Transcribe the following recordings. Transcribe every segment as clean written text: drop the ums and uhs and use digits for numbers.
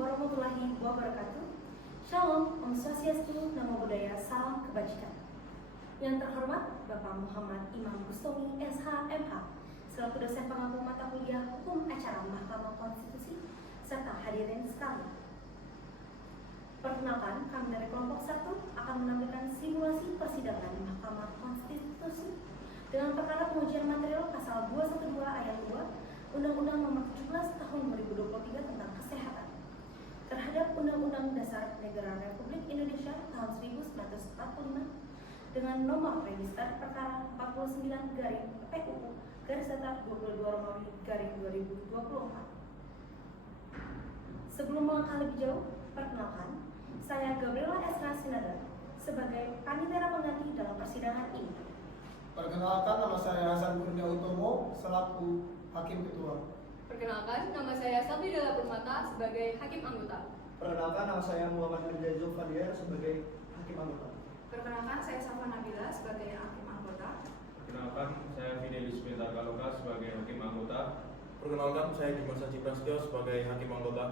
warahmatullahi wabarakatuh. Shalom, Om Swastiastu, Namo Buddhaya, Salam Kebajikan. Yang terhormat Bapak Muhammad Imam Bustomi, SH, MH, selaku dosen pengampu mata kuliah Hukum Acara Mahkamah Konstitusi, serta hadirin sekalian. Perkenalkan, kami dari kelompok 1 akan menampilkan simulasi persidangan Mahkamah Konstitusi dengan perkara pengujian material pasal 212 ayat 2 Undang-Undang Nomor 17 Tahun 2023 tentang Kesehatan terhadap Undang-Undang Dasar Negara Republik Indonesia tahun 1945 dengan nomor register perkara 49 garing PUU garis datar 22 Romawi garing 2024. Sebelum melangkah lebih jauh, perkenalkan, saya Gabriela Esra Sinada sebagai panitera pengganti dalam persidangan ini. Perkenalkan, nama saya Hasan Kurnia Utomo selaku Hakim Ketua. Perkenalkan, nama saya Sabdi Della Permata sebagai Hakim Anggota. Perkenalkan, nama saya Muhammad Mirza Zulfadiar sebagai Hakim Anggota. Perkenalkan, saya Safa Nabila sebagai Hakim Anggota. Perkenalkan, saya Fidelis Pintar Kaloka sebagai Hakim Anggota. Perkenalkan, saya Dimas Haji Prasetyo sebagai Hakim Anggota.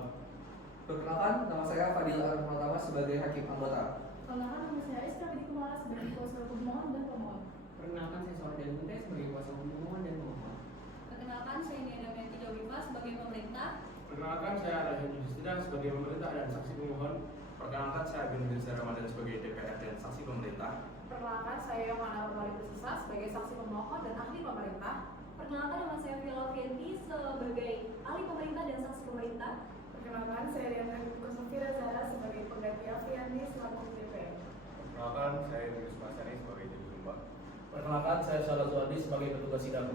Perkenalkan, nama saya Fadil Arif Pratama sebagai Hakim Anggota. Perkenalkan, nama saya Rizka Bidi Kumala sebagai kuasa pemohon dan pemohon. Perkenalkan, saya Sofian Munte sebagai kuasa pemohon dan pemohon. Perkenalkan, saya Nia Damianti Jawifa sebagai pemerintah. Perkenalkan, saya Rayhan Yudhistira sebagai pemerintah dan saksi pemohon. Perkenalkan, saya Guntur Ramadan sebagai DPR dan saksi pemerintah. Perkenalkan, saya Yomana Wali Bersisa sebagai saksi pemohon dan ahli pemerintah. Perkenalkan, nama saya Viola Fianti sebagai ahli pemerintah dan saksi pemerintah. Perkenalkan, saya Diana Kusufira Zara sebagai pengganti Alfiandi selaku DPR. Perkenalkan, saya Yunus Masani sebagai Jadi Lumba. Perkenalkan, saya Salah Zuhadi sebagai petugas sidang.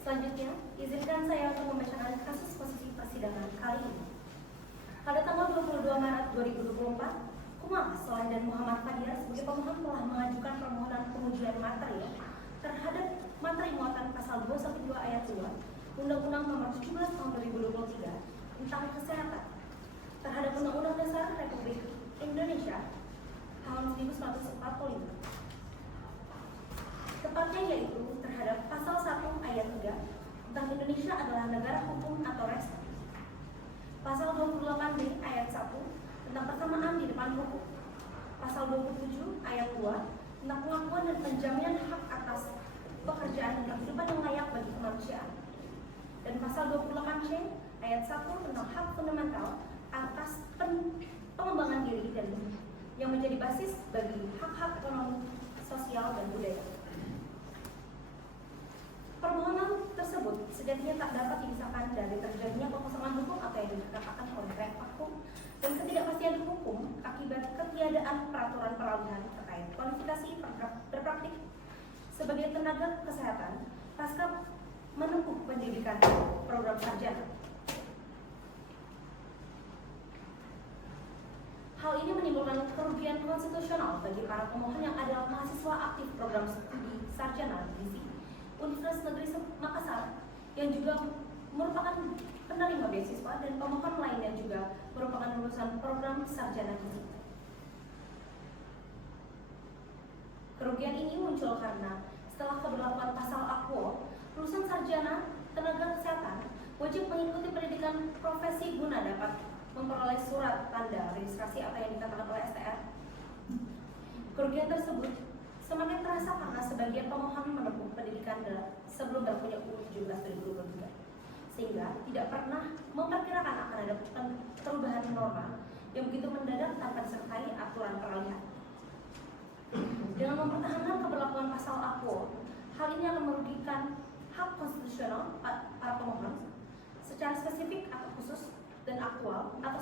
Selanjutnya, izinkan saya untuk membacakan kasus posisi persidangan kali ini. Pada tanggal 22 Maret 2024, Kumala Soleh dan Muhammad Fadia sebagai pemohon telah mengajukan permohonan pengujian material terhadap materi muatan pasal 212 ayat 2 Undang-Undang Nomor 17 Tahun 2023 tentang Kesehatan terhadap Undang-Undang Dasar Republik Indonesia tahun 1945. Tepatnya yaitu terhadap pasal 1 ayat 3 tentang Indonesia adalah negara hukum atau res. Pasal 28B ayat 1 tentang persamaan di depan hukum. Pasal 27 ayat 2 tentang pengakuan dan penjaminan hak atas pekerjaan dan kehidupan yang layak bagi kemanusiaan. Dan pasal 28C ayat 1 tentang hak fundamental atas pengembangan diri dan yang menjadi basis bagi hak-hak ekonomi, sosial, dan budaya. Permohonan tersebut sejatinya tak dapat dipisahkan dari terjadinya kekosongan hukum atau yang dikatakan oleh vakum dan ketidakpastian hukum akibat ketiadaan peraturan peralihan terkait kualifikasi berpraktik sebagai tenaga kesehatan pasca menempuh pendidikan program sarjana. Hal ini menimbulkan kerugian konstitusional bagi para pemohon yang adalah mahasiswa aktif program studi sarjana gizi Universitas Negeri Makassar yang juga merupakan penerima beasiswa dan pemohon lainnya juga merupakan lulusan program sarjana gizi. Kerugian ini muncul karena setelah keberlakuan pasal AQO, lulusan sarjana tenaga kesehatan wajib mengikuti pendidikan profesi guna dapat memperoleh surat tanda registrasi atau yang dikatakan oleh STR. Kerugian tersebut semakin terasa karena sebagian pemohon menempuh pendidikan sebelum berlakunya UU 17 2023, sehingga tidak pernah memperkirakan akan ada perubahan norma yang begitu mendadak tanpa disertai aturan peralihan. Dengan mempertahankan keberlakuan pasal AQO, hal ini akan merugikan hak konstitusional para pemohon secara spesifik atau khusus dan aktual atau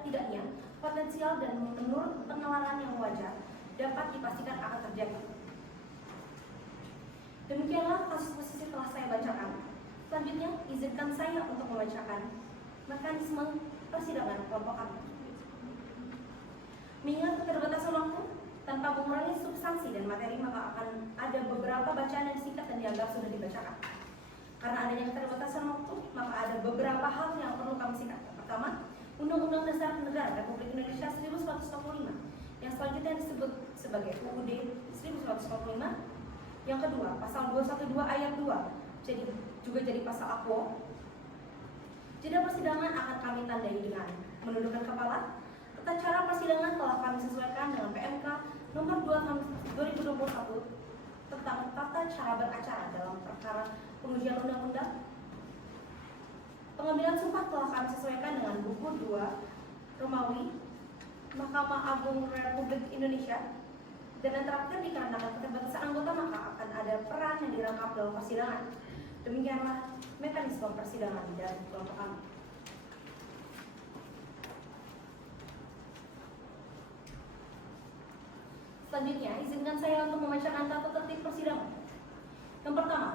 tidaknya potensial dan menurut penalaran yang wajar dapat dipastikan akan terjadi. Demikianlah kasus posisi telah saya bacakan. Selanjutnya, izinkan saya untuk membacakan mekanisme persidangan kelompok kami. Mengingat keterbatasan waktu, tanpa mengurangi substansi dan materi, maka akan ada beberapa bacaan yang singkat dan dianggap sudah dibacakan. Karena adanya keterbatasan waktu, maka ada beberapa hal yang perlu kami singkat. Pertama, Undang-Undang Dasar Negara Republik Indonesia 1945, yang selanjutnya disebut sebagai UUD 1945. Yang kedua, pasal 212 ayat 2, juga jadi pasal AKWO. Jeda persidangan akan kami tandai dengan menundukkan kepala. Tata cara persidangan telah kami sesuaikan dengan PMK nomor 2 tahun 2021 tentang tata cara beracara dalam perkara pengujian undang-undang. Pengambilan sumpah telah kami sesuaikan dengan buku 2 Romawi Mahkamah Agung Republik Indonesia. Dan yang terakhir, dikarenakan keterbatasan anggota, maka akan ada peran yang dirangkap dalam persidangan. Demikianlah mekanisme persidangan dari kelompok kami. Selanjutnya, izinkan saya untuk membacakan tata tertib persidangan. Yang pertama,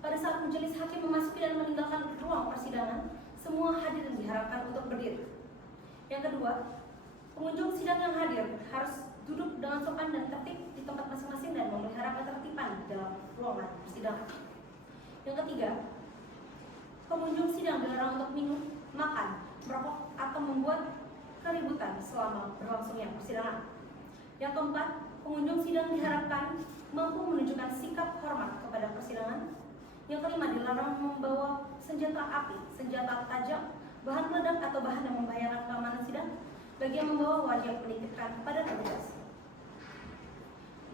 pada saat majelis hakim memasuki dan meninggalkan ruang persidangan, semua hadirin diharapkan untuk berdiri. Yang kedua, pengunjung sidang yang hadir harus duduk dengan sopan dan tertib di tempat masing-masing dan memelihara ketertiban di dalam ruangan persidangan. Yang ketiga, pengunjung sidang dilarang untuk minum, makan, merokok, atau membuat keributan selama berlangsungnya persidangan. Yang keempat, pengunjung sidang diharapkan mampu menunjukkan sikap hormat kepada persidangan. Yang kelima, dilarang membawa senjata api, senjata tajam, bahan peledak atau bahan yang membahayakan keamanan sidang. Bagi yang membawa, wajib menitipkan kepada petugas.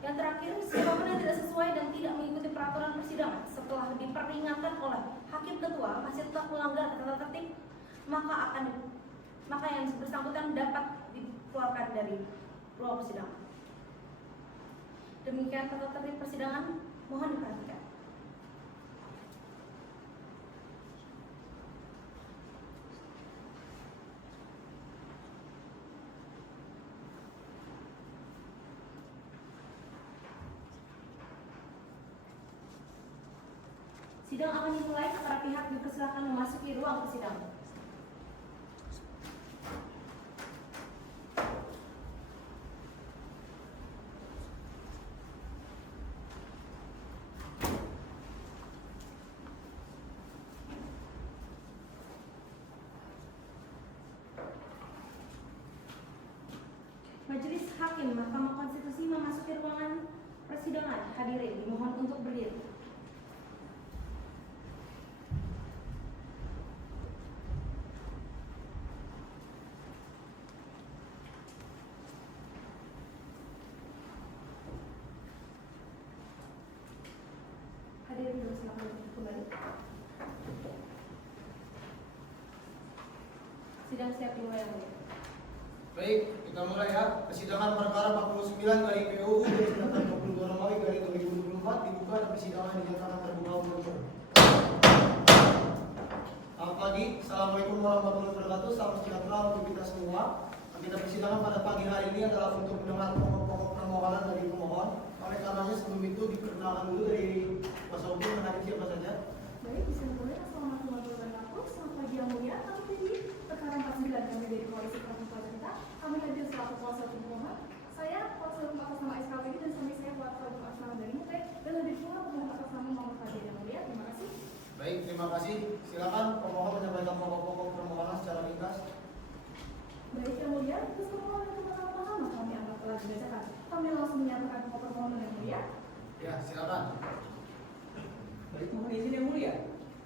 Yang terakhir, siapapun yang tidak sesuai dan tidak mengikuti peraturan persidangan setelah diperingatkan oleh hakim ketua masih tetap melanggar tata tertib, maka yang bersangkutan dapat dikeluarkan dari ruang persidangan. Demikian tata tertib persidangan, mohon diperhatikan. Sidang akan dimulai, para pihak dipersilakan memasuki ruang persidangan. Majelis Hakim Mahkamah Konstitusi memasuki ruangan persidangan. Hadirin dimohon untuk berdiri. Hadirin silakan kembali. Sidang siap dimulai. Baik, kita mulai ya. Persidangan perkara 49 dari PUU garis datar 22 Romawi garis 2024 dibuka dan persidangan dinyatakan terbuka untuk umum. Selamat pagi, Assalamualaikum warahmatullahi wabarakatuh. Salam sejahtera untuk kita semua. Agenda persidangan pada pagi hari ini adalah untuk mendengar pokok-pokok permohonan dari pemohon. Oleh karenanya sebelum itu diperkenalkan dulu dari kuasa hukum dan hadir siapa saja. Baik, bisa mulai. Assalamualaikum warahmatullahi wabarakatuh. Selamat pagi yang mulia. Kami dari perkara 49 kami dari Koalisi Kabupaten Kita. Kami hadir selaku kuasa hukum pemohon. Saya kuasa hukum atas nama SKPD dan suami saya kuasa hukum atas nama dari Mute dan lebih pula pemohon atas nama Muhammad Fadil yang mulia. Terima kasih. Baik, terima kasih. Silakan pemohon menyampaikan pokok-pokok permohonan secara ringkas. Baik yang mulia, terus permohonan yang pertama kami anggap telah dibacakan. Kami langsung menyatakan pokok permohonan yang mulia. Ya, silakan. Baik, mohon izin yang mulia.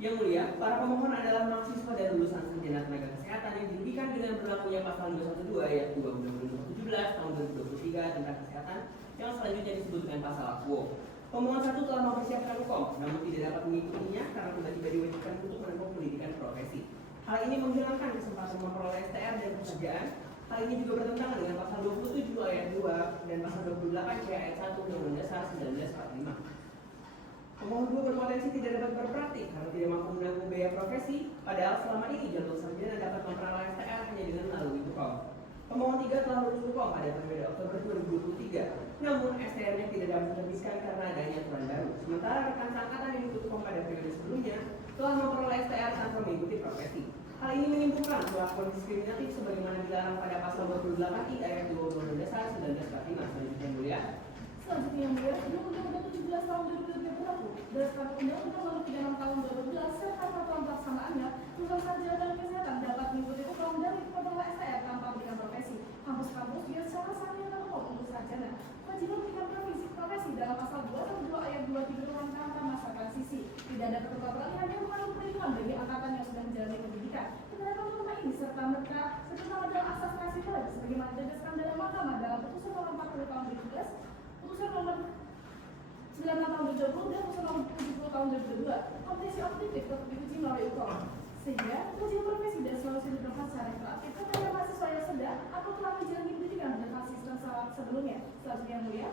Yang mulia, para pemohon adalah mahasiswa dan lulusan sarjana tenaga kesehatan yang dididikan dengan berlakunya pasal 212 ayat 2 Undang-Undang Nomor 17 tahun 2023 tentang kesehatan yang selanjutnya disebut dengan pasal AKWO. Pemohon satu telah mempersiapkan UKOM, namun tidak dapat mengikutinya karena tiba-tiba diwajibkan untuk menempuh pendidikan profesi. Hal ini menghilangkan kesempatan memperoleh STR dan pekerjaan. Hal ini juga bertentangan dengan pasal 27 ayat 2 dan pasal 28 C ayat 1 Undang-Undang Dasar 1945. Pemohon 2 berpotensi tidak dapat berpraktik karena tidak mampu menanggung biaya profesi, padahal selama ini jalur sarjana dapat memperoleh STR hanya dengan melalui UKOM. Pemohon 3 telah lulus UKOM pada periode Oktober 2023, namun STR-nya tidak dapat diterbitkan karena adanya aturan baru. Sementara rekan seangkatan yang ikut UKOM pada periode sebelumnya telah memperoleh STR tanpa mengikuti profesi. Hal ini menimbulkan perlakuan diskriminatif sebagaimana dilarang pada pasal 28 I ayat 2 Undang-Undang Dasar 1945. Selanjutnya yang mulia. Selanjutnya yang mulia, Undang-Undang 17 tahun 2003 berlaku. Berdasarkan Undang-Undang Nomor 36 tahun 2012 serta peraturan pelaksanaannya, lulusan sarjana dan kesehatan dapat mengikuti program dari Formula STR tanpa berikan profesi. Kampus-kampus juga secara sahnya terhukum untuk sarjana. Kewajiban berikan profesi dalam pasal 212 ayat 23 tentang tanpa masa transisi. Tidak ada ketentuan peralihan yang mengandung perlindungan bagi angkatan yang sudah menjalani pendidikan. Penerapan norma ini serta merta terutama dalam asas transitoris sebagaimana ditegaskan dalam Mahkamah dalam Putusan Nomor 40 tahun 2012, Putusan Nomor 96 tahun 2020 dan Putusan Nomor 70 tahun 2022. Kompetensi objektif tetap diuji melalui ukur. Sehingga ujian profesi dan solusi diberikan secara interaktif kepada mahasiswa yang sedang atau telah menjalani pendidikan dengan sistem sebelumnya. Selanjutnya yang mulia.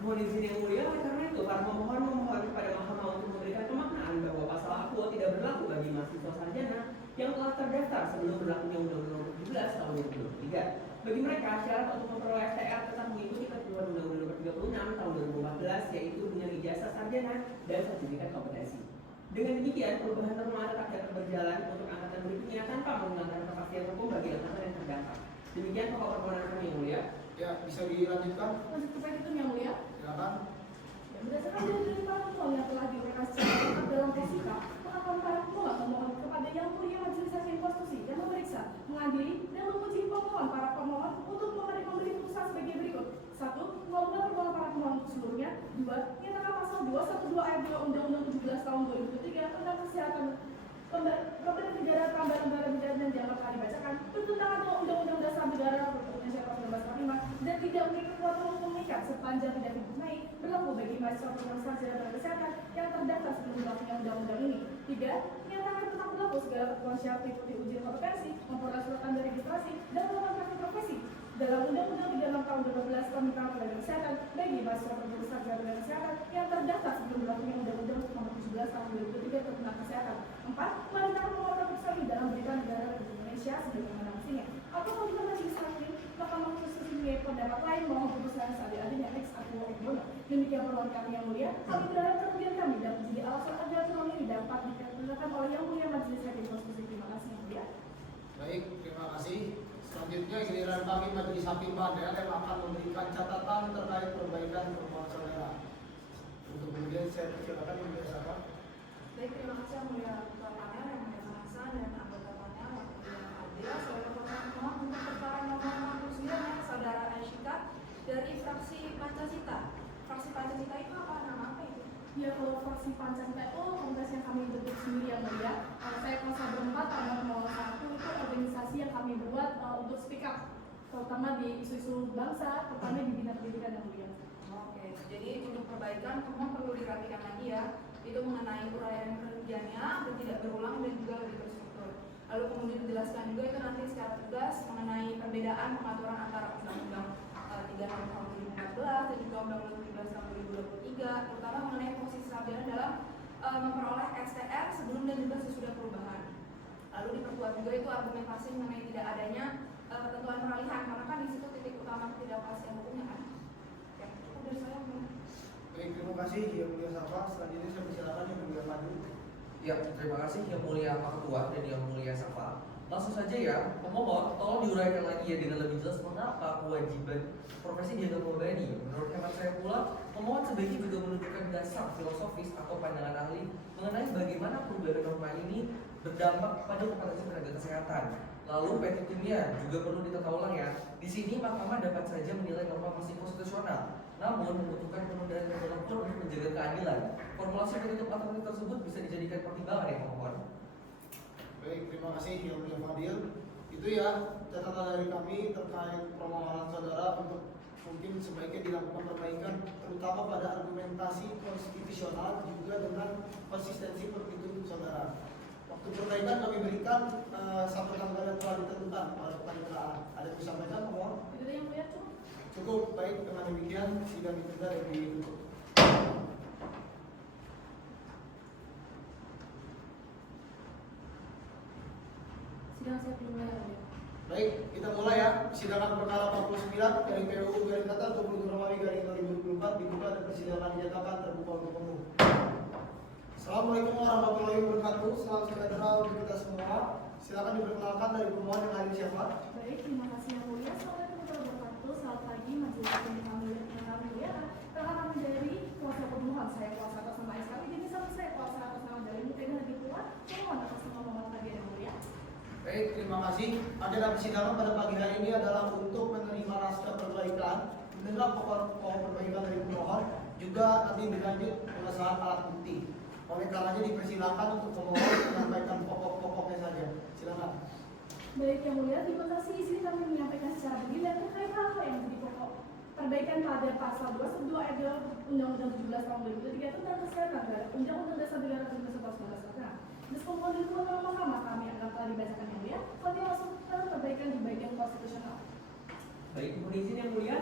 Mohon izin yang mulia, oleh karena itu para pemohon memohon kepada Mahkamah untuk memberikan pemaknaan bahwa pasal AKUO tidak berlaku bagi mahasiswa sarjana yang telah terdaftar sebelum berlakunya Undang-Undang Nomor 17 tahun 2023. Bagi mereka, syarat untuk memperoleh STR tetap mengikuti ketentuan Undang-Undang Nomor 36 tahun 2014, yaitu dengan ijazah sarjana dan sertifikat kompetensi. Dengan demikian, perubahan norma tetap dapat berjalan untuk angkatan berikutnya tanpa melanggar kepastian hukum bagi angkatan yang terdampak. Demikian pokok permohonan kami yang mulia. Ya, bisa dilanjutkan. Lanjut ke petitum yang mulia. Silakan. Berdasarkan dari para pemohon yang telah diuraikan secara lengkap dalam posita, pengakuan para pemohon memohon kepada Yang Mulia Majelis Hakim Konstitusi yang memeriksa, mengadili, dan menguji pemohon para pemohon untuk memberi putusan sebagai berikut: 1. Mengabulkan permohonan para pemohon untuk seluruhnya. 2. Menyatakan pasal 212 ayat 2 Undang-Undang 17 tahun 2003 tentang kesehatan pemberian negara tambahan negara bidang dan dianggap telah dibacakan bertentangan dengan Undang-Undang Dasar Negara Republik Indonesia tahun 1945 dan tidak memiliki kekuatan hukum mengikat sepanjang tidak dibenahi berlaku bagi mahasiswa program sarjana dan kesehatan yang terdaftar sebelum berlakunya undang-undang ini. 3. Menyatakan tentang berlaku segala ketentuan syarat mengikuti ujian kompetensi, memperoleh surat tanda registrasi dan melakukan praktik profesi dalam Undang-Undang 36 tahun 2012 tentang tenaga kesehatan bagi mahasiswa program sarjana dan kesehatan yang terdaftar sebelum berlakunya Undang-Undang Nomor 17 tahun 2003 tentang kesehatan. 4. Memerintahkan penguatan putusan dalam berita negara Republik Indonesia sebagaimana mestinya. Atau kalau majelis hakim, Mahkamah Konstitusi mempunyai pendapat lain mohon putusan seadil-adilnya ex aequo et bono. Demikian permohonan kami yang mulia. Kami berharap kemudian kami dapat menjadi alasan agar norma ini dapat dipergunakan oleh Yang Mulia Majelis Hakim Konstitusi. Terima kasih yang mulia. Baik, terima kasih. Selanjutnya giliran kami Majelis Hakim Bandel yang akan memberikan catatan terkait perbaikan permohonan saudara. Untuk kemudian saya persilakan Yang Mulia Sapa. Baik, terima kasih yang mulia Ketua Panel, yang mulia Hasan dan anggota panel yang mulia Adil. Saya permohon untuk perkara nomor 69 yang saudara Aisyika dari fraksi Pancasila. Fraksi Pancasila itu apa? Nama apa itu? Ya, kalau fraksi Pancasila itu komunitas yang kami bentuk sendiri yang mulia. Saya kuasa berempat, ada nomor 1 itu organisasi yang kami buat untuk speak up, terutama di isu-isu bangsa, terutama di bidang pendidikan yang mulia. Oke, jadi untuk perbaikan memang perlu dirapikan lagi ya. Itu mengenai uraian kerugiannya agar tidak berulang dan juga lebih terstruktur. Lalu kemudian dijelaskan juga itu nanti secara tegas mengenai perbedaan pengaturan antara Undang-Undang 36 tahun 2014 dan juga Undang-Undang 17 tahun 2023, terutama mengenai posisi sarjana dalam memperoleh STR sebelum dan juga sesudah perubahan. Lalu diperkuat juga itu argumentasi mengenai tidak adanya ketentuan peralihan, karena kan di situ titik utama ketidakpastian hukumnya kan. Ya, cukup dari saya. Baik, terima kasih Yang Mulia Sapa. Selanjutnya saya persilakan Yang Mulia Madu. Ya, terima kasih Yang Mulia Pak Ketua dan Yang Mulia Sapa. Langsung saja ya, pemohon tolong diuraikan lagi ya dengan lebih jelas mengapa kewajiban profesi dianggap membebani. Menurut hemat saya pula, pemohon sebaiknya juga menunjukkan dasar filosofis atau pandangan ahli mengenai bagaimana perubahan norma ini berdampak pada kompetensi tenaga kesehatan. Lalu petitumnya juga perlu ditata ulang ya. Di sini Mahkamah dapat saja menilai norma masih konstitusional, namun membutuhkan penundaan yang untuk menjaga keadilan. Formulasi petitum alternatif tersebut bisa dijadikan pertimbangan ya pemohon. Baik, terima kasih Yang Mulia Fadil. Itu ya catatan dari kami terkait permohonan saudara untuk mungkin sebaiknya dilakukan perbaikan terutama pada argumentasi konstitusional juga dengan konsistensi petitum saudara. Waktu perbaikan kami berikan sampai tanggal yang telah ditentukan oleh panitraan. Ada yang disampaikan pemohon? Itu yang mulia cukup. Cukup. Baik, dengan demikian sidang ditunda dan ditutup. Sidang saya belum mulai. Baik, kita mulai ya. Persidangan perkara 49 dari PUU garing kata 27 Romawi garing 2024 dibuka dan persidangan dinyatakan terbuka untuk umum. Assalamualaikum warahmatullahi wabarakatuh. Salam sejahtera untuk kita semua. Silakan diperkenalkan dari pemohon yang hadir siapa? Baik, terima kasih yang mulia. Assalamualaikum warahmatullahi wabarakatuh. Selamat pagi, majelis hakim yang kami muliakan. Karena kami dari kuasa pemohon, saya kuasa atas nama SKP, jadi sama saya kuasa atas nama dari Mutena Hadi Kuat, pemohon atas nama Muhammad Nabi yang mulia. Baik, terima kasih. Agenda persidangan pada pagi hari ini adalah untuk menerima naskah perbaikan, mendengar pokok perbaikan dari pemohon, juga nanti dilanjut pengesahan alat bukti. Oleh karenanya dipersilakan untuk pemohon menyampaikan pokok-pokoknya saja. Silakan. Baik yang mulia, terima kasih. Izin kami menyampaikan secara bergilir terkait hal-hal yang menjadi pokok perbaikan pada pasal 2 ayat 2 Undang-Undang 17 tahun 2003 tentang kesehatan terhadap Undang-Undang Dasar Negara Republik Indonesia 1945. Meski pemohon di luar mahkamah kami akan telah dibacakan yang mulia, kami langsung ke perbaikan di bagian konstitusional. Baik, mohon izin yang mulia,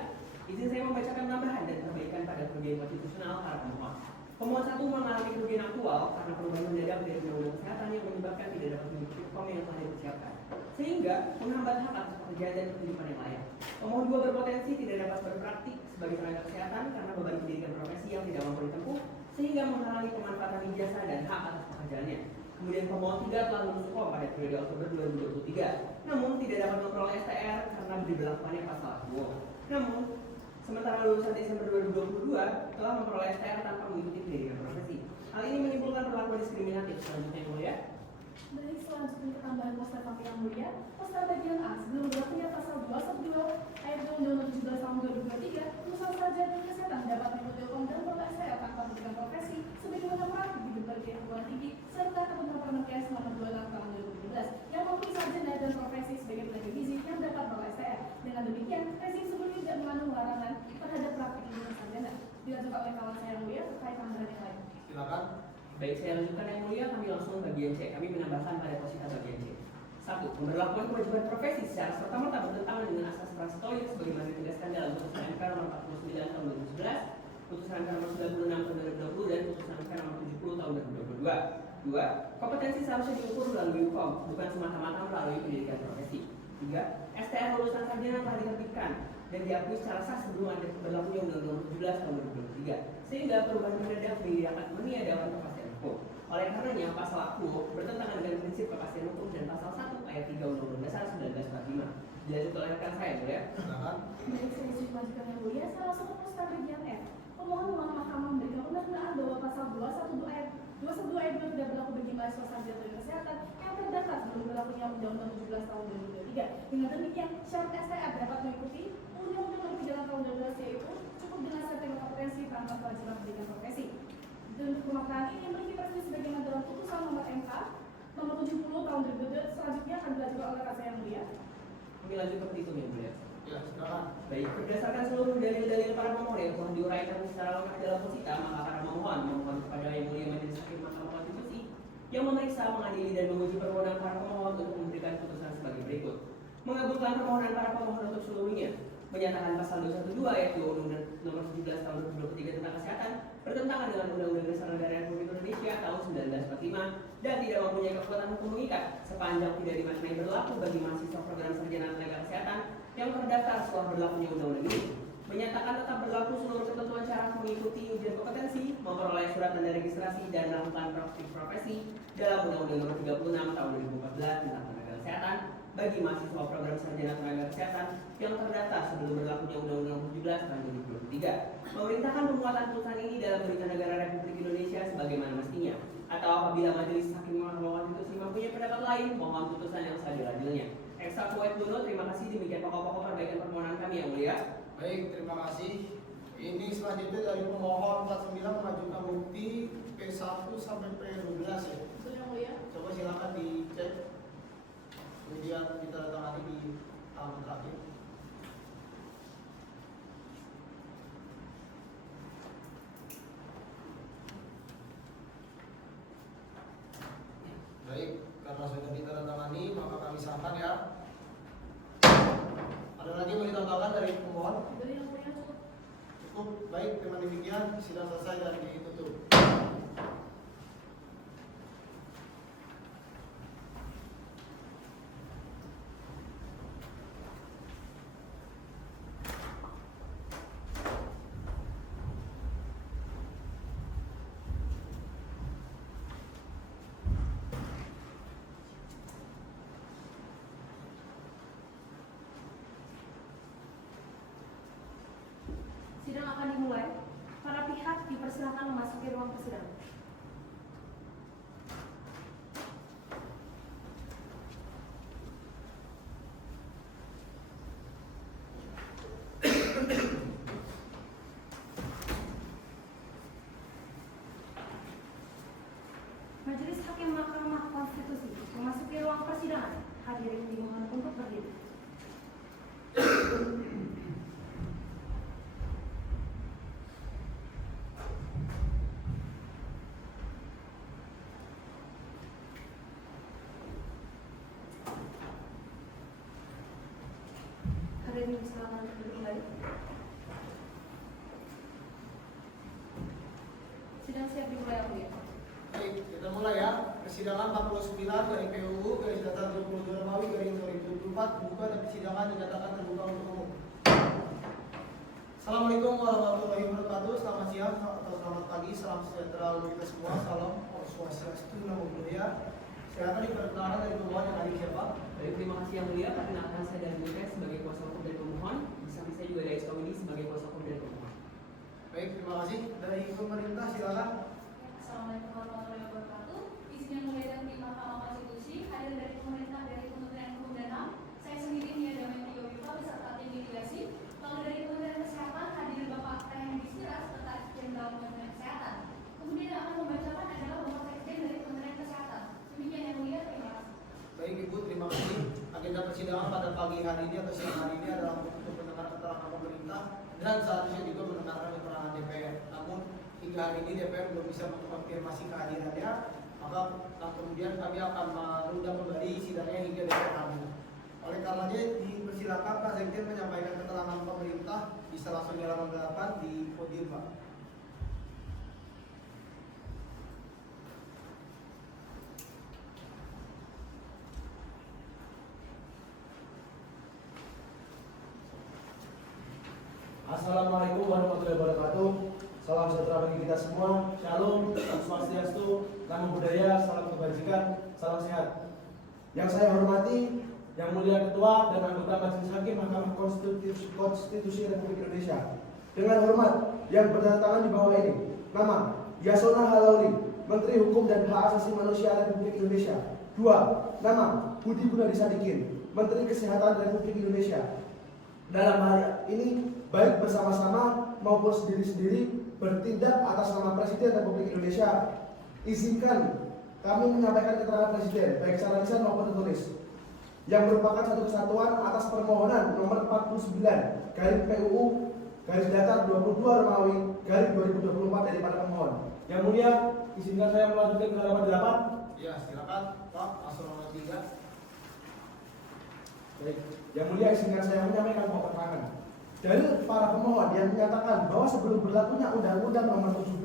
izin saya membacakan tambahan dan perbaikan pada bagian konstitusional para pemohon. Pemohon 1 mengalami kerugian aktual karena perubahan mendadak dari Undang-Undang Kesehatan yang menyebabkan tidak dapat mengikuti hukum yang telah dipersiapkan, sehingga menghambat hak atas pekerjaan dan kehidupan yang layak. Pemohon 2 berpotensi tidak dapat berpraktik sebagai tenaga kesehatan karena beban pendidikan profesi yang tidak mampu ditempuh, sehingga menghalangi pemanfaatan ijazah dan hak atas pekerjaannya. Kemudian pemohon 3 telah lulus UKOM pada periode Oktober 2023, namun tidak dapat memperoleh STR karena diberlakukannya pasal 2. Namun, sementara lulusan Desember 2022 telah memperoleh STR tanpa mengikuti pendidikan profesi. Hal ini menimbulkan perlakuan diskriminatif. Selanjutnya yang mulia. Baik, selanjutnya ketambahan poster kami yang mulia. Poster bagian A, sebelum berlakunya pasal 212 ayat 2 Undang-Undang 17 tahun 2023, lulusan sarjana kesehatan dapat mengikuti hukum dan memperoleh STR tanpa pendidikan profesi sebagaimana praktik di berbagai perguruan tinggi serta ketentuan Permenkes nomor 26 tahun 2017 yang memiliki sarjana dan profesi sebagai tenaga gizi yang dapat memperoleh STR. Dengan demikian, rezim sebelumnya tidak mengandung larangan terhadap praktik lulusan sarjana. Dilanjutkan oleh kawan saya yang mulia terkait tambahan yang lain. Silakan. Baik, saya lanjutkan yang mulia, kami langsung bagian C. Kami menambahkan pada posisi bagian C. 1. Pemberlakuan kewajiban profesi secara serta-merta bertentangan dengan asas prastoya sebagaimana ditegaskan dalam Putusan MK nomor 49 tahun 2011, Putusan MK nomor 96 tahun 2020 dan Putusan MK nomor 70 tahun 2022. 2. Kompetensi seharusnya diukur melalui hukum, bukan semata-mata melalui pendidikan profesi. 3. STR lulusan sarjana telah diterbitkan dan diakui secara sah sebelum ada berlakunya Undang-Undang 17 tahun 2023, sehingga perubahan mendadak meniadakan kepastian hukum. Oleh karenanya, pasal 10 bertentangan dengan prinsip kepastian hukum dan pasal 1 ayat 3 Undang-Undang Dasar 1945. Dilanjutkan oleh rekan saya, boleh? Silakan. Baik, saya izin melanjutkan yang mulia. Saya langsung ke poster bagian F. Pemohon memohon mahkamah memberikan penggunaan bahwa pasal 212 ayat 2 tidak berlaku bagi mahasiswa sarjana kesehatan yang terdaftar sebelum berlakunya Undang-Undang 17 tahun 2023. Dengan demikian, syarat STR dapat mengikuti Undang-Undang Nomor 3 tahun 2012 yaitu cukup dengan sertifikat kompetensi tanpa kewajiban pendidikan profesi. Dan pemaknaan ini memiliki persis sebagaimana dalam putusan nomor MK nomor 70 tahun 2022. Selanjutnya akan dilanjutkan oleh rekan saya yang mulia. Kami lanjut ke petitum yang mulia. Ya, silakan. Baik, berdasarkan seluruh dalil-dalil para pemohon yang telah diuraikan secara lengkap dalam posita, maka para pemohon memohon kepada Yang Mulia Majelis Hakim Mahkamah Konstitusi yang memeriksa, mengadili dan menguji permohonan para pemohon untuk memberikan putusan sebagai berikut. Mengabulkan permohonan para pemohon untuk seluruhnya, menyatakan pasal 212 ayat 2 Undang-Undang Nomor 17 tahun 2023 tentang kesehatan bertentangan dengan Undang-Undang Dasar Negara Republik Indonesia tahun 1945 dan tidak mempunyai kekuatan hukum mengikat sepanjang tidak dimaknai berlaku bagi mahasiswa program sarjana tenaga kesehatan yang terdaftar setelah berlakunya undang-undang ini. Menyatakan tetap berlaku seluruh ketentuan syarat mengikuti ujian kompetensi, memperoleh surat tanda registrasi dan melakukan praktik profesi dalam Undang-Undang Nomor 36 tahun 2014 tentang tenaga kesehatan bagi mahasiswa program sarjana tenaga kesehatan yang terdaftar sebelum berlakunya Undang-Undang Nomor 17 tahun 2023. Memerintahkan pemuatan putusan ini dalam Berita Negara Republik Indonesia sebagaimana mestinya. Atau apabila Majelis Hakim Mahkamah Konstitusi mempunyai pendapat lain, mohon putusan yang seadil-adilnya. Ekstra Kuwait dulu, terima kasih. Demikian pokok-pokok perbaikan permohonan kami yang mulia. Baik, terima kasih. Ini selanjutnya dari pemohon 49 mengajukan bukti P1 sampai P12 ya. Betul yang mulia. Coba silakan dicek. Kemudian ditandatangani di halaman terakhir. Baik, karena sudah ditandatangani maka kami sahkan ya. Ada lagi yang mau ditambahkan dari pemohon? Betul yang mulia, cukup. Cukup. Baik, dengan demikian sidang selesai dan ditutup. dimulai. Para pihak dipersilakan memasuki ruang persidangan. Majelis Hakim Mahkamah Konstitusi memasuki ruang persidangan. Hadirin dimohon untuk berdiri. Hadirin silakan duduk kembali. Sidang siap dimulai, Yang Mulia. Baik, kita mulai ya. Persidangan 49 dari PUU garis datar 22 Romawi garing 2024 buka dan persidangan dinyatakan terbuka untuk umum. Assalamualaikum warahmatullahi wabarakatuh. Selamat siang atau selamat pagi. Salam sejahtera untuk kita semua. Salam Om Swastiastu, Namo Buddhaya. Silakan diperkenalkan dari pemohon yang hari siapa? Baik, terima kasih Yang Mulia. Perkenalkan saya dari Mutes sebagai kuasa hukum dari pemohon. Di samping saya juga dari Skawini sebagai kuasa hukum dari pemohon. Baik, terima kasih. Dari pemerintah silakan. Assalamualaikum warahmatullahi wabarakatuh. Izin yang mulia dan di Mahkamah Konstitusi, hadir dari pemerintah dari Kementerian Hukum dan HAM. Saya sendiri Nia Damayanti Yogifa beserta tim mitigasi. Kalau dari Kementerian Kesehatan hadir Bapak Rehandi Siras, Sekretaris Jenderal Kementerian Kesehatan. Kemudian yang akan membacakan adalah Bapak Sekjen dari Kementerian Kesehatan. Demikian yang mulia, terima kasih. Baik Ibu, terima kasih. Agenda persidangan pada pagi hari ini atau siang hari ini adalah untuk mendengar keterangan pemerintah dan seharusnya juga mendengarkan keterangan DPR. Namun hingga hari ini DPR belum bisa mengkonfirmasi kehadirannya, maka kemudian kami akan menunda kembali sidangnya hingga DPR hadir. Oleh karenanya dipersilakan Pak Sekjen menyampaikan keterangan pemerintah, bisa langsung di halaman 8 di podium Pak. Assalamualaikum warahmatullahi wabarakatuh. Salam sejahtera bagi kita semua. Shalom, Om Swastiastu, Namo Buddhaya, salam kebajikan, salam sehat. Yang saya hormati, Yang Mulia Ketua dan anggota Majelis Hakim Mahkamah Konstitusi Republik Indonesia. Dengan hormat yang bertanda di bawah ini. Nama: Yasona Halauli, Menteri Hukum dan Hak Asasi Manusia Republik Indonesia. 2. Nama: Budi Gunadi Sadikin, Menteri Kesehatan Republik Indonesia. Dalam hal ini, baik bersama-sama maupun sendiri-sendiri bertindak atas nama Presiden Republik Indonesia. Izinkan kami menyampaikan keterangan Presiden, baik secara lisan maupun tertulis, yang merupakan satu kesatuan atas permohonan nomor 49 garing PUU garis datar 22 Romawi garing 2024 dari para pemohon. Yang Mulia, izinkan saya melanjutkan ke halaman 8. Ya, silakan Pak, langsung nomor 3. Baik, Yang Mulia, izinkan saya menyampaikan pokok keterangan. Dari para pemohon yang menyatakan bahwa sebelum berlakunya Undang-Undang Nomor 17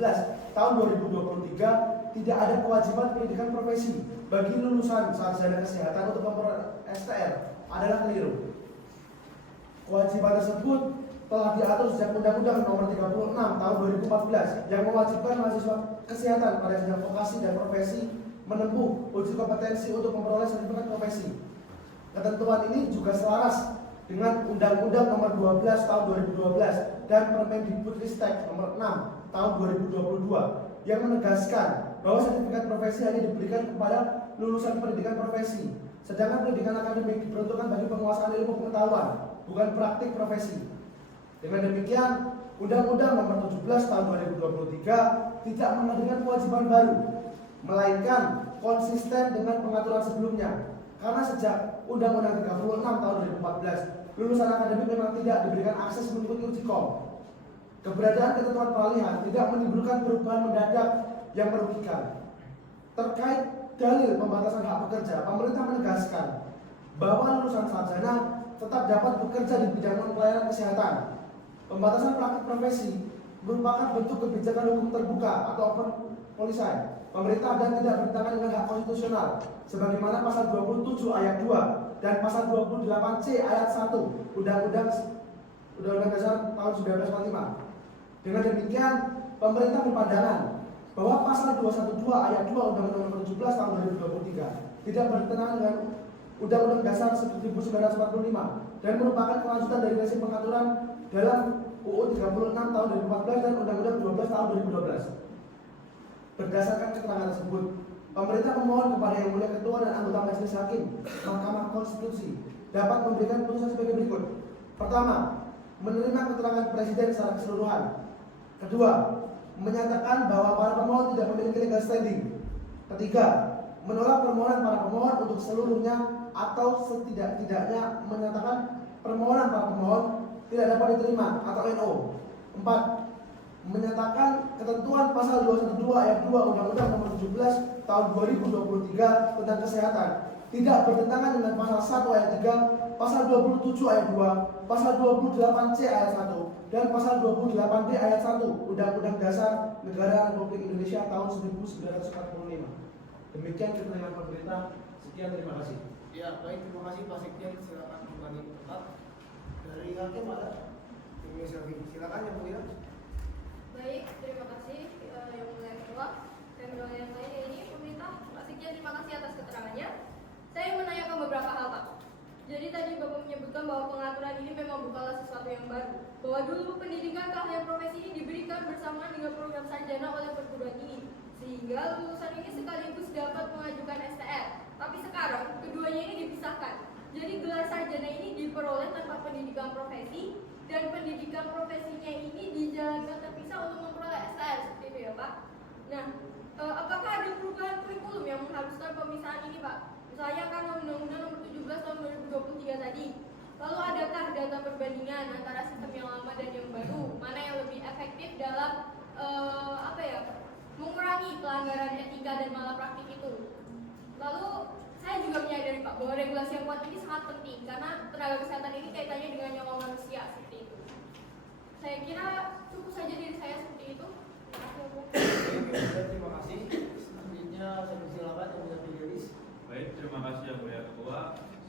Tahun 2023 tidak ada kewajiban pendidikan profesi bagi lulusan sarjana kesehatan untuk memperoleh STR adalah keliru. Kewajiban tersebut telah diatur sejak Undang-Undang Nomor 36 Tahun 2014 yang mewajibkan mahasiswa kesehatan pada jenjang vokasi dan profesi menempuh uji kompetensi untuk memperoleh sertifikat profesi. Ketentuan ini juga selaras dengan Undang-Undang Nomor 12 Tahun 2012 dan Permendikbudristek Nomor 6 Tahun 2022 yang menegaskan bahwa sertifikat profesi hanya diberikan kepada lulusan pendidikan profesi, sedangkan pendidikan akademik diperuntukkan bagi penguasaan ilmu pengetahuan, bukan praktik profesi. Dengan demikian, Undang-Undang Nomor 17 Tahun 2023 tidak menghadirkan kewajiban baru, melainkan konsisten dengan pengaturan sebelumnya. Karena sejak Undang-Undang 36 Tahun 2014, lulusan akademik memang tidak diberikan akses mengikuti uji kom. Keberadaan ketentuan peralihan tidak menimbulkan perubahan mendadak yang merugikan. Terkait dalil pembatasan hak pekerja, pemerintah menegaskan bahwa lulusan sarjana tetap dapat bekerja di bidang pelayanan kesehatan. Pembatasan praktik profesi merupakan bentuk kebijakan hukum terbuka atau open policy pemerintah dan tidak bertentangan dengan hak konstitusional sebagaimana pasal 27 ayat 2 dan pasal 28C ayat 1 Undang-Undang Dasar tahun 1945. Dengan demikian, pemerintah berpandangan bahwa pasal 212 ayat 2 Undang-Undang Nomor 17 tahun 2023 tidak bertentangan dengan Undang-Undang Dasar 1945 dan merupakan kelanjutan dari prinsip pengaturan dalam UU 36 tahun 2014 dan Undang-Undang 12 tahun 2012. Berdasarkan keterangan tersebut, pemerintah memohon kepada Yang Mulia Ketua dan anggota Majelis Hakim Mahkamah Konstitusi dapat memberikan putusan sebagai berikut. Pertama, menerima keterangan Presiden secara keseluruhan. Kedua, menyatakan bahwa para pemohon tidak memiliki legal standing. Ketiga, menolak permohonan para pemohon untuk seluruhnya atau setidak-tidaknya menyatakan permohonan para pemohon tidak dapat diterima atau NO. 4. Menyatakan ketentuan pasal 212 ayat 2 Undang-Undang Nomor 17 Tahun 2023 tentang kesehatan tidak bertentangan dengan pasal 1 ayat 3, pasal 27 ayat 2, pasal 28C ayat 1 dan pasal 28D ayat 1 Undang-Undang Dasar Negara Republik Indonesia tahun 1945. Demikian keterangan pemerintah. Sekian, terima kasih. Ya, baik, terima kasih Pak Sekjen. Silakan kembali ke tempat. Dari hakim ada silakan Yang Mulia. Baik, terima kasih Yang Mulia Ketua dan yang lainnya. Ini pemerintah Pak Sekjen, terima kasih atas keterangannya. Saya menanyakan beberapa hal, Pak. Jadi tadi Bapak menyebutkan bahwa pengaturan ini memang bukanlah sesuatu yang baru. Bahwa dulu pendidikan keahlian profesi ini diberikan bersamaan dengan program sarjana oleh perguruan tinggi, sehingga lulusan ini sekaligus dapat mengajukan STR. Tapi sekarang keduanya ini dipisahkan. Jadi gelar sarjana ini diperoleh tanpa pendidikan profesi dan pendidikan profesinya ini dijalankan terpisah untuk memperoleh STR, seperti itu ya Pak. Nah, apakah ada perubahan kurikulum yang mengharuskan pemisahan ini Pak? Misalnya karena Undang-Undang Nomor 17 Tahun 2023 tadi. Lalu adakah data perbandingan antara sistem yang lama dan yang baru? Mana yang lebih efektif dalam mengurangi pelanggaran etika dan malapraktik itu? Lalu saya juga menyadari Pak bahwa regulasi yang kuat ini sangat penting karena tenaga kesehatan ini kaitannya dengan nyawa manusia seperti itu. Saya kira cukup saja dari saya seperti itu. Terima kasih. Selanjutnya saya persilakan Yang Mulia Fidelis. Baik, terima kasih Yang Mulia Ketua.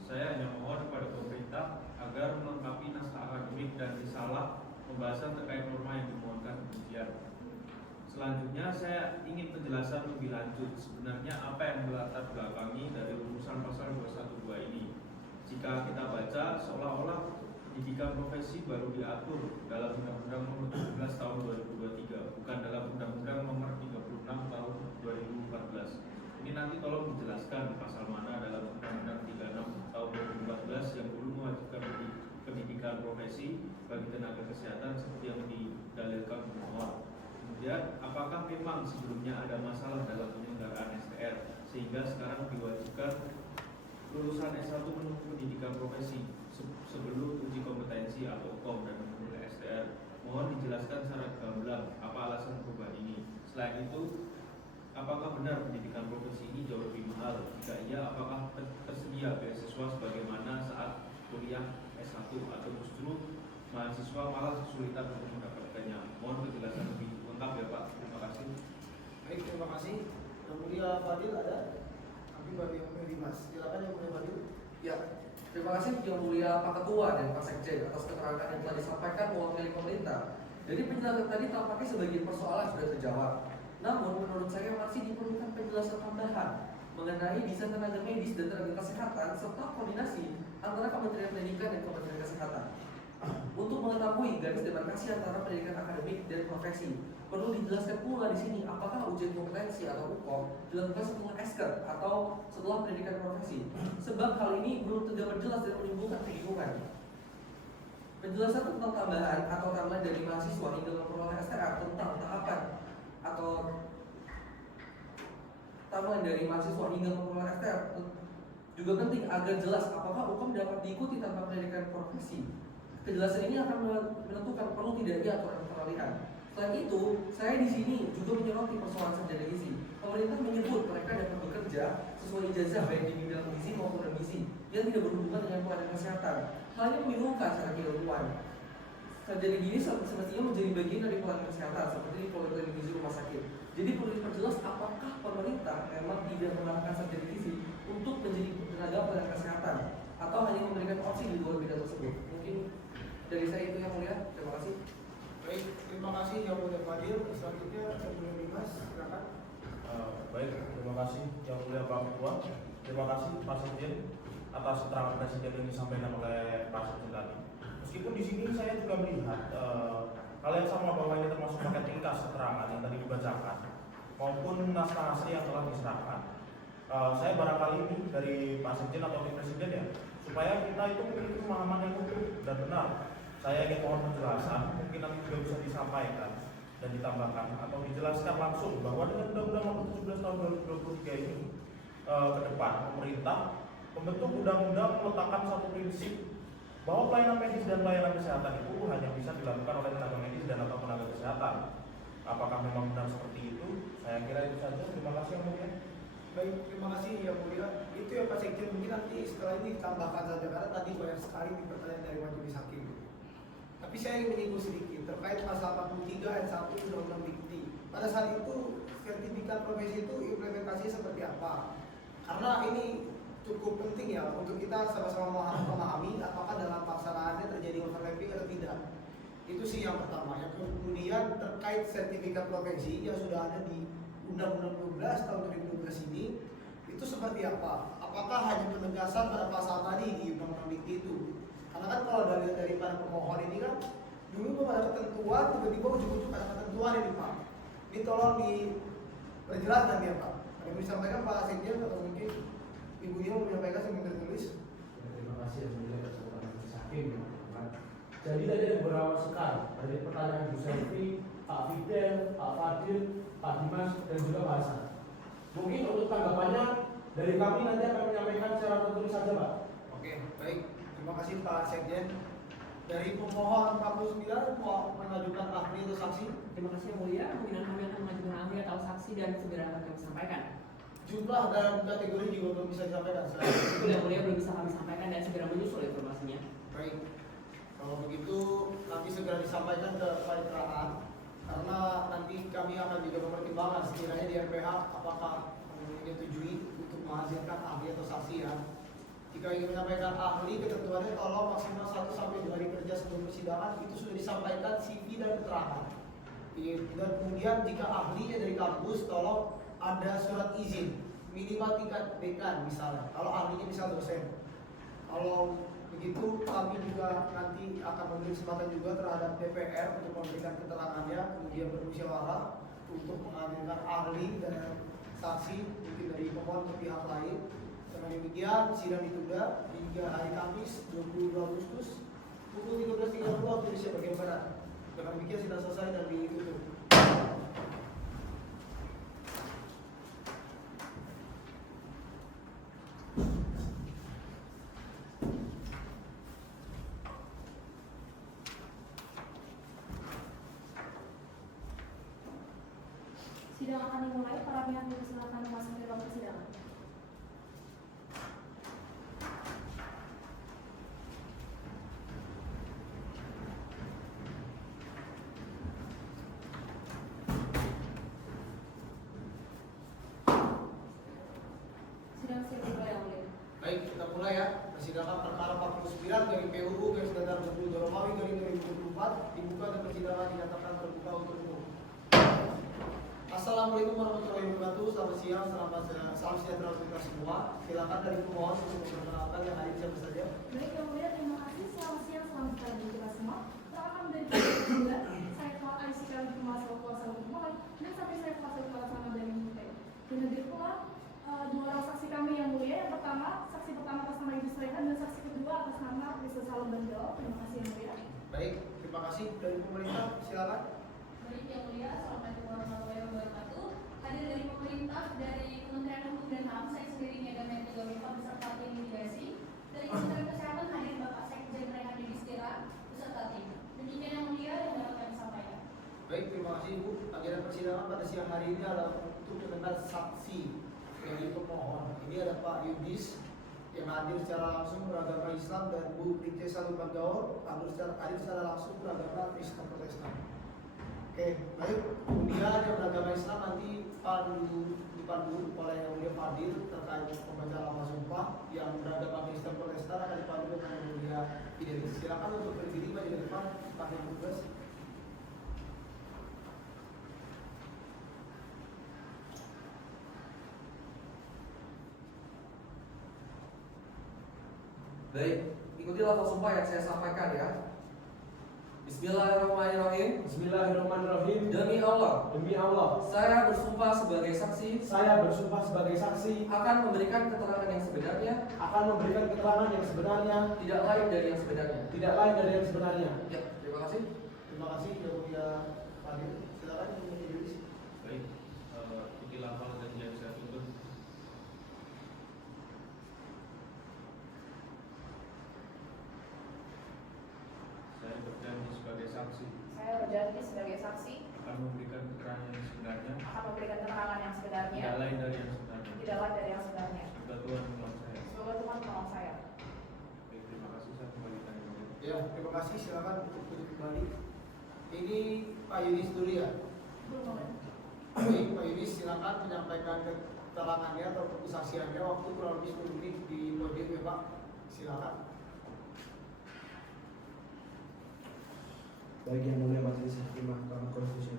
Saya hanya mohon kepada pemerintah agar melengkapi naskah akademik dan risalah pembahasan terkait norma yang dimohonkan demikian. Selanjutnya saya ingin penjelasan lebih lanjut sebenarnya apa yang melatar belakangi dari rumusan pasal 212 ini. Jika kita baca seolah-olah pendidikan profesi baru diatur dalam Undang-Undang Nomor 17 Tahun 2023, bukan dalam Undang-Undang Nomor 36 Tahun 2014. Ini nanti tolong dijelaskan pasal mana dalam Undang-Undang 36 Tahun 2014 yang dulu mewajibkan pendidikan profesi bagi tenaga kesehatan seperti yang didalilkan pemohon. Kemudian, apakah memang sebelumnya ada masalah dalam penyelenggaraan STR sehingga sekarang diwajibkan lulusan S1 menempuh pendidikan profesi sebelum uji kompetensi atau UKOM dan memperoleh STR? Mohon dijelaskan secara gamblang apa alasan perubahan ini. Selain itu, apakah benar pendidikan profesi ini jauh lebih mahal? Jika iya, apakah tersedia beasiswa sebagaimana saat kuliah S1 atau justru mahasiswa malah kesulitan untuk mendapatkannya? Mohon penjelasan lebih lengkap ya Pak. Terima kasih. Baik, terima kasih. Yang Mulia Fadil ada? Tapi bagi Yang Mulia Dimas, silakan Yang Mulia Fadil. Ya, terima kasih Yang Mulia Pak Ketua dan Pak Sekjen atas keterangan yang telah disampaikan mewakili pemerintah. Jadi penjelasan tadi tampaknya sebagian persoalan sudah terjawab. Namun menurut saya masih diperlukan penjelasan tambahan mengenai desain tenaga medis dan tenaga kesehatan serta koordinasi antara Kementerian Pendidikan dan Kementerian Kesehatan. Untuk mengetahui garis demarkasi antara pendidikan akademik dan profesi, perlu dijelaskan pula di sini apakah ujian kompetensi atau UKOM dilakukan setelah SKER atau setelah pendidikan profesi. Sebab hal ini belum terdapat jelas dan menimbulkan kebingungan. Penjelasan tentang tambahan atau tambahan dari mahasiswa hingga memperoleh STR tentang tahapan atau tambahan dari mahasiswa hingga memperoleh STR juga penting agar jelas apakah UKOM dapat diikuti tanpa pendidikan profesi. Kejelasan ini akan menentukan perlu tidaknya aturan peralihan. Selain itu, saya di sini juga menyoroti persoalan sarjana gizi. Pemerintah menyebut mereka dapat bekerja sesuai ijazah baik di bidang gizi maupun non gizi yang tidak berhubungan dengan pelayanan kesehatan. Hal ini membingungkan secara keilmuan. Sarjana gizi semestinya menjadi bagian dari pelayanan kesehatan seperti di politeknik gizi rumah sakit. Jadi perlu diperjelas apakah pemerintah memang tidak melakukan sarjana gizi untuk menjadi tenaga pelayanan kesehatan atau hanya memberikan opsi di luar bidang tersebut. Mungkin dari saya itu Yang Mulia. Terima kasih. Baik, terima kasih Yang Mulia Fadil. Selanjutnya Yang Mulia Dimas, silakan. Baik, terima kasih Yang Mulia Pak Ketua. Terima kasih Pak Sekjen atas keterangan Presiden yang disampaikan oleh Pak Sekjen tadi. Meskipun di sini saya juga melihat hal yang sama bahwa ini termasuk paket ringkas keterangan yang tadi dibacakan maupun naskah asli yang telah diserahkan. Saya barangkali ini dari Pak Sekjen atau Wakil Presiden ya, supaya kita itu memiliki pemahaman yang utuh dan benar. Saya ingin mohon penjelasan, mungkin nanti juga bisa disampaikan dan ditambahkan atau dijelaskan langsung bahwa dengan Undang-Undang Nomor 17 Tahun 2023 ini ke depan pemerintah membentuk undang-undang meletakkan satu prinsip bahwa pelayanan medis dan pelayanan kesehatan itu hanya bisa dilakukan oleh tenaga medis dan atau tenaga kesehatan. Apakah memang benar seperti itu? Saya kira itu saja. Terima kasih Yang Mulia. Baik, terima kasih Yang Mulia. Itu ya Pak Sekjen, mungkin nanti setelah ini tambahkan saja karena tadi banyak sekali pertanyaan dari majelis hakim. Tapi saya ingin menyinggung sedikit terkait pasal 43 ayat 1 Undang-Undang Dikti. Pada saat itu sertifikat profesi itu implementasinya seperti apa? Karena ini cukup penting ya untuk kita sama-sama memahami apakah dalam pelaksanaannya terjadi overlapping atau tidak. Itu sih yang pertama. Yang kemudian terkait sertifikat profesi yang sudah ada di Undang-Undang 12 tahun 2012 ini itu seperti apa? Apakah hanya penegasan pada pasal tadi di Undang-Undang Dikti itu? Karena kan kalau dari para pemohon ini kan dulu belum ada ketentuan, tiba-tiba ujuk-ujuk ada ketentuan ini Pak. Ini tolong diperjelaskan ya Pak. Ada yang disampaikan Pak Sekjen atau mungkin Ibunya mau menyampaikan sebagai tertulis. Terima kasih yang mulia atas majelis hakim. Jadi tadi ada beberapa sekali dari pertanyaan Bu Selvi, Pak Fidel, Pak Fadil, Pak Dimas dan juga Pak Hasan. Mungkin untuk tanggapannya dari kami nanti akan menyampaikan secara tertulis saja Pak. Oke, baik. Terima kasih Pak Sekjen. Dari pemohon 49 mau mengajukan ahli atau saksi. Terima kasih Yang Mulia. Pimpinan kami akan mengajukan ahli atau saksi dan segera akan kami sampaikan. Jumlah dalam kategori juga belum bisa disampaikan. Itu Yang Mulia belum bisa kami sampaikan dan segera menyusul informasinya. Baik. Kalau begitu nanti segera disampaikan ke paniteraan karena nanti kami akan juga mempertimbangkan sekiranya di RPH apakah menyetujui untuk menghasilkan ahli atau saksi ya. Jika ingin menyampaikan ahli, ketentuannya tolong maksimal 1 sampai 2 hari kerja sebelum persidangan itu sudah disampaikan CV dan keterangan. Dan kemudian jika ahlinya dari kampus, tolong ada surat izin minimal tingkat dekan misalnya. Kalau ahlinya bisa dosen. Kalau begitu kami juga nanti akan memberi kesempatan juga terhadap DPR untuk memberikan keterangannya, kemudian bermusyawarah untuk menghadirkan ahli dan saksi mungkin dari pemohon ke pihak lain. Dengan demikian sidang ditunda hingga hari Kamis 22 Agustus pukul 13.30 waktu Indonesia bagian barat. Dengan demikian sidang selesai dan ditutup. Sidang akan dimulai. Para pihak dipersilakan memasuki ruang persidangan. Sidang siap dimulai Yang Mulia. Baik, kita mulai ya. Persidangan perkara 49 dari PUU garis datar 20 Romawi dari 2024 dibuka dan persidangan dinyatakan terbuka untuk umum. Assalamualaikum warahmatullahi wabarakatuh. Selamat siang, salam sejahtera untuk kita semua. Silakan dari pemohon untuk memperkenalkan yang hadir siapa saja. Baik Yang Mulia, terima kasih. Selamat siang, selamat sejahtera bagi kita semua. Perkenalkan dari Pemda, saya telah Aisyah Kuasa Kuasa Pemohon dan sampai saya Kuasa Kuasa dari Mute. Dan hadir pula dua orang saksi kami Yang Mulia. Yang pertama, saksi pertama atas nama Ibu Sulaiman dan saksi kedua atas nama Rizal Salam Banjol. Terima kasih Yang Mulia. Baik, terima kasih dari pemerintah. Silakan. Baik Yang Mulia, assalamualaikum warahmatullahi wabarakatuh. Hadir dari pemerintah, dari Kementerian Hukum dan HAM, saya sendiri Niaga Menteri Kominfo beserta tim mitigasi. Dari Kementerian Kesehatan hadir Bapak Sekjen Rehan Distira beserta tim. Demikian Yang Mulia yang dapat kami sampaikan. Baik, terima kasih Ibu. Agenda persidangan pada siang hari ini adalah untuk mendengar saksi dari pemohon. Ini ada Pak Yudis yang hadir secara langsung beragama Islam dan Bu Princesa Lumban Gaul hadir secara langsung beragama Kristen Protestan. Oke, baik. Kemudian yang beragama Islam nanti dipandu oleh Yang Mulia Fadil terkait pembacaan lama sumpah. Yang beragama Kristen Protestan akan dipandu oleh Yang Mulia Fidelis. Silakan untuk berdiri maju ke depan, pakai tugas. Baik, ikuti lafaz sumpah yang saya sampaikan ya. Bismillahirrahmanirrahim. Bismillahirrahmanirrahim. Demi Allah. Demi Allah. Saya bersumpah sebagai saksi. Saya bersumpah sebagai saksi. Akan memberikan keterangan yang sebenarnya. Akan memberikan keterangan yang sebenarnya. Tidak lain dari yang sebenarnya. Tidak lain dari yang sebenarnya. Ya, terima kasih. Terima kasih Yang Mulia Fadil. Silakan Yang Mulia Yulis. Baik, ikuti lafal dan yang saya tuntut. Saya berjanji sebagai saksi Saya berjanji sebagai saksi akan memberikan keterangan yang sebenarnya, akan memberikan keterangan yang sebenarnya, tidak lain dari yang sebenarnya. tidak lain dari yang sebenarnya. Semoga Tuhan menolong saya. Semoga Tuhan menolong saya. Baik, terima kasih, saya kembalikan yang mulia. Ya, terima kasih. Silakan untuk duduk kembali. Ini Pak Yunis dulu ya. Baik, Pak Yunis silakan menyampaikan keterangannya atau kesaksiannya. Waktu kurang lebih 10 menit di podium ya Pak. Silakan. Baik Yang Mulia Majelis Hakim Mahkamah Konstitusi.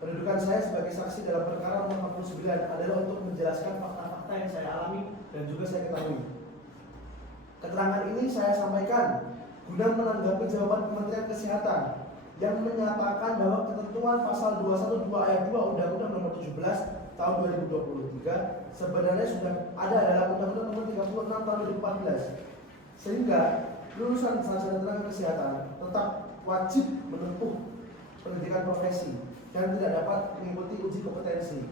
Pendudukan saya sebagai saksi dalam perkara nomor 49 adalah untuk menjelaskan fakta-fakta yang saya alami dan juga saya ketahui. Keterangan ini saya sampaikan guna menanggapi jawaban Kementerian Kesehatan yang menyatakan bahwa ketentuan pasal 212 ayat 2 Undang-Undang Nomor 17 Tahun 2023 sebenarnya sudah ada dalam Undang-Undang Nomor 36 Tahun 2014, sehingga lulusan sarjana tenaga kesehatan tetap wajib menempuh pendidikan profesi dan tidak dapat mengikuti uji kompetensi,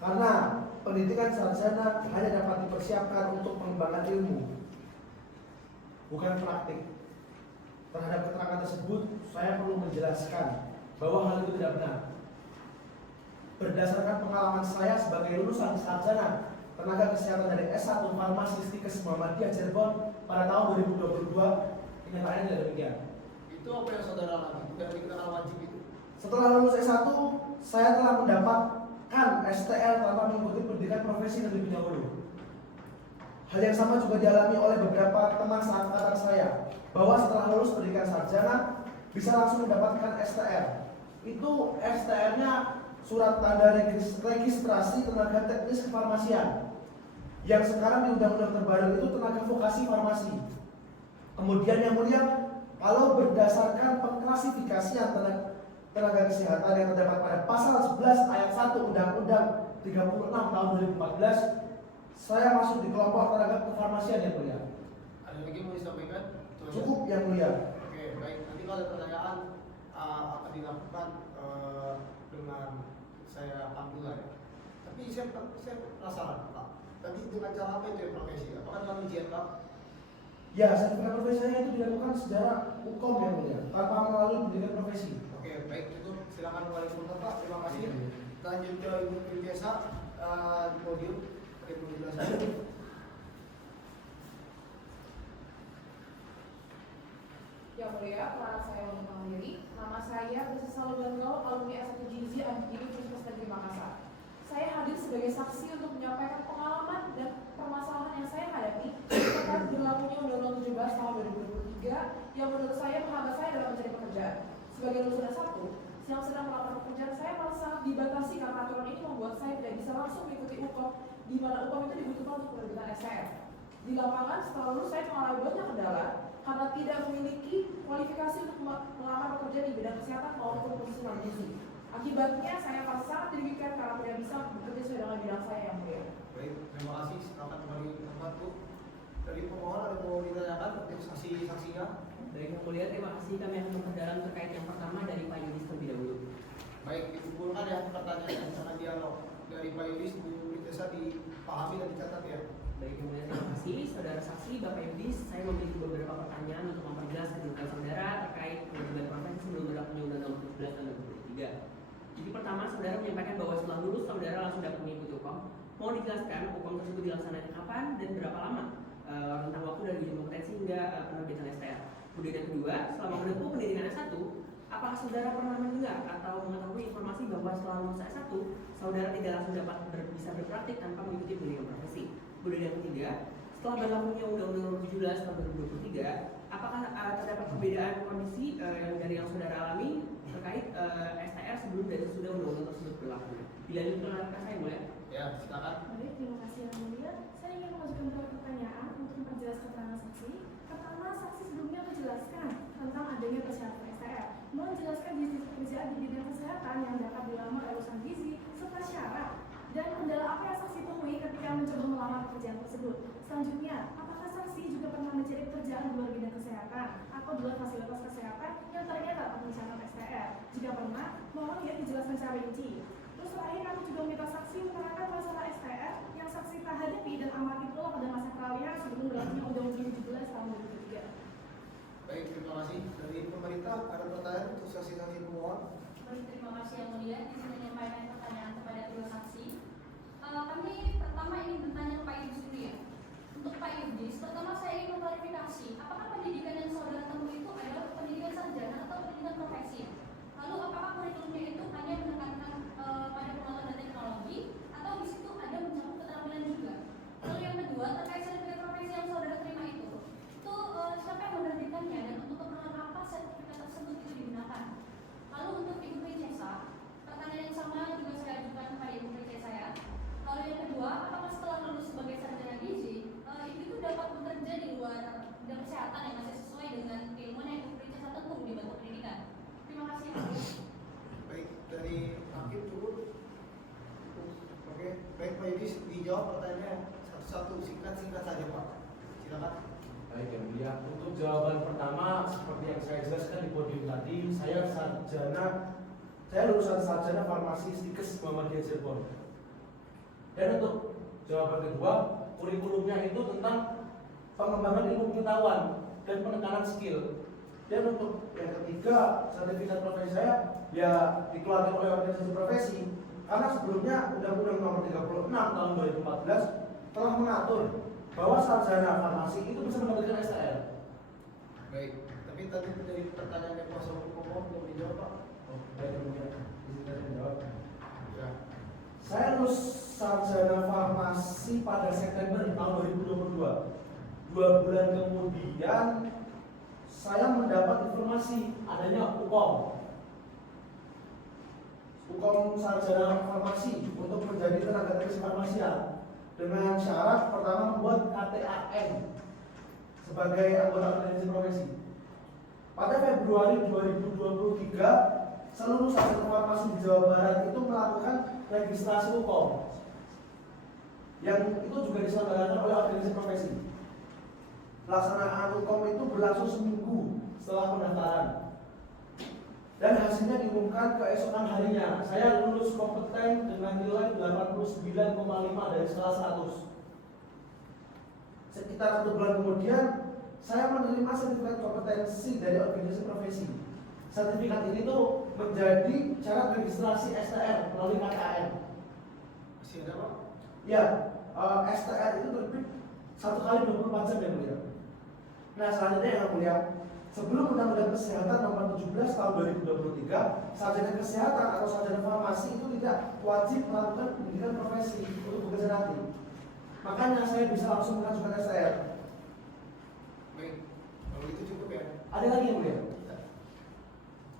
karena pendidikan sarjana hanya dapat dipersiapkan untuk pengembangan ilmu, bukan praktik. Terhadap keterangan tersebut, saya perlu menjelaskan bahwa hal itu tidak benar. Berdasarkan pengalaman saya sebagai lulusan sarjana tenaga kesehatan dari S1 Farmasi Stikes Muhammadiyah Cirebon pada tahun 2022, kenyataannya tidak demikian. Itu apa yang saudara alami? Bukan dikatakan wajib itu. Setelah lulus S1, saya telah mendapatkan STL tanpa mengikuti pendidikan profesi lebih dahulu. Hal yang sama juga dialami oleh beberapa teman seangkatan saya, bahwa setelah lulus pendidikan sarjana bisa langsung mendapatkan STR. Itu STR-nya surat tanda registrasi tenaga teknis kefarmasian, yang sekarang di undang-undang terbaru itu tenaga vokasi farmasi. Kemudian Yang Mulia, kalau berdasarkan pengklasifikasian tenaga kesehatan yang terdapat pada pasal 11 ayat 1 Undang-Undang 36 tahun 2014, saya masuk di kelompok tenaga kefarmasian Yang Mulia. Ada lagi mau disampaikan? Cukup Yang Mulia. Oke, baik. Nanti kalau ada pertanyaan akan dilakukan dengan saya ambil ya. Tapi saya penasaran Pak. Tadi dengan cara apa itu ya profesi? Apakah dengan ujian Pak? Ya, sertifikat profesi saya itu dilakukan secara hukum Yang Mulia, tanpa melalui pendidikan profesi. Oke, baik. Itu silakan kembali sebentar Pak. Terima kasih. Lanjut ke Ibu Biasa di podium. Oke, boleh jelaskan. Yang Mulia, perkenalkan saya untuk diri. Nama saya Bersisa Lugangau, alumni S1 Gizi Universitas Negeri Makassar. Saya hadir sebagai saksi untuk menyampaikan pengalaman dan permasalahan yang saya hadapi terkait berlakunya Undang-Undang 17 tahun 2023 yang menurut saya menghambat saya dalam mencari pekerjaan. Sebagai lulusan S1 yang sedang melamar pekerjaan, saya merasa dibatasi karena aturan ini membuat saya tidak bisa langsung mengikuti UKOM, di mana UKOM itu dibutuhkan untuk penerbitan STR. Di lapangan, setelah lulus saya mengalami banyak kendala karena tidak memiliki kualifikasi untuk melamar pekerjaan di bidang kesehatan maupun posisi non-gizi. Akibatnya saya merasa sangat dirugikan karena tidak bisa bekerja sesuai dengan bidang saya yang mulia. Baik, terima kasih. Silakan kembali ke tempat Bu. Dari pemohon ada mau ditanyakan untuk saksi-saksinya? Baik Yang Mulia, terima kasih. Kami akan memperdalam terkait yang pertama dari Pak Yunis terlebih dahulu. Baik, dikumpulkan ya pertanyaan karena dialog dari Pak Yunis, Bu Biasa dipahami dan dicatat ya. Baik Yang Mulia, terima kasih. Saudara saksi, Bapak Yunis, saya memiliki beberapa pertanyaan untuk memperjelas kedudukan saudara terkait kewajiban profesi sebelum berlakunya Undang-Undang 17 tahun 2023. Jadi pertama, saudara menyampaikan bahwa setelah lulus saudara langsung dapat mengikuti UKOM. Mau dijelaskan UKOM tersebut dilaksanakan kapan dan berapa lama? Rentang waktu dari uji kompetensi hingga penerbitan STR. Kemudian yang kedua, selama menempuh pendidikan S1, apakah saudara pernah mendengar atau mengetahui informasi bahwa setelah lulus S1, saudara tidak langsung dapat bisa berpraktik tanpa mengikuti pendidikan profesi? Kemudian yang ketiga, setelah berlakunya Undang-Undang Nomor 17 tahun 2023, apakah terdapat perbedaan kondisi dari yang saudara alami terkait STR sebelum dan sesudah Undang-Undang tersebut berlaku? Dilanjutkan saya Mulia. Ya, silakan. Baik, terima kasih Yang Mulia. Saya ingin mengajukan beberapa pertanyaan untuk memperjelas keterangan saksi. Pertama, saksi sebelumnya menjelaskan tentang adanya persyaratan STR. menjelaskan gizi pekerjaan di bidang kesehatan yang dapat dilamar lulusan gizi serta syarat dan kendala apa yang saksi temui ketika mencoba melamar pekerjaan tersebut. Selanjutnya, apakah saksi juga pernah mencari pekerjaan di luar bidang kesehatan atau di luar fasilitas kesehatan yang ternyata tak mencatat STR? Jika pernah, mohon ya dijelaskan secara rinci. Terus terakhir, kami juga meminta saksi menerangkan masalah STR yang saksi tak hadapi dan amati pula pada masa peralihan sebelum berlakunya Undang-Undang 17 tahun 2003. Baik, terima kasih. Dari pemerintah ada pertanyaan untuk saksi-saksi pemohon? Baik, terima kasih yang mulia. Izin menyampaikan pertanyaan kepada kedua saksi. Kami pertama ingin bertanya ke Pak Yudis dulu ya. Untuk Pak Yudis, pertama saya ingin mengklarifikasi, apakah pendidikan yang saudara temui itu adalah pendidikan sarjana atau pendidikan profesi? Lalu apakah kurikulumnya itu hanya menekankan pada pengetahuan dan teknologi atau di situ ada mencakup keterampilan juga? Lalu yang kedua, terkait sertifikat profesi yang saudara terima itu siapa yang menerbitkannya dan untuk keperluan apa sertifikat tersebut itu digunakan? Lalu untuk Ibu Princesa, pertanyaan yang sama juga saya ajukan kepada Ibu Princesa ya. Lalu yang kedua, apakah setelah lulus sebagai sarjana gizi, Ibu itu dapat bekerja di luar bidang kesehatan yang masih sesuai dengan keilmuan yang Ibu Princesa tempuh di bidang pendidikan? Terima kasih. Baik, dari hakim cukup. Oke, baik Pak Yudis, dijawab pertanyaannya satu-satu, singkat-singkat saja Pak. Silakan. Baik yang mulia, untuk jawaban pertama seperti yang saya jelaskan di podium tadi, saya lulusan sarjana farmasi Stikes Muhammadiyah Cirebon. Dan untuk jawaban kedua, kurikulumnya itu tentang pengembangan ilmu pengetahuan dan penekanan skill. Dan untuk yang ketiga, sertifikat profesi saya ya dikeluarkan oleh organisasi profesi karena sebelumnya Undang-Undang Nomor 36 Tahun 2014 telah mengatur bahwa sarjana farmasi itu bisa mendapatkan STR. Baik, tapi tadi dari pertanyaan yang kuasa hukum pemohon belum dijawab Pak. Oh, baik kemudian izinkan saya menjawab. Ya. Saya lulus sarjana farmasi pada September tahun 2022. 2 bulan kemudian saya mendapat informasi adanya UKOM sarjana farmasi untuk menjadi tenaga teknis farmasian dengan syarat pertama membuat KTAN sebagai anggota organisasi profesi. Pada Februari 2023, seluruh sarjana farmasi di Jawa Barat itu melakukan registrasi UKOM yang itu juga diselenggarakan oleh organisasi profesi. Pelaksanaan UKOM itu berlangsung seminggu setelah pendaftaran dan hasilnya diumumkan keesokan harinya. Saya lulus kompeten dengan nilai 89,5 dari skala 100. Sekitar 1 bulan kemudian saya menerima sertifikat kompetensi dari organisasi profesi. Sertifikat ini tuh menjadi syarat registrasi STR melalui KKN. Masih ada Pak? Ya, STR itu terbit 1 kali 24 jam ya mulia. Nah selanjutnya yang mulia, sebelum Undang-Undang Kesehatan Nomor 17 Tahun 2023, sarjana kesehatan atau sarjana farmasi itu tidak wajib melakukan pendidikan profesi untuk bekerja nanti. Makanya saya bisa langsung mengajukan STR. Baik, kalau itu cukup ya. Ada lagi yang mulia?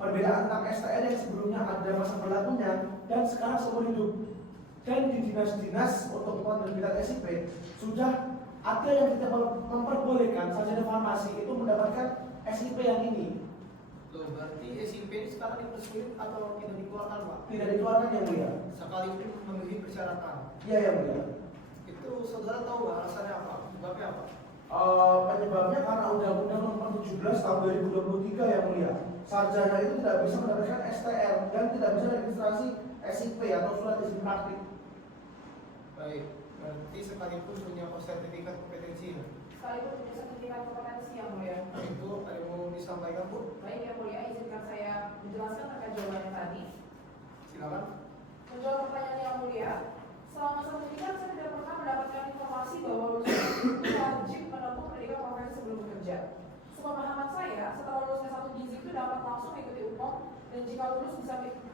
Perbedaan tentang STR yang sebelumnya ada masa berlakunya dan sekarang seumur hidup. Dan di dinas-dinas untuk penerbitan SIP sudah ada yang tidak memperbolehkan sarjana farmasi itu mendapatkan SIP yang ini. Loh, berarti SIP ini sekarang dipersulit atau tidak dikeluarkan Pak? Tidak dikeluarkan yang mulia. Sekalipun memenuhi persyaratan. Iya yang mulia. Itu saudara tahu nggak alasannya apa? Sebabnya apa? Penyebabnya karena Undang-Undang Nomor 17 Tahun 2023 yang mulia. Sarjana itu tidak bisa mendapatkan STR dan tidak bisa registrasi SIP atau surat izin praktik. Baik, berarti sekalipun punya sertifikat kompetensi ya? Sekalipun punya sertifikat kompetensi yang mulia. Itu ada yang mau disampaikan Bu? Baik yang mulia, izinkan saya menjelaskan terkait jawabannya tadi. Silakan. Menjawab pertanyaan yang mulia, selama sertifikat saya tidak pernah mendapatkan informasi bahwa lulusan itu wajib menempuh pendidikan profesi sebelum bekerja. Sepemahaman saya, setelah lulus S1 gizi itu dapat langsung mengikuti UKOM dan jika lulus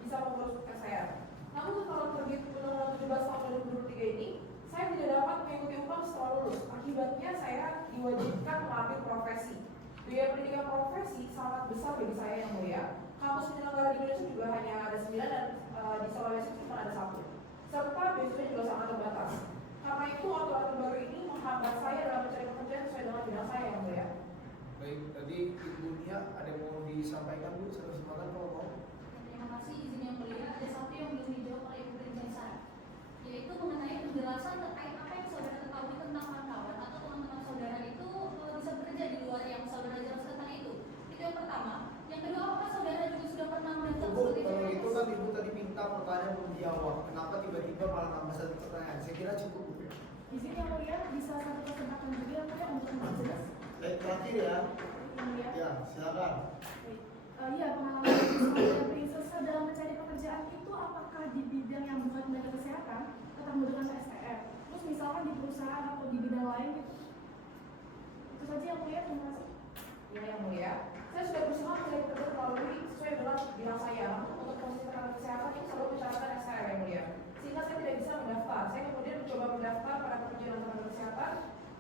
bisa mengurus STR. Namun setelah terbit Undang-Undang 17 tahun 2023 ini, saya tidak dapat mengikuti UKOM setelah lulus. Akibatnya saya diwajibkan mengambil profesi. Biaya pendidikan profesi sangat besar bagi saya yang mulia. Kampus penyelenggara di Indonesia juga hanya ada 9 dan di Sulawesi cuma ada 1. Serta beasiswa juga sangat terbatas. Karena itu aturan baru ini menghambat saya dalam mencari pekerjaan sesuai dengan bidang saya yang mulia. Baik, tadi Ibu Nia ada yang mau disampaikan Bu, silahkan kasih. Izin yang mulia, ada satu yang belum dijawab oleh Ibu Perinjani Sara, yaitu mengenai penjelasan terkait apa yang saudara ketahui tentang kawan atau teman-teman saudara itu bisa bekerja di luar yang saudara jelaskan tentang itu. Itu yang pertama. Yang kedua, apakah saudara juga sudah pernah mendaftar Bu, sebagai kalau PNS? itu kan Ibu tadi minta pertanyaan belum dijawab. Kenapa tiba-tiba malah nambah satu pertanyaan? Saya kira cukup, Bu. Izin yang mulia, bisa satu kesempatan juga yang mulia untuk menjelas. Baik, terakhir ya. Yang mulia. Ya, silakan. Baik. Iya, pengalaman sebagai prinsesa dalam mencari pekerjaan itu apakah di bidang yang bukan tenaga kesehatan ketemu dengan STM? Terus misalkan di perusahaan atau di bidang lain gitu. Itu saja yang mulia, terima kasih. Ya, yang mulia, saya sudah berusaha mencari kerja melalui sesuai dengan bidang saya. Namun untuk posisi tenaga kesehatan itu selalu mensyaratkan STM yang mulia, sehingga saya tidak bisa mendaftar. Saya kemudian mencoba mendaftar pada pekerjaan tenaga kesehatan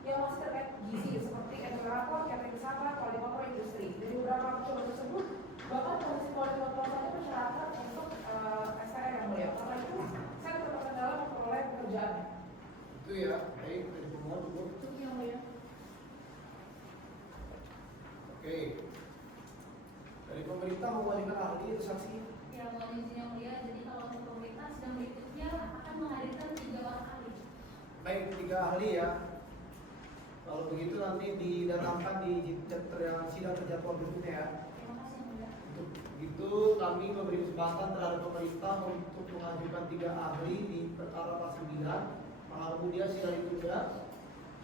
yang masih terkait gizi seperti endokrin, catering kesehatan, kualitas kontrol industri. Dari beberapa percobaan tersebut, bahkan posisi kualitas kontrol saja mensyaratkan untuk STM yang mulia. Karena itu saya tetap terkendala memperoleh pekerjaan. Itu ya. Baik, dari pemohon dulu. Cukup yang mulia. Oke. Dari pemerintah mewajibkan ahli atau saksi? Ya, mohon izin yang mulia. Jadi kalau untuk pemerintah sidang berikutnya akan menghadirkan 3 orang ahli. Baik, 3 ahli ya. Kalau begitu nanti didatangkan di sidang terjadwal berikutnya ya. Terima kasih yang mulia. Untuk itu kami memberi kesempatan terhadap pemerintah untuk mengajukan 3 ahli di perkara pasal 9. Maka kemudian sidang ditunda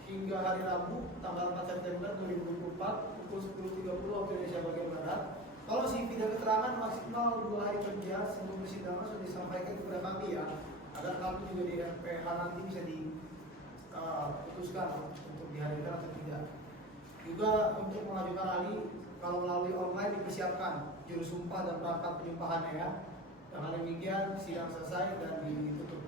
hingga hari Rabu tanggal 4 September 2024 pukul 10.30 waktu Indonesia bagian Barat. Kalau CV dan keterangan maksimal 2 hari kerja sebelum persidangan sudah disampaikan kepada kami ya, agar kami juga di FPH nanti bisa diputuskan untuk dihadirkan atau tidak. Juga untuk mengajukan ahli kalau melalui online dipersiapkan juru sumpah dan perangkat penyumpahannya ya. Dengan demikian sidang selesai dan ditutup.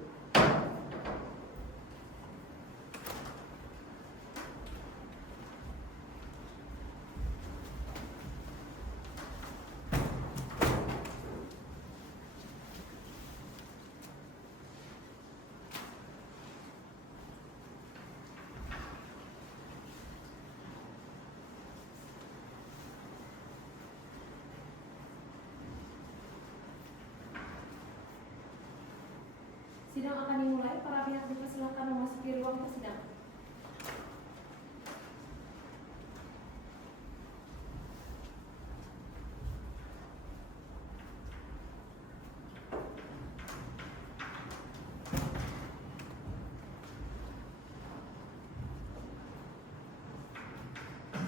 Sidang akan dimulai. Para pihak dipersilakan memasuki ruang persidangan.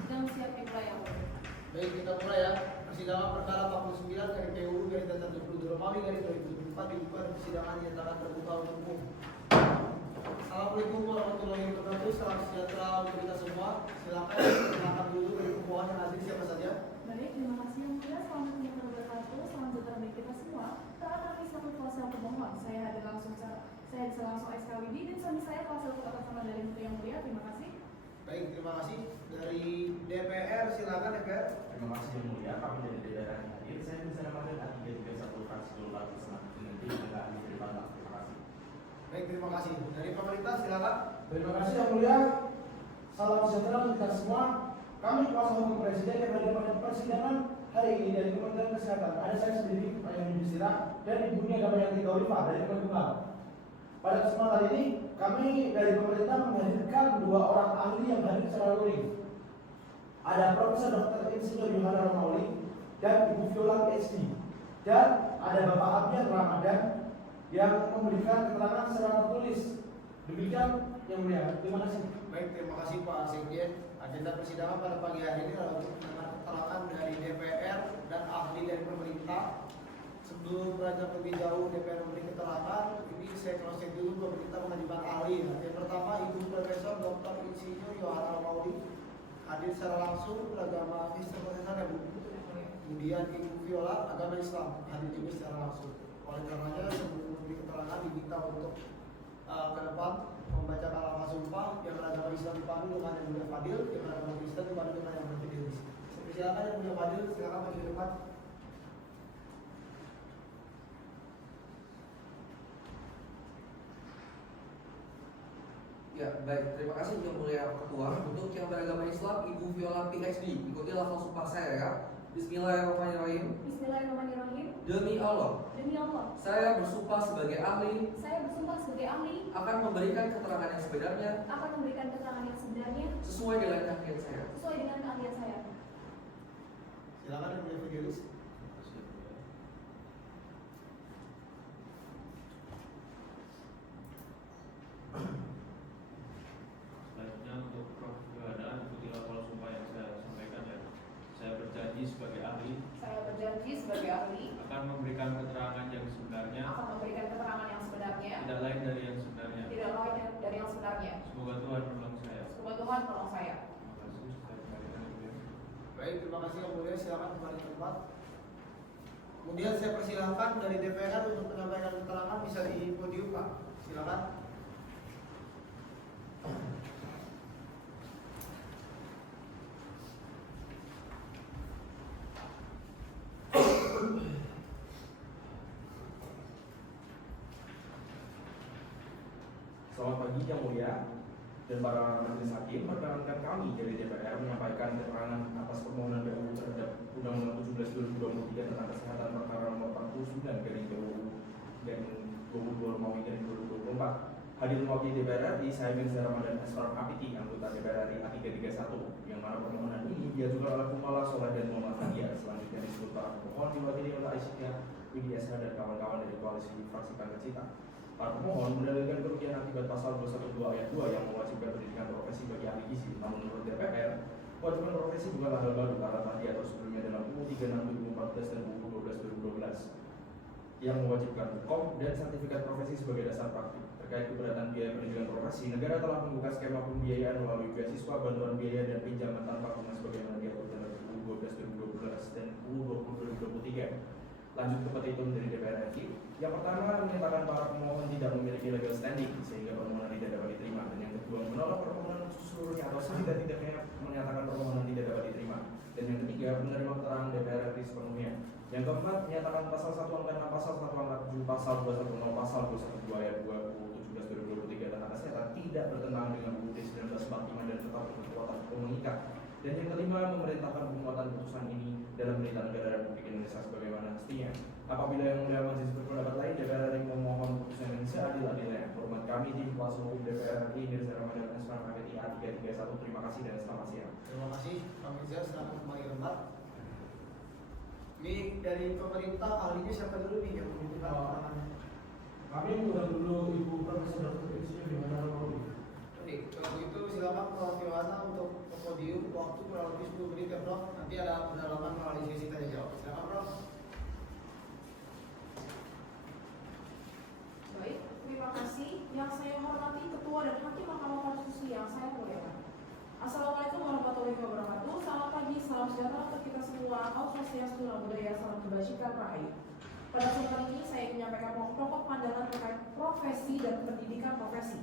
Sidang siap dimulai yang mulia. Baik, kita mulai ya. Persidangan perkara 49 dari PUU garis datar 20 Romawi garis 2004 dibuka dan persidangan dinyatakan terbuka untuk umum. Assalamualaikum warahmatullahi wabarakatuh. Salam sejahtera untuk kita semua. Silakan perkenalkan dulu dari pemohon yang hadir siapa saja. Baik, terima kasih yang mulia. Selamat wabarakatuh. Salam sejahtera bagi kita semua. Taat kami selaku kuasa pemohon. Saya hadir langsung SKWD dan suami saya kuasa hukum atas nama dari Menteri yang mulia. Terima kasih. Baik, terima kasih. Dari DPR silakan DPR. Terima kasih yang mulia, kami dari DPR yang hadir. Saya bisa Ramadan A331 fraksi Golkar bersama dengan tim yang ahli dari Bapak. Terima kasih. Baik, terima kasih. Dari pemerintah silakan. Terima kasih yang mulia. Salam sejahtera untuk kita semua. Kami kuasa hukum presiden yang berada pada persidangan hari ini dari Kementerian Kesehatan. Ada saya sendiri, Pak Yang Yudhistira, dan Ibu Nia Damayanti Gaurifa dari Kemenkumham. Pada kesempatan ini, kami dari pemerintah menghadirkan 2 orang ahli yang hadir secara luring. Ada Profesor Dr. Insinyur Yohana Romawi dan Ibu Viola PhD. Dan ada Bapak Abdian Ramadan yang memberikan keterangan secara tertulis. Demikian yang mulia. Terima kasih. Baik, terima kasih Pak Sekjen. Agenda persidangan pada pagi hari ini adalah untuk mendengar keterangan dari DPR dan ahli dari pemerintah. Sebelum beranjak lebih jauh DPR memberi keterangan, ini saya cross check dulu pemerintah mengajukan ahli. Yang pertama Ibu Profesor Dr. Insinyur Yohana Romawi hadir secara langsung beragama Kristen Protestan ya Bu. Kemudian Ibu Viola agama Islam hadir juga secara langsung. Oleh karenanya sebelum memberi keterangan diminta untuk ke depan membaca kalimat sumpah yang beragama Islam dipandu dengan yang mulia Fadil, yang beragama Kristen dipandu dengan yang mulia Fidelis. Silakan yang mulia Fadil, silakan maju ke depan. Ya, baik. Terima kasih yang mulia Ketua. Untuk yang beragama Islam, Ibu Viola PhD, ikuti lafal sumpah saya ya. Bismillahirrahmanirrahim. Bismillahirrahmanirrahim. Demi Allah, Demi Allah, saya bersumpah sebagai ahli saya bersumpah sebagai ahli akan memberikan keterangan yang sebenarnya akan memberikan keterangan yang sebenarnya sesuai dengan keahlian saya. sesuai dengan keahlian saya. Silakan Yang Mulia Fidelis. Selanjutnya untuk Prof. Yohana, ikutilah pola sumpah yang saya sampaikan ya. Saya berjanji sebagai ahli Saya berjanji sebagai ahli akan memberikan keterangan yang sebenarnya, akan memberikan keterangan yang sebenarnya, tidak lain dari yang sebenarnya. tidak lain dari yang sebenarnya. Semoga Tuhan menolong saya. Semoga Tuhan menolong saya. Terima kasih. Saya kembalikan Yang Mulia. Baik, terima kasih Yang Mulia. Silakan kembali ke tempat. Kemudian saya persilahkan dari DPR untuk menyampaikan keterangan bisa di podium Pak. Silakan. Selamat pagi Yang Mulia dan para majelis hakim. Perkenankan kami dari DPR menyampaikan keterangan atas permohonan BU terhadap Undang-Undang 17/2023 tentang Kesehatan perkara nomor 49 garing BU dan 22 Romawi garing 2024. Hadir mewakili DPR RI, saya bin Ramadan Esfar Apiti, anggota DPR RI A331, yang mana permohonan ini diajukan oleh Kumala Soleh dan Muhammad Fadia. Selanjutnya disebut para pemohon diwakili oleh Aisyah, Widya Esra dan kawan-kawan dari koalisi fraksi Bangga Cita. Para pemohon mendalilkan kerugian akibat pasal 212 ayat 2 yang mewajibkan pendidikan profesi bagi ahli gizi. Namun menurut DPR, kewajiban profesi bukanlah hal baru karena telah diatur sebelumnya dalam UU 36 2014 dan UU 12 2012 yang mewajibkan BPOM dan sertifikat profesi sebagai dasar praktik. Terkait keberatan biaya pendidikan profesi, negara telah membuka skema pembiayaan melalui beasiswa, bantuan biaya, dan pinjaman tanpa bunga sebagaimana diatur dalam UU 12 2012 dan UU 20 2023. Lanjut ke petitum dari DPR RI. Yang pertama, menyatakan para pemohon tidak memiliki legal standing sehingga permohonan tidak dapat diterima, dan yang kedua, menolak permohonan seluruhnya atau setidak-tidaknya menyatakan permohonan tidak dapat diterima, dan yang ketiga, menerima keterangan DPR RI sepenuhnya. Yang keempat, menyatakan pasal 1 angka 6, pasal 1 angka 7, pasal 210, pasal 212 ayat 2 UU 17 2023 tentang kesehatan tidak bertentangan dengan UUD 1945 dan tetap berkekuatan hukum mengikat. Dan yang kelima, memerintahkan penguatan putusan ini dalam berita negara Republik Indonesia sebagaimana mestinya. Apabila Yang Mulia Majelis berpendapat lain, DPR RI memohon putusan yang seadil-adilnya. Hormat kami, tim kuasa hukum DPR RI, Mirza Ramadan Esfar APTI A331. Terima kasih dan selamat siang. Terima kasih Pak Mirza. Silakan kembali ke tempat. Ini dari pemerintah ahlinya siapa dulu nih yang membutuhkan keterangannya? Kami mengundang dulu Ibu Profesor Dr. Isya Yohana Romawi. Baik, kalau begitu silakan Prof. Yohana untuk ke podium. Waktu kurang lebih 10 menit ya Prof. Nanti ada pendalaman melalui sesi tanya jawab. Silakan Prof. Baik, terima kasih. Yang saya hormati Ketua dan Hakim Mahkamah Konstitusi yang saya muliakan. Assalamualaikum warahmatullahi wabarakatuh. Selamat pagi, salam sejahtera untuk kita semua. Om Swastiastu, Namo Buddhaya, salam kebajikan rahayu. Pada kesempatan ini saya ingin menyampaikan pokok pandangan terkait profesi dan pendidikan profesi.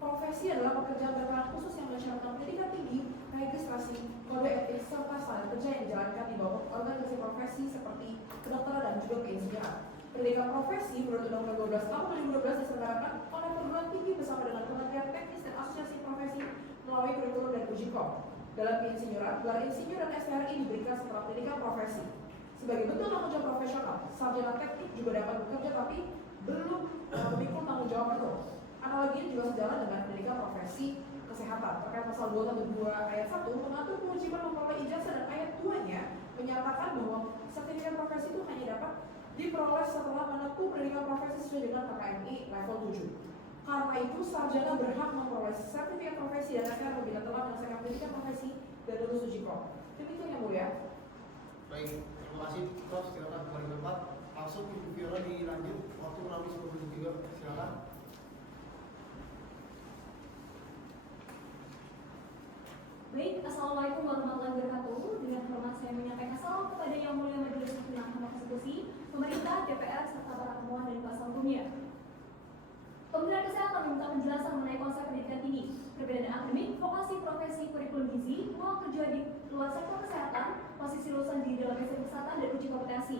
Profesi adalah pekerjaan berperan khusus yang mensyaratkan pendidikan tinggi, registrasi, kode etik, serta standar kerja yang dijalankan di bawah organisasi profesi seperti kedokteran dan juga keinsinyuran. Pendidikan profesi menurut Undang-Undang 12 Tahun 2012 diselenggarakan oleh perguruan tinggi bersama dengan Kementerian Teknis dan Asosiasi Profesi melalui kurikulum dan uji kom. Dalam keinsinyuran, gelar insinyur dan SPRI diberikan setelah pendidikan profesi. Sebagai bentuk tanggung jawab profesional, sarjana teknik juga dapat bekerja tapi belum memikul tanggung jawab penuh. Analogi ini juga sejalan dengan pendidikan profesi kesehatan. Terkait pasal 212 ayat 1 mengatur kewajiban memperoleh ijazah dan ayat 2-nya menyatakan bahwa sertifikat profesi itu hanya dapat diperoleh setelah menempuh pendidikan profesi sesuai dengan KKMI level 7. Karena itu, sarjana berhak memperoleh sertifikat profesi dan SPR bila telah menyelesaikan pendidikan profesi dan lulus uji kom. Demikian Yang Mulia. Baik, terima kasih Prof. Silakan kembali ke tempat. Langsung Ibu Viola dilanjut. Waktu kurang lebih 10 menit juga. Silakan. Baik, Assalamualaikum warahmatullahi wabarakatuh. Dengan hormat saya menyampaikan salam kepada Yang Mulia Majelis Hakim Mahkamah Konstitusi, pemerintah, DPR, serta para pemohon dan kuasa hukumnya. Kementerian Kesehatan meminta penjelasan mengenai konsep pendidikan tinggi, perbedaan akademik, vokasi, profesi, kurikulum gizi, peluang kerja di luar sektor kesehatan, posisi lulusan di dalam sektor kesehatan dan uji kompetensi.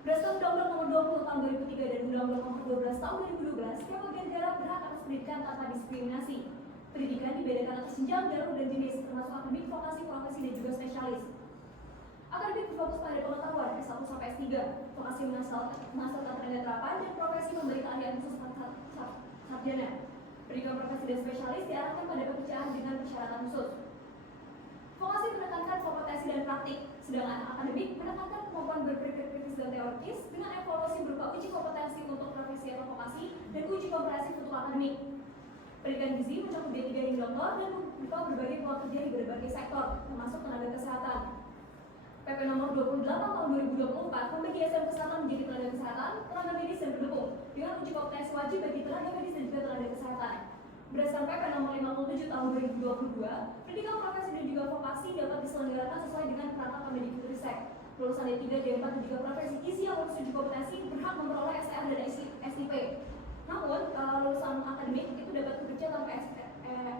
Berdasarkan Undang-Undang Nomor 20 Tahun 2003 dan Undang-Undang Nomor 12 Tahun 2012, setiap warga negara berhak atas pendidikan tanpa diskriminasi. Pendidikan dibedakan atas jenjang, jalur, dan jenis, termasuk akademik, vokasi, profesi, dan juga spesialis. Akademik berfokus pada pengetahuan S1 sampai S3, vokasi menghasilkan tenaga terapan, dan profesi memberi keahlian khusus sarjana. Pendidikan profesi dan spesialis diarahkan pada pekerjaan dengan persyaratan khusus. Vokasi menekankan kompetensi dan praktik, sedangkan akademik menekankan kemampuan berpikir kritis dan teoritis dengan evaluasi berupa uji kompetensi untuk profesi atau vokasi dan uji komprehensif untuk akademik. Pendidikan gizi mencakup D3 hingga doktor dan membuka berbagai peluang kerja di berbagai sektor, termasuk tenaga kesehatan. PP nomor 28 tahun 2024 membagi SDM kesehatan menjadi tenaga kesehatan, tenaga medis dan pendukung dengan uji kompetensi wajib bagi tenaga medis dan juga tenaga kesehatan. Berdasarkan PP nomor 57 tahun 2022, pendidikan profesi dan juga vokasi dapat diselenggarakan sesuai dengan perangkat Kemendikbudristek. Lulusan D3, D4 dan juga profesi gizi yang lulus uji kompetensi berhak memperoleh STR dan SIP. Namun, lulusan akademik itu dapat bekerja tanpa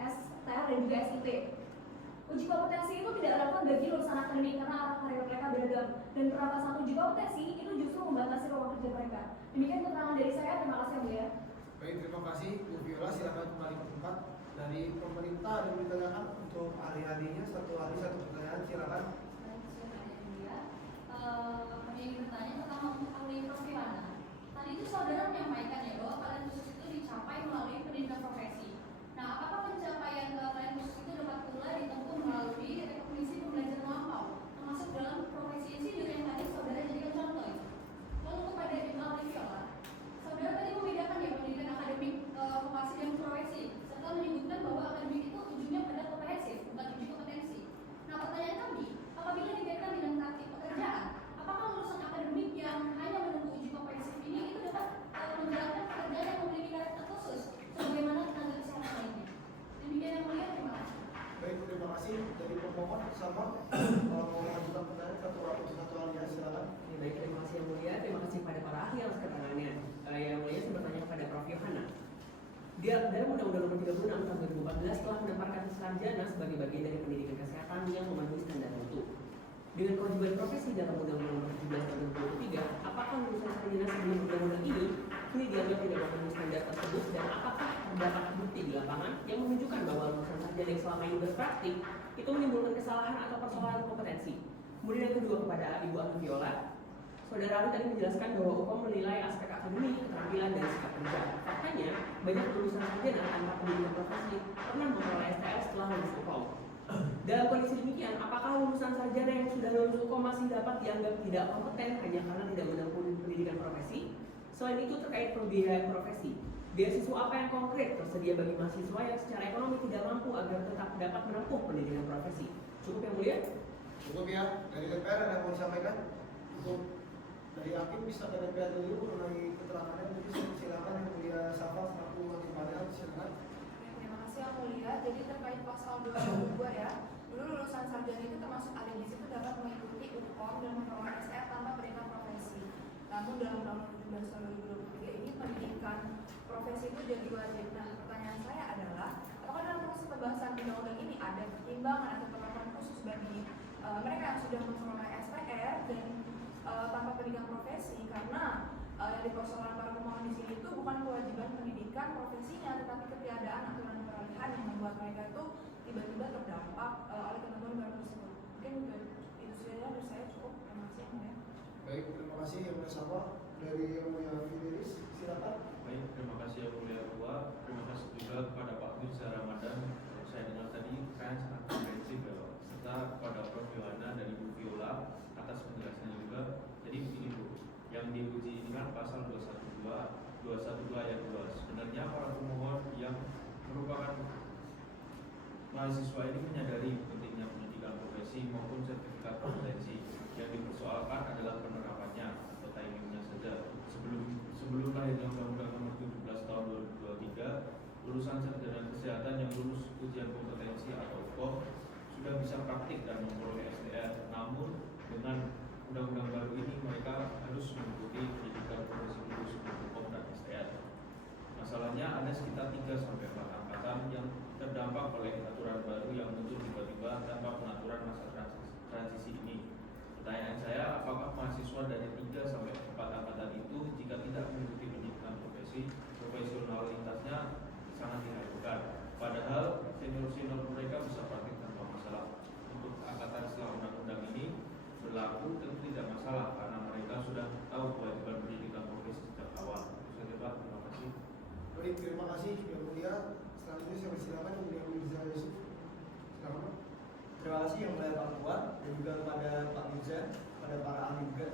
STR dan juga SIP. Uji kompetensi itu tidak relevan bagi lulusan akademik karena arah karir mereka beragam, dan perampasan uji kompetensi itu justru membatasi ruang kerja mereka. Demikian keterangan dari saya, terima kasih yang mulia. Baik, terima kasih Bu Viola, silakan kembali ke tempat. Dari pemerintah ada yang ditanyakan untuk ahli-ahlinya, satu ahli satu pertanyaan, silakan. Kami ingin bertanya tentang ahli Prof. Yohana. Tadi itu saudara menyampaikan ya bahwa kalian khusus itu dicapai melalui pendidikan profesi. Nah, apakah pencapaian kalian khusus itu dapat pula ditempuh melalui rekognisi pembelajaran lampau, termasuk dalam profesi ini juga yang tadi saudara jadikan contoh? Lalu kepada Ibu Ahli Viola, saudara tadi membedakan ya pendidikan akademik, vokasi dan profesi, serta menyebutkan bahwa akademik itu ujungnya pada komprehensif, bukan uji kompetensi. Nah, pertanyaan kami, apabila dikaitkan dengan praktik pekerjaan, apakah lulusan akademik yang hanya menunggu uji komprehensif ini itu dapat menjalankan pekerjaan yang memiliki karakter khusus, sebagaimana tenaga kesehatan lainnya? Demikian yang mulia, terima kasih. Baik, terima kasih. Dari pemohon sama mau mengajukan pertanyaan satu ahli, silakan. Baik, terima kasih yang mulia. Terima kasih kepada para ahli atas keterangannya. Yang mulia, saya bertanya kepada Prof. Yohana. Dia dalam Undang-Undang Nomor 36 Tahun 2014 telah menempatkan sarjana sebagai bagian dari pendidikan kesehatan yang memenuhi standar mutu. Dengan kewajiban profesi dalam Undang-Undang Nomor 17 Tahun 2023, apakah lulusan sarjana sebelum undang-undang ini kini dianggap tidak memenuhi standar tersebut, dan apakah terdapat bukti di lapangan yang menunjukkan bahwa lulusan sarjana yang selama ini berpraktik itu menimbulkan kesalahan atau persoalan kompetensi? Kemudian yang kedua, kepada Ibu Ahli Viola, saudara ahli tadi menjelaskan bahwa UPOM menilai aspek akademik, keterampilan, dan sikap kerja. Faktanya, banyak lulusan sarjana tanpa pendidikan profesi pernah memperoleh STR setelah lulus UPOM. Dalam kondisi demikian, apakah lulusan sarjana yang sudah lulus UPOM masih dapat dianggap tidak kompeten hanya karena tidak menempuh pendidikan profesi? Selain itu, terkait pembiayaan profesi, beasiswa apa yang konkret tersedia bagi mahasiswa yang secara ekonomi tidak mampu agar tetap dapat menempuh pendidikan profesi? Cukup yang mulia? Cukup ya. Dari DPR ada yang mau disampaikan? Untuk dari Hakim bisa ke DPR dulu mengenai keterangannya. Mungkin silakan yang mulia Safa selaku hakim panel, silakan. Terima kasih yang mulia. Jadi terkait pasal 22 ya, dulu lulusan sarjana itu termasuk ahli gizi itu dapat mengikuti UPOM dan memperoleh SR tanpa pendidikan profesi. Namun dalam Undang-Undang 17 Tahun 2023 ini pendidikan profesi itu jadi wajib. Nah, pertanyaan saya adalah, apakah dalam proses pembahasan undang-undang ini ada pertimbangan atau perlakuan khusus bagi mereka yang sudah memperoleh SPR dan tanpa pendidikan profesi, karena yang dipersoalkan para pemohon di sini itu bukan kewajiban pendidikan profesinya, tetapi ketiadaan aturan peralihan yang membuat mereka itu tiba-tiba terdampak oleh ketentuan baru tersebut. Mungkin itu saja dari saya, cukup. Terima kasih ya. Baik, terima kasih yang mulia Safa. Dari yang mulia Fidelis, silakan. Baik, terima kasih yang mulia Ketua. Terima kasih juga kepada Pak Mirza Ramadan. Saya dengar tadi kan sangat komprehensif ya, serta kepada Prof. Yohana dari Bu Viola atas penjelasannya juga. Jadi begini Bu, yang diuji ini kan pasal 212 ayat 2. Sebenarnya para pemohon yang merupakan mahasiswa ini menyadari pentingnya pendidikan profesi maupun sertifikat kompetensi. Yang dipersoalkan adalah penerapannya atau timingnya saja. Sebelum lahirnya Undang-Undang Nomor 17 Tahun 2023, lulusan sarjana kesehatan yang lulus ujian kompetensi atau UPOM sudah bisa praktik dan memperoleh STR. Namun dengan undang-undang baru ini mereka harus mengikuti pendidikan profesi lulus UPOM dan STR. Masalahnya ada sekitar 3-4 angkatan yang terdampak oleh aturan baru yang muncul tiba-tiba tanpa pengaturan masa transisi ini. Pertanyaan saya, apakah mahasiswa dari 3-4 angkatan itu jika tidak mengikuti pendidikan profesi, profesionalitasnya sangat diragukan? Padahal senior-senior mereka bisa praktik tanpa masalah. Untuk angkatan setelah undang-undang ini berlaku Baik, terima kasih Yang Mulia. Selanjutnya saya persilakan Yang Mulia Mirza Yusuf. Silakan Pak. Terima kasih Yang Mulia Pak Ketua dan juga kepada Pak Mirza, pada para ahli juga.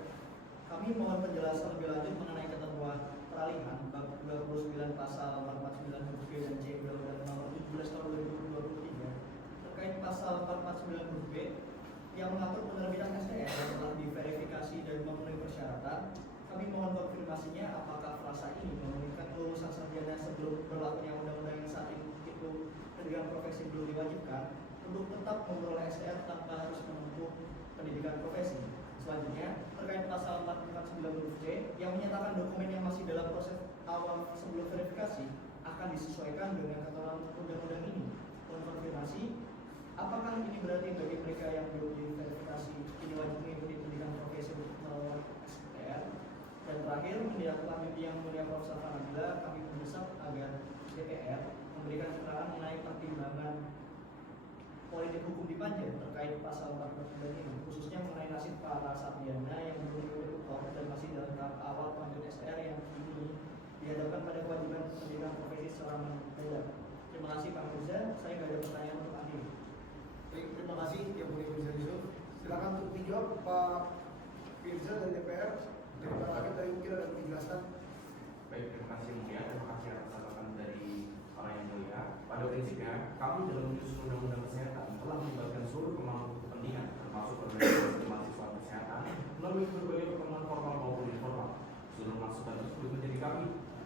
Kami mohon penjelasan lebih lanjut mengenai ketentuan peralihan bab 29 pasal 449 huruf B dan C Undang-Undang Nomor 17 Tahun 2023 terkait pasal 449 huruf B yang mengatur penerbitan STR yang telah diverifikasi dan memenuhi persyaratan. Kami mohon konfirmasinya apakah frasa ini memungkinkan lulusan sarjana sebelum berlakunya undang-undang yang saat ini itu pendidikan profesi belum diwajibkan untuk tetap memperoleh STR tanpa harus menempuh pendidikan profesi. Selanjutnya, terkait pasal 449 huruf C yang menyatakan dokumen yang masih dalam proses awal sebelum verifikasi akan disesuaikan dengan ketentuan undang-undang ini. Konfirmasi, apakah ini berarti bagi mereka yang belum diverifikasi ini wajib mengikuti pendidikan profesi untuk melalui STR? Dan terakhir, menindaklanjuti Yang Mulia Prof. Nabila, kami mendesak agar DPR memberikan keterangan mengenai pertimbangan politik hukum di Panja terkait pasal 449 ini, khususnya mengenai nasib para sarjana yang belum berkutat dan masih dalam tahap awal pengambilan STR yang kini dihadapkan pada kewajiban pendidikan profesi secara mendadak. Terima kasih Pak Mirza, saya nggak ada pertanyaan untuk ahli. Baik, terima kasih Yang Mulia Mirza Yusuf. Silakan untuk dijawab Pak Mirza dari DPR. Dari para hakim tadi mungkin ada penjelasan. Baik, terima kasih Mulia. Terima kasih atas catatan dari para yang mulia. Pada prinsipnya, kami dalam menyusun undang-undang kesehatan telah melibatkan seluruh pemangku kepentingan, termasuk organisasi mahasiswa kesehatan, melalui berbagai pertemuan formal maupun informal. Seluruh masukan tersebut menjadi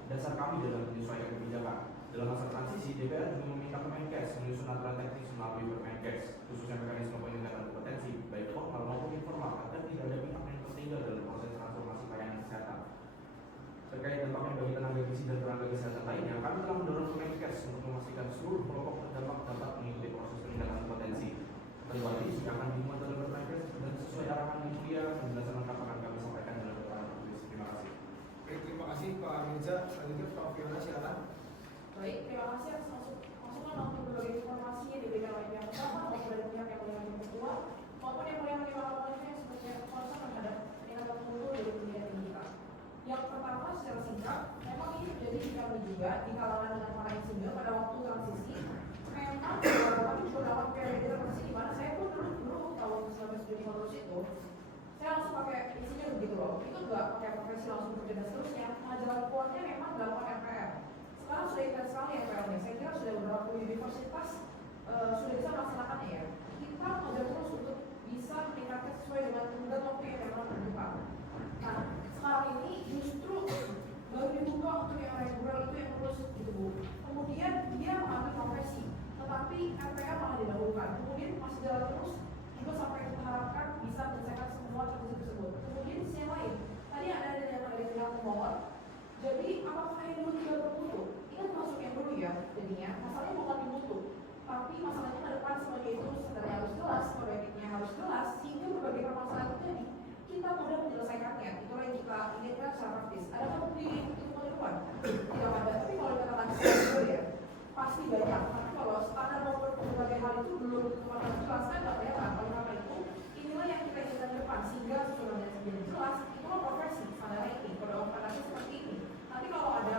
dasar kami dalam menyesuaikan kebijakan. Dalam masa transisi, DPR juga meminta Kemenkes menyusun aturan teknis melalui Permenkes, khususnya mekanisme peningkatan kompetensi, baik formal maupun informal, agar tidak ada pihak yang tertinggal dalam proses transformasi pelayanan kesehatan. Terkait dampaknya bagi tenaga gizi dan tenaga kesehatan lainnya, kami telah mendorong Kemenkes untuk memastikan seluruh kelompok terdampak dapat mengikuti proses peningkatan kompetensi. Ketentuan ini akan dimuat dalam Permenkes dan sesuai arahan Yang Mulia. Penjelasan lengkap akan kami sampaikan dalam keterangan tertulis. Terima kasih. Baik, terima kasih Pak Mirza. Selanjutnya Pak Fiona, silakan. Baik, terima kasih atas masukan maupun berbagai informasi yang diberikan oleh pihak utama maupun dari pihak yang mulia yang kedua maupun yang mulia menimba yang sebagai konsen terhadap peningkatan mutu dari pendidikan kita. Yang pertama, secara singkat, memang ini terjadi di kami juga di kalangan dengan para insinyur pada waktu transisi. Memang kami juga dalam periode transisi di mana saya pun dulu tahun 1975 itu saya langsung pakai insinyur gitu loh. Itu enggak pakai profesi langsung kerja dan seterusnya. Pengajaran kuatnya memang dilakukan MPR. Sekarang sudah intens sekali MPR-nya. Saya kira sudah beberapa universitas sudah bisa melaksanakannya ya. Kita mengajar terus untuk bisa meningkatkan sesuai dengan tenggat waktu yang memang terbuka. Nah, sekarang ini justru baru dibuka untuk yang reguler itu yang terus gitu Bu. Kemudian dia mengambil profesi, tetapi MPR malah didahulukan. Kemudian masih jalan terus juga sampai kita harapkan bisa menyelesaikan semua transisi tersebut. Kemudian di sisi yang lain, tadi ada yang pihak pemohon. Jadi apakah yang dulu tidak bermutu? Ini termasuk yang dulu ya. Jadinya masalahnya bukan di mutu, tapi masalahnya ke depan sebagai itu sebenarnya harus jelas, kode etiknya harus jelas, sehingga berbagai permasalahan terjadi kita mudah menyelesaikannya. Itulah yang kita inginkan secara praktis. Adakah bukti itu ke depan? Tidak ada. Tapi kalau dikatakan sesuatu ya pasti banyak. Tapi kalau standar maupun berbagai hal itu belum ditentukan jelas kan nggak kelihatan. Oleh karena itu inilah yang kita inginkan ke depan sehingga sesuatu yang menjadi jelas itulah profesi standar ini. Kalau standarnya seperti ini. Nanti kalau ada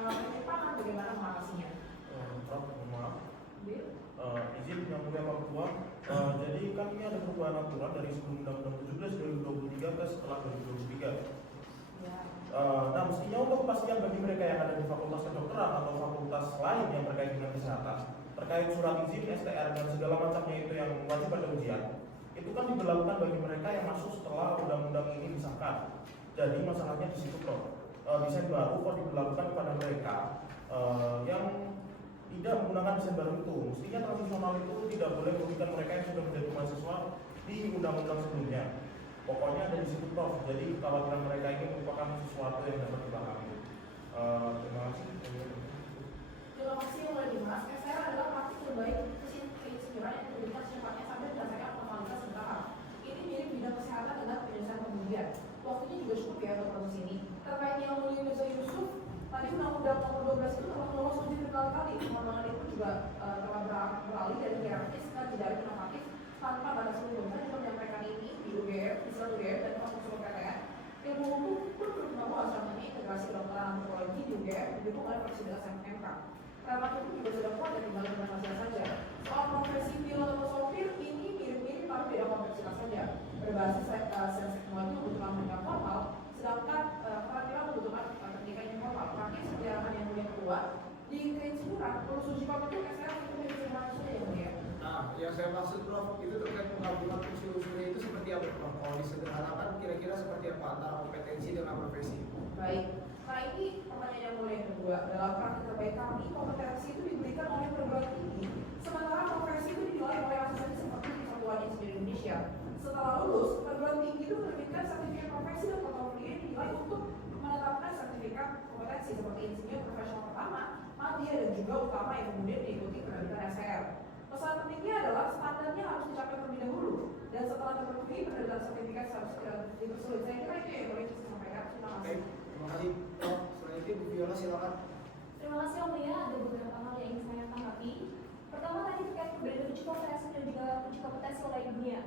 penyimpangan bagaimana mengatasinya? Prof, mohon maaf. Bill? Izin Yang Mulia Pak Ketua. Jadi kan ini ada perubahan aturan dari sebelum Undang-Undang 17 2023 ke setelah 2023. Ya. Nah, mestinya untuk kepastian bagi mereka yang ada di fakultas kedokteran atau fakultas lain yang terkait dengan kesehatan, terkait surat izin, STR dan segala macamnya itu yang wajib pada ujian, itu kan diberlakukan bagi mereka yang masuk setelah undang-undang ini disahkan. Jadi masalahnya di situ Prof. Desain baru kok diberlakukan kepada mereka yang tidak menggunakan desain baru itu. Mestinya transisional itu tidak boleh merugikan mereka yang sudah menjadi mahasiswa di undang-undang sebelumnya. Pokoknya ada di situ Prof. Jadi kekhawatiran mereka ini merupakan sesuatu yang dapat dipahami. Terima kasih. Terima kasih oleh Dimas. SR adalah praktik terbaik keinsinyuran yang diberikan secepatnya sampai berdasarkan formalitas bertahap. Ini mirip bidang kesehatan dengan penyelesaian kemudian. Waktunya juga cukup ya untuk proses ini. Terkait Yang Mulia Mirza Yusuf, tadi Undang-Undang Nomor 12 itu telah lolos uji berkali-kali. Pengembangan itu juga telah beralih dari hierarkis ke tidak inovatif tanpa batas umur. Saya juga menyampaikan ini di UGM, di UGM dan Fakultas PTN. Ilmu hukum pun kamu harus namanya integrasi kedokteran antropologi di UGM didukung oleh persidangan MK. Rapat itu juga sudah kuat dan tinggal implementasikan saja. Soal profesi pilot atau sopir ini mirip-mirip tapi beda kompleksitas saja. Berbasis sains teknologi membutuhkan pendidikan formal, sedangkan keterampilan membutuhkan pendidikan informal. Praktis seperti arahan yang mulia kedua di keinsinyuran lulus uji kompetensi SNM itu menjadi manusia yang mulia. Nah, yang saya maksud Prof itu terkait penggabungan unsur-unsurnya itu seperti apa Prof? Kalau disederhanakan kira-kira seperti apa antara kompetensi dengan profesi? Baik, karena ini pertanyaan yang mulia yang kedua. Dalam praktik terbaik kami, kompetensi itu diberikan oleh perguruan tinggi, sementara profesi itu dinilai oleh asosiasi seperti Persatuan Insinyur Indonesia. Setelah lulus, perguruan tinggi itu menerbitkan sertifikat profesi dan portofolio yang dinilai untuk menetapkan sertifikat kompetensi seperti insinyur profesional pertama, madya dan juga utama yang kemudian diikuti penerbitan SCR. Pesan pentingnya adalah standarnya harus dicapai terlebih dahulu dan setelah terpenuhi penerbitan sertifikat harus dipersulit. Saya kira itu yang boleh saya sampaikan. Terima kasih. Terima kasih Prof. Selain itu Bu Viola silakan. Terima kasih Om Lia, ada beberapa hal yang ingin saya tanggapi. Pertama tadi terkait perbedaan uji kompetensi dan juga uji kompetensi oleh dunia.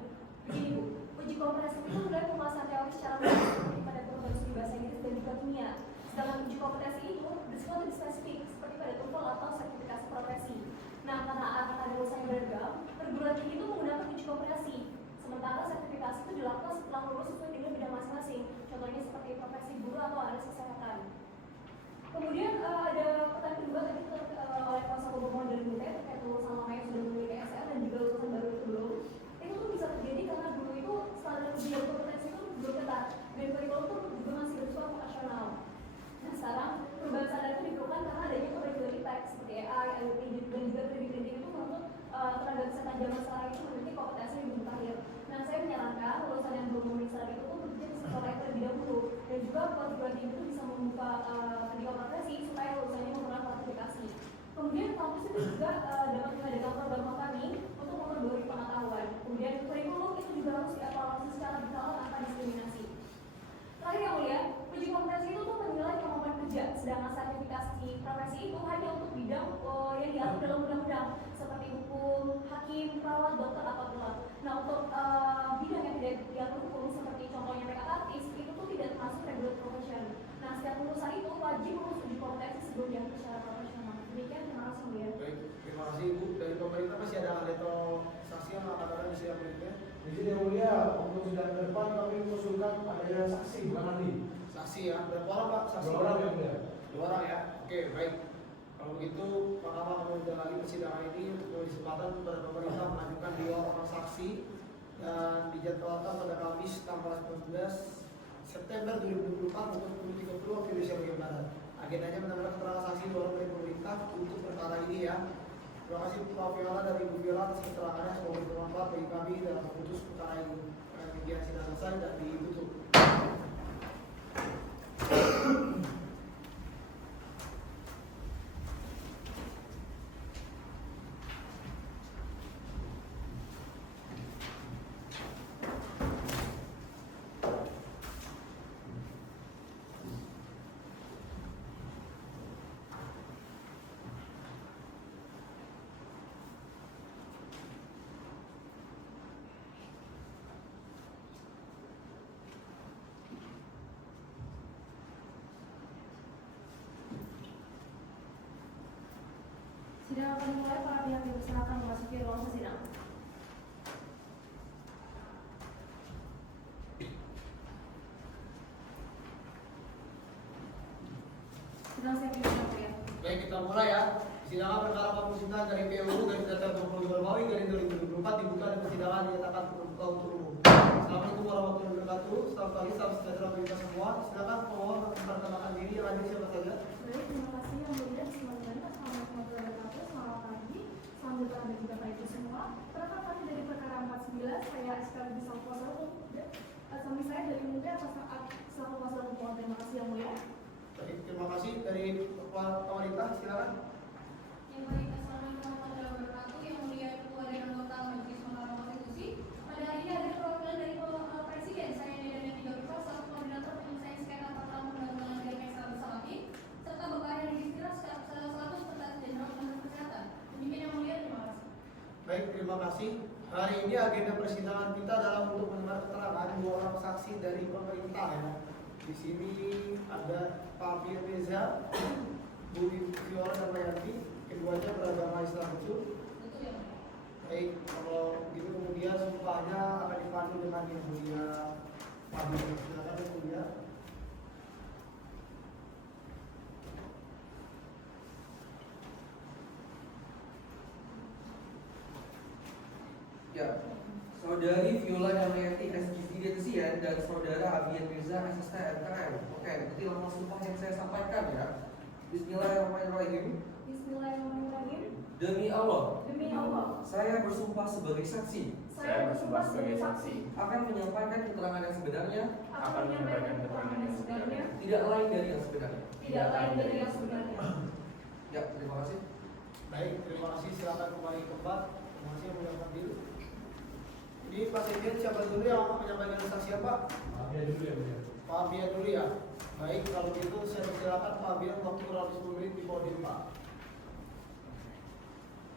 Begini Bu, uji kompetensi itu mulai pembahasan teori secara luas seperti pada tugas studi bahasa Inggris dan juga kimia. Sedangkan uji kompetensi itu bersifat lebih spesifik seperti pada TOEFL atau sertifikasi profesi. Nah, karena akan ada usaha yang beragam, perguruan tinggi itu menggunakan uji kompetensi. Sementara sertifikasi itu dilakukan setelah lulus sesuai dengan bidang masing-masing. Contohnya seperti profesi guru atau ahli kesehatan. Kemudian ada pertanyaan kedua tadi oleh Pak Sakobo Mohon dari Bute terkait lulusan lama yang sudah memiliki SR dan juga lulusan baru itu belum. Itu tuh bisa terjadi karena dulu itu standar uji kompetensi itu belum ketat dan kurikulum pun juga masih bersifat vokasional. Nah sekarang perubahan standar itu diperlukan karena adanya curriculum impact seperti AI, IoT dan juga 3D printing itu menuntut tenaga kesehatan zaman sekarang itu memiliki kompetensi yang mutakhir. Nah saya menyarankan lulusan yang belum memiliki standar itu bekerja di sektor lain terlebih dahulu dan juga perguruan tinggi itu bisa membuka pendidikan profesi supaya lulusannya menggunakan kualifikasi. Kemudian kampus itu juga dapat mengadakan program kami untuk memperbarui pengetahuan. Kemudian kurikulum itu juga harus dievaluasi secara berkala tanpa diskriminasi. Terakhir yang mulia, uji kompetensi itu tuh menilai kemampuan kerja, sedangkan sertifikasi profesi itu hanya untuk bidang yang diatur dalam undang-undang seperti hukum, hakim, perawat, dokter, atau pilot. Nah untuk bidang yang tidak diatur hukum seperti contohnya makeup artist itu tuh tidak termasuk regular profession. Nah setiap lulusan itu wajib lulus uji kompetensi sebelum diangkat secara profesional. Demikian, terima kasih mulia. Baik, terima kasih Ibu. Dari pemerintah masih ada hal atau saksi yang akan ada di sidang berikutnya? Izin yang mulia, untuk sidang ke depan kami mengusulkan adanya saksi bukan ahli. Saksi ya, berapa orang Pak? Saksi? 2 orang yang mulia. 2 orang ya. Oke, baik. Kalau begitu, Mahkamah menunda lagi persidangan ini untuk memberi kesempatan kepada pemerintah mengajukan 2 orang saksi dan dijadwalkan pada Kamis tanggal 19 September 2024 untuk pukul 30 waktu Indonesia bagian Barat. Agendanya mendengar keterangan saksi 2 orang dari pemerintah untuk perkara ini ya. Terima kasih Pak Viola dari Ibu Viola atas keterangannya, semoga bermanfaat bagi kami dalam memutus perkara ini. Demikian sidang selesai dan ditutup. Sidang akan dimulai, para pihak dipersilakan memasuki ruang sidang. Sidang siap dimulai ya. Baik, kita mulai ya. Persidangan perkara pemusnahan dari PUU garis datar 22 Romawi garis 2024 dibuka dan persidangan dinyatakan terbuka untuk umum. Assalamualaikum warahmatullahi wabarakatuh. Selamat pagi, salam sejahtera bagi kita semua. Silakan pemohon memperkenalkan diri yang hadir siapa saja. Baik, terima kasih yang mulia. Assalamualaikum warahmatullahi wabarakatuh. Selamat pagi, salam sejahtera bagi kita itu semua. Pertama kali dari perkara 49, saya sekaligus selaku kuasa hukum. Suami saya dari mulia atas selaku kuasa hukum. Terima kasih yang mulia. Baik, terima kasih dari pemerintah. Silakan. Yang baik, Assalamualaikum warahmatullahi wabarakatuh. Yang mulia Ketua dan anggota Majelis Mahkamah Konstitusi. Pada hari ini ada perwakilan dari Presiden. Saya Nedanya Tiga Pipa, selaku koordinator penyelesaian sengketa perkara undang-undang dan pidana bersama serta Bapak Heri Gisira selaku Sekretaris Jenderal Kementerian Kesehatan. Demikian yang mulia, terima kasih. Baik, terima kasih. Hari ini agenda persidangan kita adalah untuk mendengar keterangan 2 orang saksi dari pemerintah ya. Di sini ada Pak Firza, Bu Viola dan Pak Yanti. Keduanya beragama Islam betul? Betul ya. Baik, kalau gitu kemudian sumpahnya akan dipandu dengan yang mulia Pak Firza. Silakan yang mulia. Ya, Saudari Viola Damayanti SGC Densian dan Saudara Abian Mirza SST MKM. Oke, berarti langsung sumpah yang saya sampaikan ya. Bismillahirrahmanirrahim. Bismillahirrahmanirrahim. Demi Allah, Demi Allah, saya bersumpah sebagai saksi saya bersumpah sebagai saksi akan menyampaikan keterangan yang sebenarnya, akan menyampaikan keterangan yang sebenarnya, tidak lain dari yang sebenarnya. tidak lain dari yang sebenarnya. Ya, terima kasih. Baik, terima kasih. Silakan kembali ke tempat. Terima kasih yang mulia Fadil. Ini Pak Sekjen siapa dulu yang akan menyampaikan kesaksian Pak? Pak Bian dulu ya, Beliau. Pak Bian dulu ya. Baik, kalau gitu saya persilakan Pak Bian waktu kurang lebih 10 menit di podium Pak.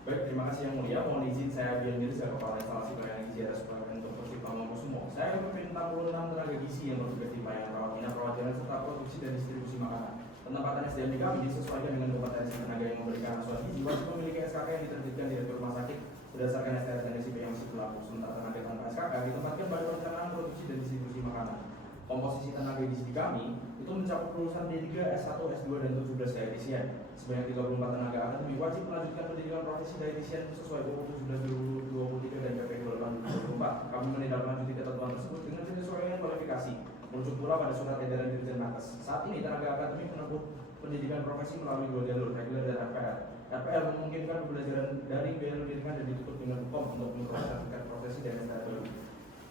Baik, terima kasih yang mulia. Mohon izin saya Bian Mirza, Kepala Instalasi Pelayanan Gizi atas Pelayanan Dr. Sipang Kusumo. Saya memimpin 66 tenaga gizi yang bertugas di pelayanan rawat inap, rawat jalan serta produksi dan distribusi makanan. Penempatan SDM di kami disesuaikan dengan kompetensi tenaga yang memberikan asuhan gizi wajib memiliki SKK yang diterbitkan di rumah sakit berdasarkan STR dan SIP yang masih berlaku. Sementara tenaga tanpa SKK ditempatkan pada perencanaan produksi dan distribusi makanan. Komposisi tenaga gizi di kami itu mencakup lulusan D3, S1, S2, dan 17 dietitian. Sebanyak 34 tenaga akademik wajib melanjutkan pendidikan profesi dietitian sesuai UU 17 2023 dan PP 28 2024. Kami menindaklanjuti ketentuan tersebut dengan penyesuaian kualifikasi. Merujuk pula pada surat edaran Dirjen Nakes. Saat ini tenaga akademik menempuh pendidikan profesi melalui 2 jalur, reguler dan RPL. RPL memungkinkan pembelajaran dari biaya pendidikan dan ditutup dengan hukum untuk memperoleh sertifikat profesi dan STR baru.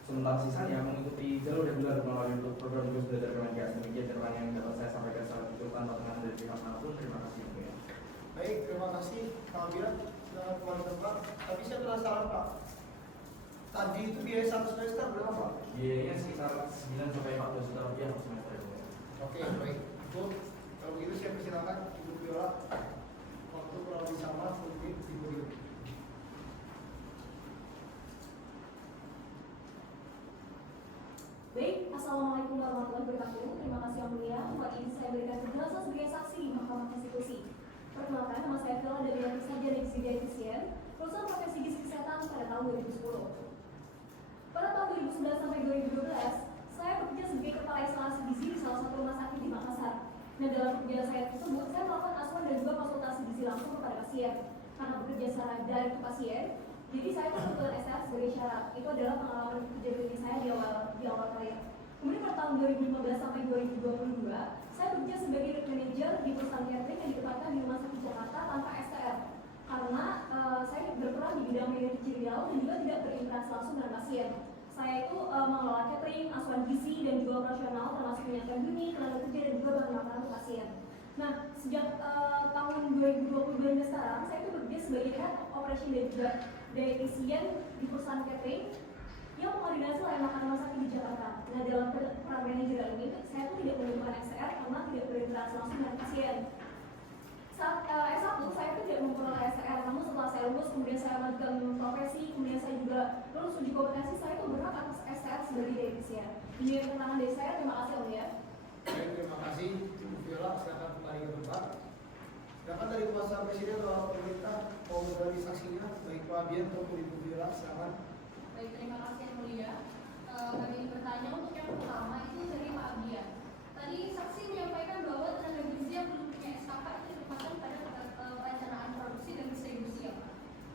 Sementara sisanya mengikuti jalur reguler melalui untuk program tugas belajar Kemenkes. Demikian keterangan yang dapat saya sampaikan secara jujur tanpa tekanan dari pihak manapun. Terima kasih. Baik, terima kasih Pak Bian. Silakan kembali ke tempat. Tapi saya penasaran Pak. Tadi itu biaya 1 semester berapa Pak? Biayanya sekitar 9 sampai 14 juta rupiah per semester. Oke, baik. Cukup. Kalau begitu saya persilakan Ibu Viola. Waktu kurang lebih sama, mungkin di podium. Baik, Assalamualaikum warahmatullahi wabarakatuh. Terima kasih yang mulia. Kali ini saya berikan penjelasan sebagai saksi di Mahkamah Konstitusi. Perkenalkan, nama saya Viola Damayanti Sarjana Gizi Dietitian, lulusan profesi gizi kesehatan pada tahun 2010. Pada tahun 2011 sampai 2012, saya bekerja sebagai kepala instalasi gizi di salah satu rumah sakit di Makassar. Nah, dalam pekerjaan saya tersebut, saya melakukan asuhan dan juga konsultasi gizi langsung kepada pasien. Karena bekerja secara direct ke pasien, jadi saya kebetulan STR sebagai syarat. Itu adalah pengalaman kerja klinis saya di awal karir. Kemudian pada tahun 2015 sampai 2022, saya bekerja sebagai manajer di perusahaan catering yang ditempatkan di Rumah Sakit Jakarta tanpa STR. Karena saya berperan di bidang manajerial dan juga tidak berinteraksi langsung dengan pasien. Saya itu mengelola catering, asuhan gizi, dan juga operasional termasuk menyiapkan unit, tenaga kerja, dan juga bahan makanan untuk pasien. Nah, sejak tahun 2022 hingga sekarang, saya itu bekerja sebagai head operation dan juga dietitian di perusahaan catering yang mengkoordinasi layanan makanan rumah sakit di Jakarta. Nah, dalam peran manajerial ini, saya tuh tidak membutuhkan STR karena tidak berinteraksi langsung dengan pasien. Saat S1, saya tuh tidak memperoleh STR, namun setelah saya lulus, kemudian saya lanjutkan profesi, kemudian saya juga lulus uji kompetensi, saya tuh berhak atas STR sebagai dietitian. Ini keterangan dari saya, terima kasih Om ya. Baik, terima kasih Ibu Viola. Silakan kembali ke tempat. Silakan dari kuasa Presiden atau pemerintah mau dari saksinya, baik Pak Bian maupun Ibu Viola, silakan. Baik, terima kasih yang mulia. Kami ingin bertanya untuk yang pertama itu dari Pak Bian. Tadi saksi menyampaikan bahwa tenaga gizi yang belum punya SKK itu ditempatkan pada perencanaan produksi dan distribusi ya Pak.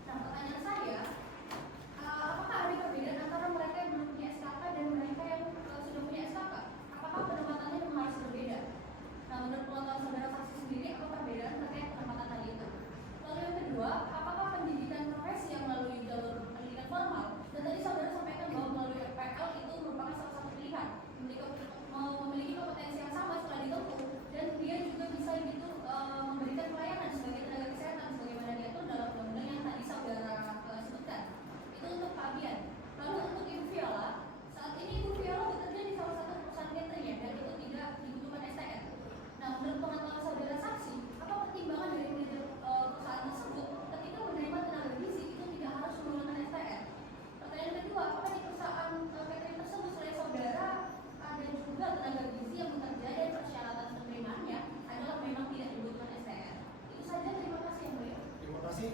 Nah, pertanyaan saya, apakah ada perbedaan antara mereka yang belum punya SKK dan mereka yang sudah punya SKK? Apakah penempatannya memang harus berbeda? Nah, menurut pengetahuan saudara saksi sendiri, apa perbedaan terkait penempatan tadi itu? Lalu yang kedua, apakah pendidikan profesi yang melalui jalur pendidikan formal? Dan tadi saudara sampaikan bahwa melalui FPL itu merupakan salah satu pilihan memiliki kompetensi yang sama setelah ditempuh.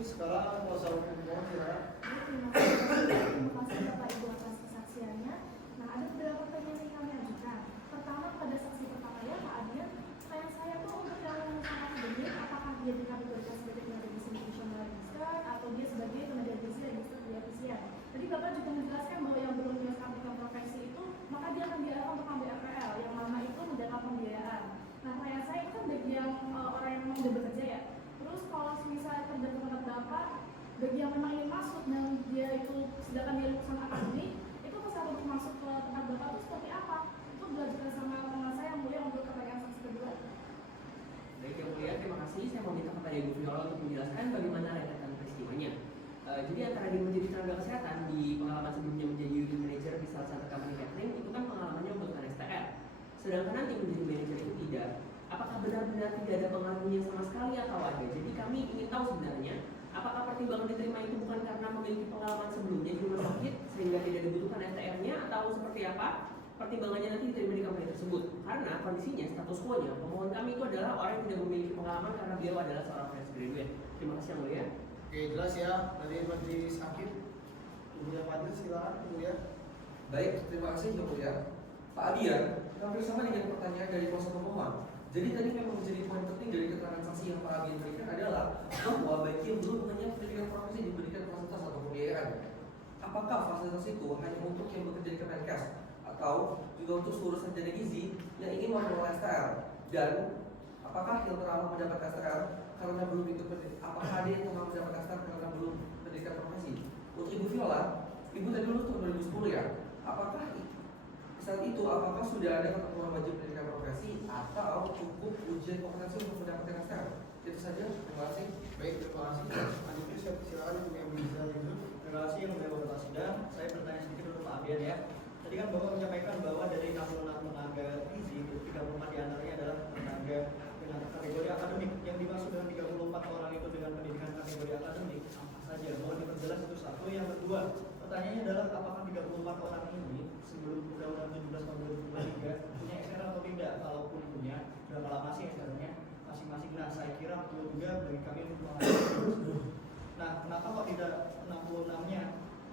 Sekarang kuasa hukum mohon silakan. Terima kasih Bapak Ibu atas kesaksiannya. Nah, ada beberapa pertanyaan yang kami ajukan. Pertama, pada saksi pertama ya Pak Adian, klien saya tuh untuk yang akademik, apakah dia dikategorikan sebagai tenaga gizi nutritional register atau dia sebagai tenaga gizi register dietitian? Tadi Bapak juga menjelaskan bahwa yang belum menyelesaikan profesi itu, maka dia akan diarahkan untuk ambil FPL, yang mana itu mendapat pembiayaan. Nah, klien saya itu kan bagi yang orang yang memang udah bekerja ya. Terus kalau misalnya kerja ke tempat Bapak, bagi yang memang ingin masuk dan dia itu sedangkan dia lulusan akademik, itu pesan untuk masuk ke tempat Bapak itu seperti apa? Itu belajar sama teman saya yang mulia untuk kebagian saksi kedua. Baik yang mulia, terima kasih. Saya mau minta kepada Ibu Viola untuk menjelaskan bagaimana rentetan peristiwanya. Jadi antara dia menjadi tenaga kesehatan di pengalaman sebelumnya menjadi unit manager di salah satu company catering itu kan pengalamannya membutuhkan STR. Sedangkan nanti menjadi manajer itu tidak. Apakah benar-benar tidak ada pengaruhnya sama sekali atau ada? Jadi kami ingin tahu sebenarnya apakah pertimbangan diterima itu bukan karena memiliki pengalaman sebelumnya di rumah sakit sehingga tidak dibutuhkan STR-nya atau seperti apa? Pertimbangannya nanti diterima di company tersebut. Karena kondisinya, status quo-nya, pemohon kami itu adalah orang yang tidak memiliki pengalaman karena beliau adalah seorang fresh graduate. Terima kasih yang mulia. Oke, jelas ya. Dari Majelis Hakim, Ibu Yang Fadil silakan Ibu ya. Baik, terima kasih Yang Mulia. Pak Adian, hampir sama dengan pertanyaan dari kuasa pemohon. Jadi tadi memang menjadi poin penting dari keterangan saksi yang Pak Adian berikan adalah bahwa bagi yang belum mengenyam pendidikan profesi diberikan fasilitas atau pembiayaan. Apakah fasilitas itu hanya untuk yang bekerja di Kemenkes atau juga untuk seluruh sarjana gizi yang ingin memperoleh STR? Dan apakah yang telah mendapat STR karena belum ikut pendidikan? Apakah ada yang telah mendapat STR karena belum pendidikan profesi? Untuk Ibu Viola, Ibu tadi lulus tahun 2010 ya. Apakah saat itu apakah sudah ada ketentuan wajib pendidikan profesi atau cukup ujian kompetensi untuk mendapatkan STR? Itu saja. Terima kasih. Baik, terima kasih. Lanjutnya silakan Ibu yang bisa lanjut. Terima kasih yang mulia Bapak Sidang. Saya bertanya sedikit dulu Pak Adian ya. Tadi kan Bapak menyampaikan bahwa dari 66 tenaga gizi, 34 diantaranya adalah tenaga dengan kategori akademik. Yang dimaksud dengan 34 orang itu dengan pendidikan kategori akademik apa saja? Mohon diperjelas itu satu. Yang kedua, pertanyaannya adalah apakah 34 orang ini sebelum Undang-Undang 17 tahun 2023 punya SR atau tidak? Kalaupun punya, berapa lama sih SR-nya masing-masing? Nah, saya kira perlu juga bagi kami untuk mengatakan. Nah, kenapa kok tidak 66-nya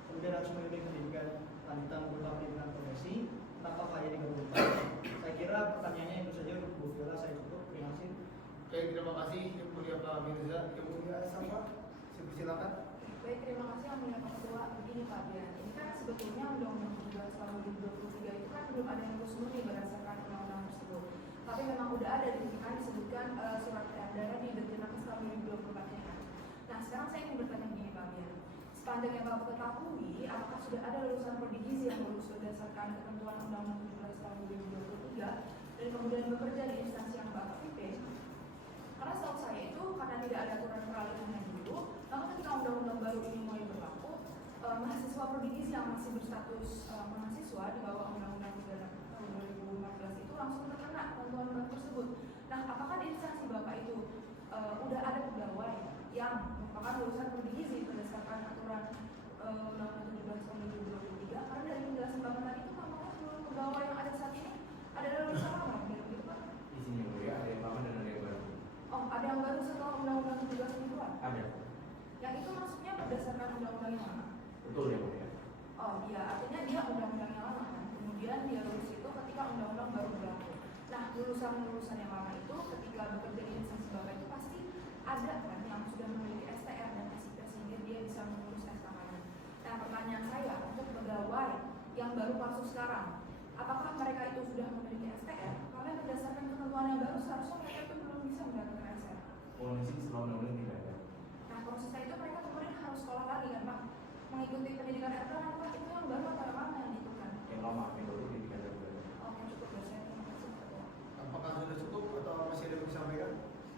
kemudian harus memiliki pendidikan lanjutan berupa pendidikan profesi? Kenapa kok hanya 34? Saya kira pertanyaannya itu saja untuk Bu Viola, saya cukup. Terima kasih. Oke, terima kasih Yang Mulia Pak Mirza. Yang Mulia Safa, silakan. Baik, terima kasih yang mulia Pak Ketua. Begini Pak Adian, ini kan sebetulnya Undang-Undang 17 tahun 2023 itu kan belum ada yang resmi berdasarkan undang-undang tersebut. Tapi memang udah ada disebutkan surat edaran di Dirnakes tahun 2024 ini kan. Nah, sekarang saya ingin bertanya begini Pak Adian. Sepanjang yang Bapak ketahui, apakah sudah ada lulusan prodi gizi yang lulus berdasarkan ketentuan Undang-Undang 17 tahun 2023 dan kemudian bekerja di instansi yang Bapak pimpin? Karena setahu saya itu karena tidak ada aturan peralihan yang dulu, maka ketika undang-undang baru ini mulai berlaku, mahasiswa prodi gizi yang masih berstatus mahasiswa di bawah undang-undang 3 tahun 2014 itu langsung terkena ketentuan baru tersebut. Nah, apakah di instansi Bapak itu udah ada pegawai yang merupakan lulusan prodi gizi berdasarkan aturan undang-undang 17 tahun 2023? Karena dari penjelasan Bapak tadi itu namanya seluruh pegawai yang ada saat ini adalah lulusan apa? Gitu Pak? Di sini mulia ada yang lama dan ada yang baru. Oh, ada yang baru setelah undang-undang 17 mingguan? Ada. Yang itu maksudnya berdasarkan undang-undang yang lama? Betul ya mulia. Oh iya, artinya dia undang-undang yang lama kan? Kemudian dia lulus itu ketika undang-undang baru berlaku. Nah, lulusan-lulusan yang lama itu ketika bekerja di instansi Bapak itu pasti ada kan yang sudah memiliki STR dan SIP sehingga dia bisa mengurus SKK-nya. Nah, pertanyaan saya untuk pegawai yang baru masuk sekarang, apakah mereka itu sudah memiliki STR? Karena berdasarkan ketentuan yang baru seharusnya mereka itu belum bisa mendapatkan STR. Kondisi selama undang-undang tidak ada. Nah, prosesnya itu mereka kemudian harus sekolah lagi kan Pak? Mengikuti pendidikan RK Pak, itu yang baru atau yang mana yang dibutuhkan? Yang lama, yang baru pendidikan dari baru. Oke, cukup ya, saya terima kasih Pak Ketua. Apakah sudah cukup atau masih ada yang disampaikan?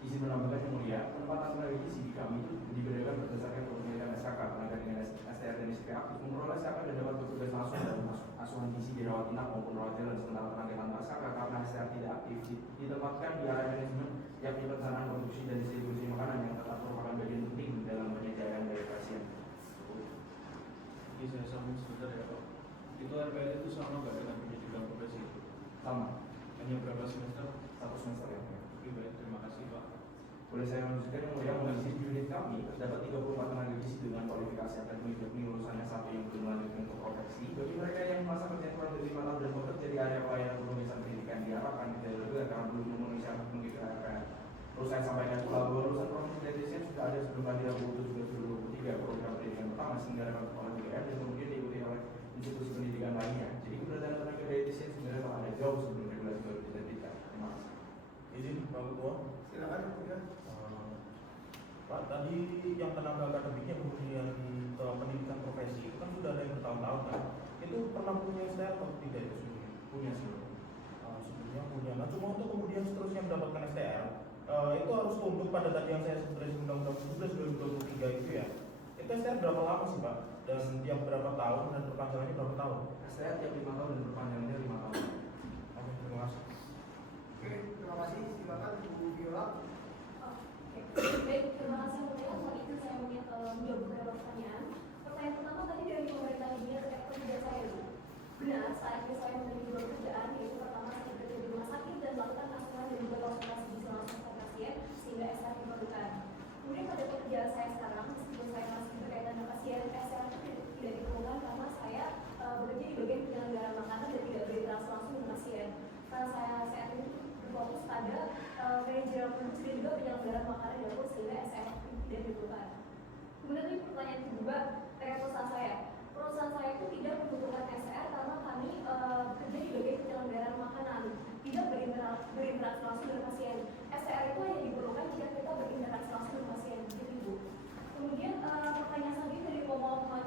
Izin menambahkan yang mulia, penempatan tenaga gizi di kami itu dibedakan berdasarkan kepemilikan SKK, tenaga dengan STR dan SPK aktif memperoleh SKK dan dapat bertugas langsung dalam asuhan gizi di rawat inap maupun rawat jalan, sementara tenaga tanpa SKK karena STR tidak aktif ditempatkan di area manajemen yang perencanaan produksi dan distribusi makanan yang tetap merupakan bagian penting dalam penyediaan dari pasien. Ini saya sambung sebentar ya Pak. Itu RPL itu sama nggak dengan pendidikan profesi itu? Sama. Hanya berapa semester? 1 semester ya. Oke, baik, terima kasih Pak. Boleh saya lanjutkan yang mulia, mengisi di unit kami terdapat 34 tenaga gizi dengan kualifikasi akademik yakni lulusannya satu yang belum melanjutkan ke profesi. Bagi mereka yang masa kerja kurang dari 5 tahun dan bekerja di area pelayanan penulisan pendidikan diarahkan tidak dilakukan karena belum memenuhi syarat mengikuti RPN. Terus saya sampaikan pula bahwa lulusan profesi dietitian sudah ada sebelum tanggal 2017-2023 program pendidikan pertama sebenarnya oleh BGM dan kemudian diikuti oleh institusi pendidikan lainnya. Jadi keberadaan tenaga dietitian sebenarnya telah ada jauh sebelum regulasi baru diterbitkan. Terima kasih. Izin Pak Ketua. Silakan kemudian. Pak, tadi yang tenaga akademiknya kemudian ke pendidikan profesi itu kan sudah ada yang bertahun-tahun kan? Itu pernah punya STR atau tidak itu sebelumnya? Punya sebelumnya. Sebelumnya punya. Nah cuma untuk kemudian seterusnya mendapatkan STR itu harus tunduk pada tadi yang saya sebut dari Undang-Undang 17 2023 itu ya. Itu STR berapa lama sih Pak? Dan tiap berapa tahun dan perpanjangannya berapa tahun? STR tiap 5 tahun dan perpanjangannya 5 tahun. Oke, terima kasih. Oke, terima kasih. Silakan Bu Viola. Baik, terima kasih Mulia. Soal itu saya ingin menjawab beberapa pertanyaan. Pertanyaan pertama tadi dari pemerintah dunia terkait pekerjaan saya dulu. Benar, saat ini saya memiliki dua pekerjaan, yaitu pertama saya bekerja di rumah sakit dan melakukan asuhan dan juga konsultasi gizi langsung ke pasien sehingga SR diperlukan. Kemudian pada pekerjaan saya sekarang, meskipun saya masih berkaitan dengan pasien, SR tidak diperlukan karena saya bekerja di bagian penyelenggaraan makanan dan tidak berinteraksi langsung dengan pasien. Karena saya saat ini berfokus pada manajerial produksi dan juga penyelenggaraan makanan dapur sehingga SR tidak diperlukan. Kemudian ini pertanyaan kedua terkait perusahaan saya. Perusahaan saya itu tidak membutuhkan SR karena kami bekerja di bagian penyelenggaraan makanan, tidak berinteraksi langsung dengan pasien. SR itu hanya diperlukan jika kita berinteraksi langsung dengan pasien, begitu Ibu. Kemudian pertanyaan selanjutnya dari pemohon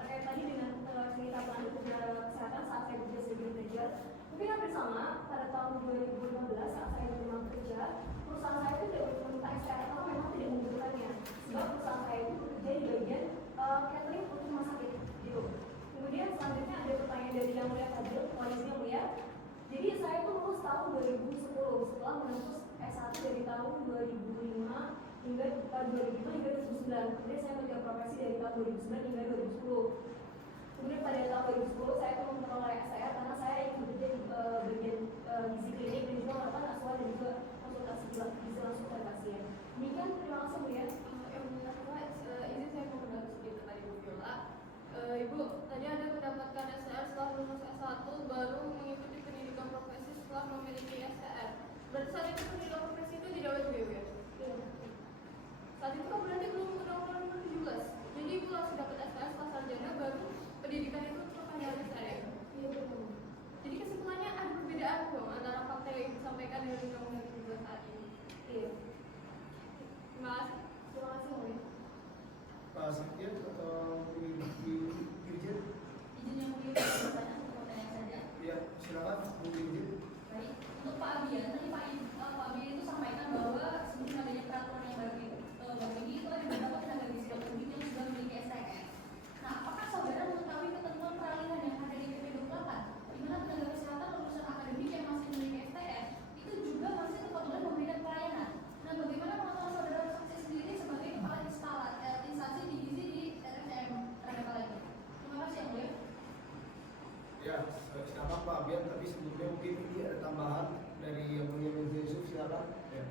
terkait tadi dengan cerita pelanjut kesehatan saat saya bekerja sebagai manajer. Mungkin hampir sama pada tahun 2015 saat saya memang bekerja, perusahaan saya itu tidak meminta SR karena memang tidak membutuhkannya. Sebab perusahaan saya itu bekerja di bagian catering untuk rumah sakit gitu. Kemudian selanjutnya ada pertanyaan dari Yang Mulia Fadil, koalisi Yang Mulia. Jadi saya itu lulus tahun 2010 setelah menempuh S1 dari tahun 2005 hingga 2009. Kemudian saya menjadi profesi dari tahun 2009 hingga 2010. Kemudian pada tahun 2010 saya itu memperoleh STR karena saya ingin bekerja di bagian gizi klinik dan juga melakukan asuhan dan juga konsultasi gizi langsung pada pasien. Demikian, terima kasih Bu ya. Izin saya mau mendengar sedikit tadi Bu Viola. Ibu, tadi ada mendapatkan STR setelah lulus S1 baru mengikuti pendidikan profesi setelah memiliki STR. Berarti saat itu pendidikan profesi itu tidak wajib ya? Iya. Saat itu kan berarti belum Undang-Undang 2017. Jadi Ibu langsung dapat STR setelah sarjana baru pendidikan itu perpanjangan STR. Iya betul. Jadi kesimpulannya ada perbedaan dong antara fakta yang disampaikan dengan Undang-Undang 2017 saat ini. Iya. Terima kasih. Terima kasih Bu ya. Pak Sakir atau Dirjen? Izin yang mulia pertanyaan untuk pertanyaan saja. Iya, silakan Bu Dirjen. Baik, untuk Pak Abian, tadi Pak Abian itu sampaikan bahwa sebelum adanya peraturan yang baru ini itu ada beberapa tenaga gizi dokter yang sudah memiliki STR. Nah, apakah saudara mengetahui ketentuan peralihan yang ada di PP 28 di mana tenaga kesehatan lulusan akademik yang masih memiliki STR itu juga masih kebetulan memberikan pelayanan. Nah, bagaimana pengetahuan saudara saksi sendiri sebagai kepala instansi di gizi di RSCM terhadap hal ini? Terima kasih yang mulia. Ya, silakan Pak Abian, tapi sebelumnya mungkin ini ada tambahan dari Yang Mulia Mirza Yusuf, silakan. Ya.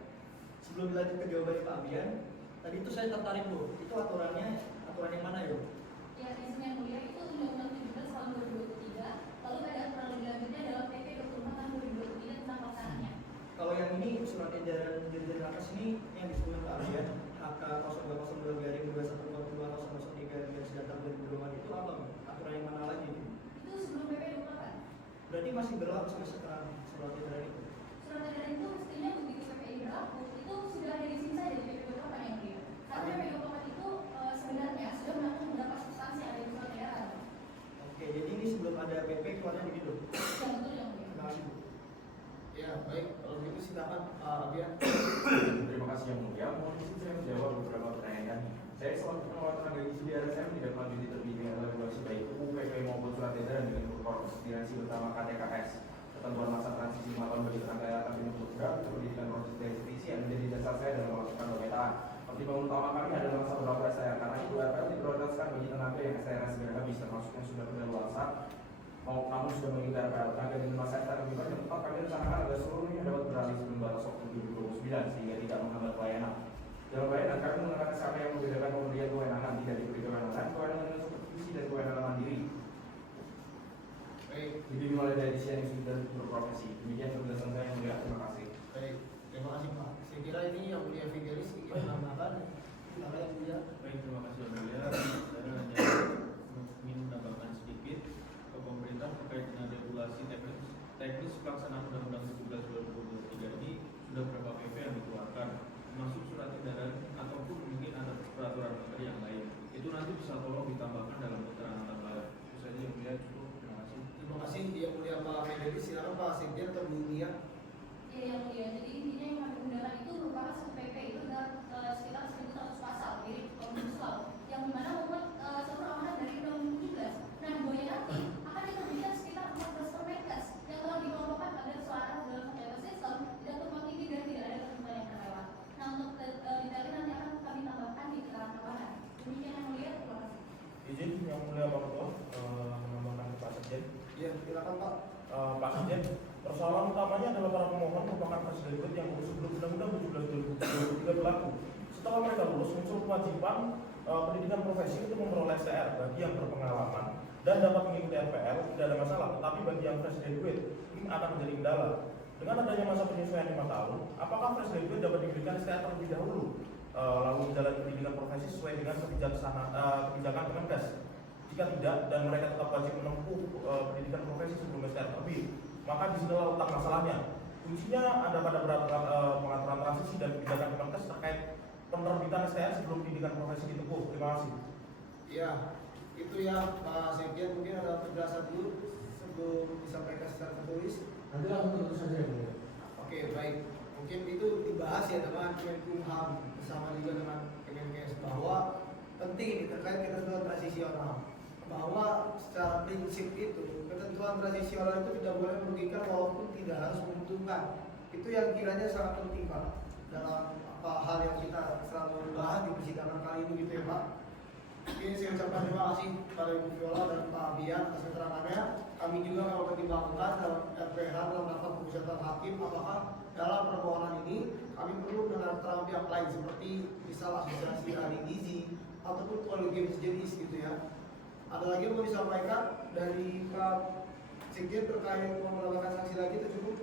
Sebelum lanjut ke jawaban Pak Abian, tadi itu saya tertarik Bu, itu aturan yang mana ya? Ya, izin yang mulia itu Undang-Undang 17 tahun 2023, lalu ada aturan lebih lanjutnya dalam PP 24 tahun 2023 tentang pelaksanaannya. Kalau yang ini surat edaran Dirjen Nakes ini yang disebut Pak Abian, HK 0202-2142-003 garis datar 2020 itu apa? Aturan yang mana lagi? Itu sebelum PP 24. Berarti masih berlaku sampai sekarang surat edaran itu? Surat edaran itu mestinya begitu PPI berlaku, itu sudah ada di sini saja di PP 24 yang mulia. Karena PP 24 itu sebenarnya sudah mengatur beberapa substansi yang ada di surat edaran. Oke, jadi ini sebelum ada PP keluarnya begitu? Yang betul yang mulia. Terima kasih Bu. Ya, baik. Kalau begitu silakan Pak Abian. Terima kasih Yang Mulia. Mohon izin saya menjawab beberapa pertanyaan. Saya selaku pengelola tenaga gizi di RSCM tidak melanjuti terbitnya regulasi baik UU PP maupun surat edaran dengan koordinasi bersama KTKS. Ketentuan masa transisi 5 tahun bagi tenaga akademik program pendidikan proses dietisi yang menjadi dasar saya dalam melakukan pemetaan. Pertimbangan utama kami adalah masa berlaku STR karena itu RPL diprioritaskan bagi tenaga yang STR segera habis termasuk yang sudah berdaluarsa namun sudah mengikuti RPL tenaga dengan masa start lebih banyak, tetap kami rencanakan agar seluruhnya dapat beralih sebelum batas waktu 2029 sehingga tidak menghambat pelayanan. Dalam pelayanan kami menggunakan SKP yang membedakan pemberian kewenangan, tidak diberi kewenangan dengan supervisi dan kewenangan mandiri. Baik, Jadi mulai dari siang dan berprofesi. Demikian penjelasan saya yang mulia. Terima kasih. baik. Terima kasih Pak. Saya kira ini yang mulia Fidelis ingin menambahkan. Silakan yang mulia. Baik, terima kasih yang mulia. Saya hanya ingin menambahkan sedikit ke pemerintah terkait dengan regulasi teknis pelaksanaan Undang-Undang 17/2023 ini sudah beberapa PP yang dikeluarkan, termasuk surat edaran ataupun mungkin ada peraturan menteri yang lain. Itu nanti bisa tolong ditambahkan dalam keterangan tambahan. Itu saja yang mulia, cukup. Terima kasih. Terima kasih yang mulia Pak Fidelis. Silakan Pak Sekjen atau Bu Nia. Ya, yang mulia. Jadi intinya yang kami gunakan itu merupakan satu PP itu adalah sekitar 1.100 pasal mirip Omnibus Law yang dimana membuat satu amanat dari Undang-Undang 17. Nah, buahnya nanti akan diterbitkan sekitar 14 Permenkes yang telah dikelompokkan agar selaras dalam satu sistem, tidak tumpang tindih dan tidak ada ketentuan yang terlewat. Nah, untuk detailnya nanti akan kami tambahkan di keterangan tambahan. Demikian yang mulia, terima kasih. Izin yang mulia Pak Ketua menambahkan ke Pak Sekjen. Ya, silakan Pak. Pak Sekjen, persoalan utamanya adalah para pemohon merupakan presiden yang lulus sebelum Undang-Undang 17/2023 berlaku. Setelah mereka lulus, muncul kewajiban pendidikan profesi untuk memperoleh STR bagi yang berpengalaman dan dapat mengikuti RPL, tidak ada masalah. Tetapi bagi yang fresh graduate ini akan menjadi kendala. Dengan adanya masa penyesuaian 5 tahun, apakah fresh graduate dapat diberikan STR terlebih dahulu, lalu menjalani pendidikan profesi sesuai dengan kebijakan Kemenkes? Jika tidak dan mereka tetap wajib menempuh pendidikan profesi sebelum STR terbit, maka disinilah letak masalahnya. Kuncinya ada pada pengaturan transisi dan kebijakan Kemenkes terkait penerbitan STR sebelum pendidikan profesi ditempuh. Terima kasih. Ya, itu ya Pak Sekjen, mungkin ada penjelasan dulu sebelum disampaikan secara tertulis. Nanti langsung terus saja ya, mulia. Oke, baik. Mungkin itu dibahas ya dengan Kemenkumham bersama juga dengan Kemenkes bahwa penting ini terkait ketentuan transisional, bahwa secara prinsip itu ketentuan transisional itu tidak boleh merugikan walaupun tidak harus menguntungkan. Itu yang kiranya sangat penting Pak dalam hal yang kita selalu bahas di persidangan kali ini gitu ya Pak. Ini saya ucapkan terima kasih pada Ibu Viola dan Pak Bian atas keterangannya. Kami juga akan mempertimbangkan dalam RPH dalam rapat pemusatan hakim apakah dalam permohonan ini kami perlu dengan keterangan pihak lain seperti misal asosiasi ahli gizi ataupun kolegium sejenis gitu ya. Ada lagi yang mau disampaikan dari Pak Sekjen terkait mau menambahkan sanksi lagi itu cukup?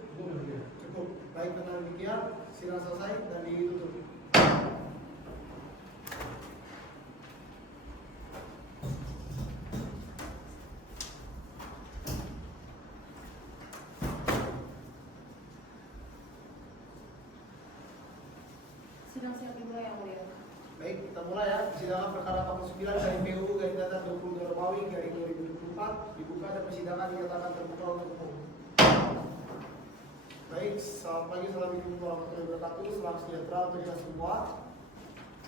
Cukup. Baik, dengan demikian sidang selesai dan ditutup. Sidang siap dimulai yang mulia. Baik, kita mulai ya. Persidangan perkara 49 dari PU garis datar 22 Romawi garis 2024 dibuka dan persidangan dinyatakan terbuka untuk umum. Baik, selamat pagi, assalamualaikum warahmatullahi wabarakatuh. Selamat sejahtera untuk kita semua.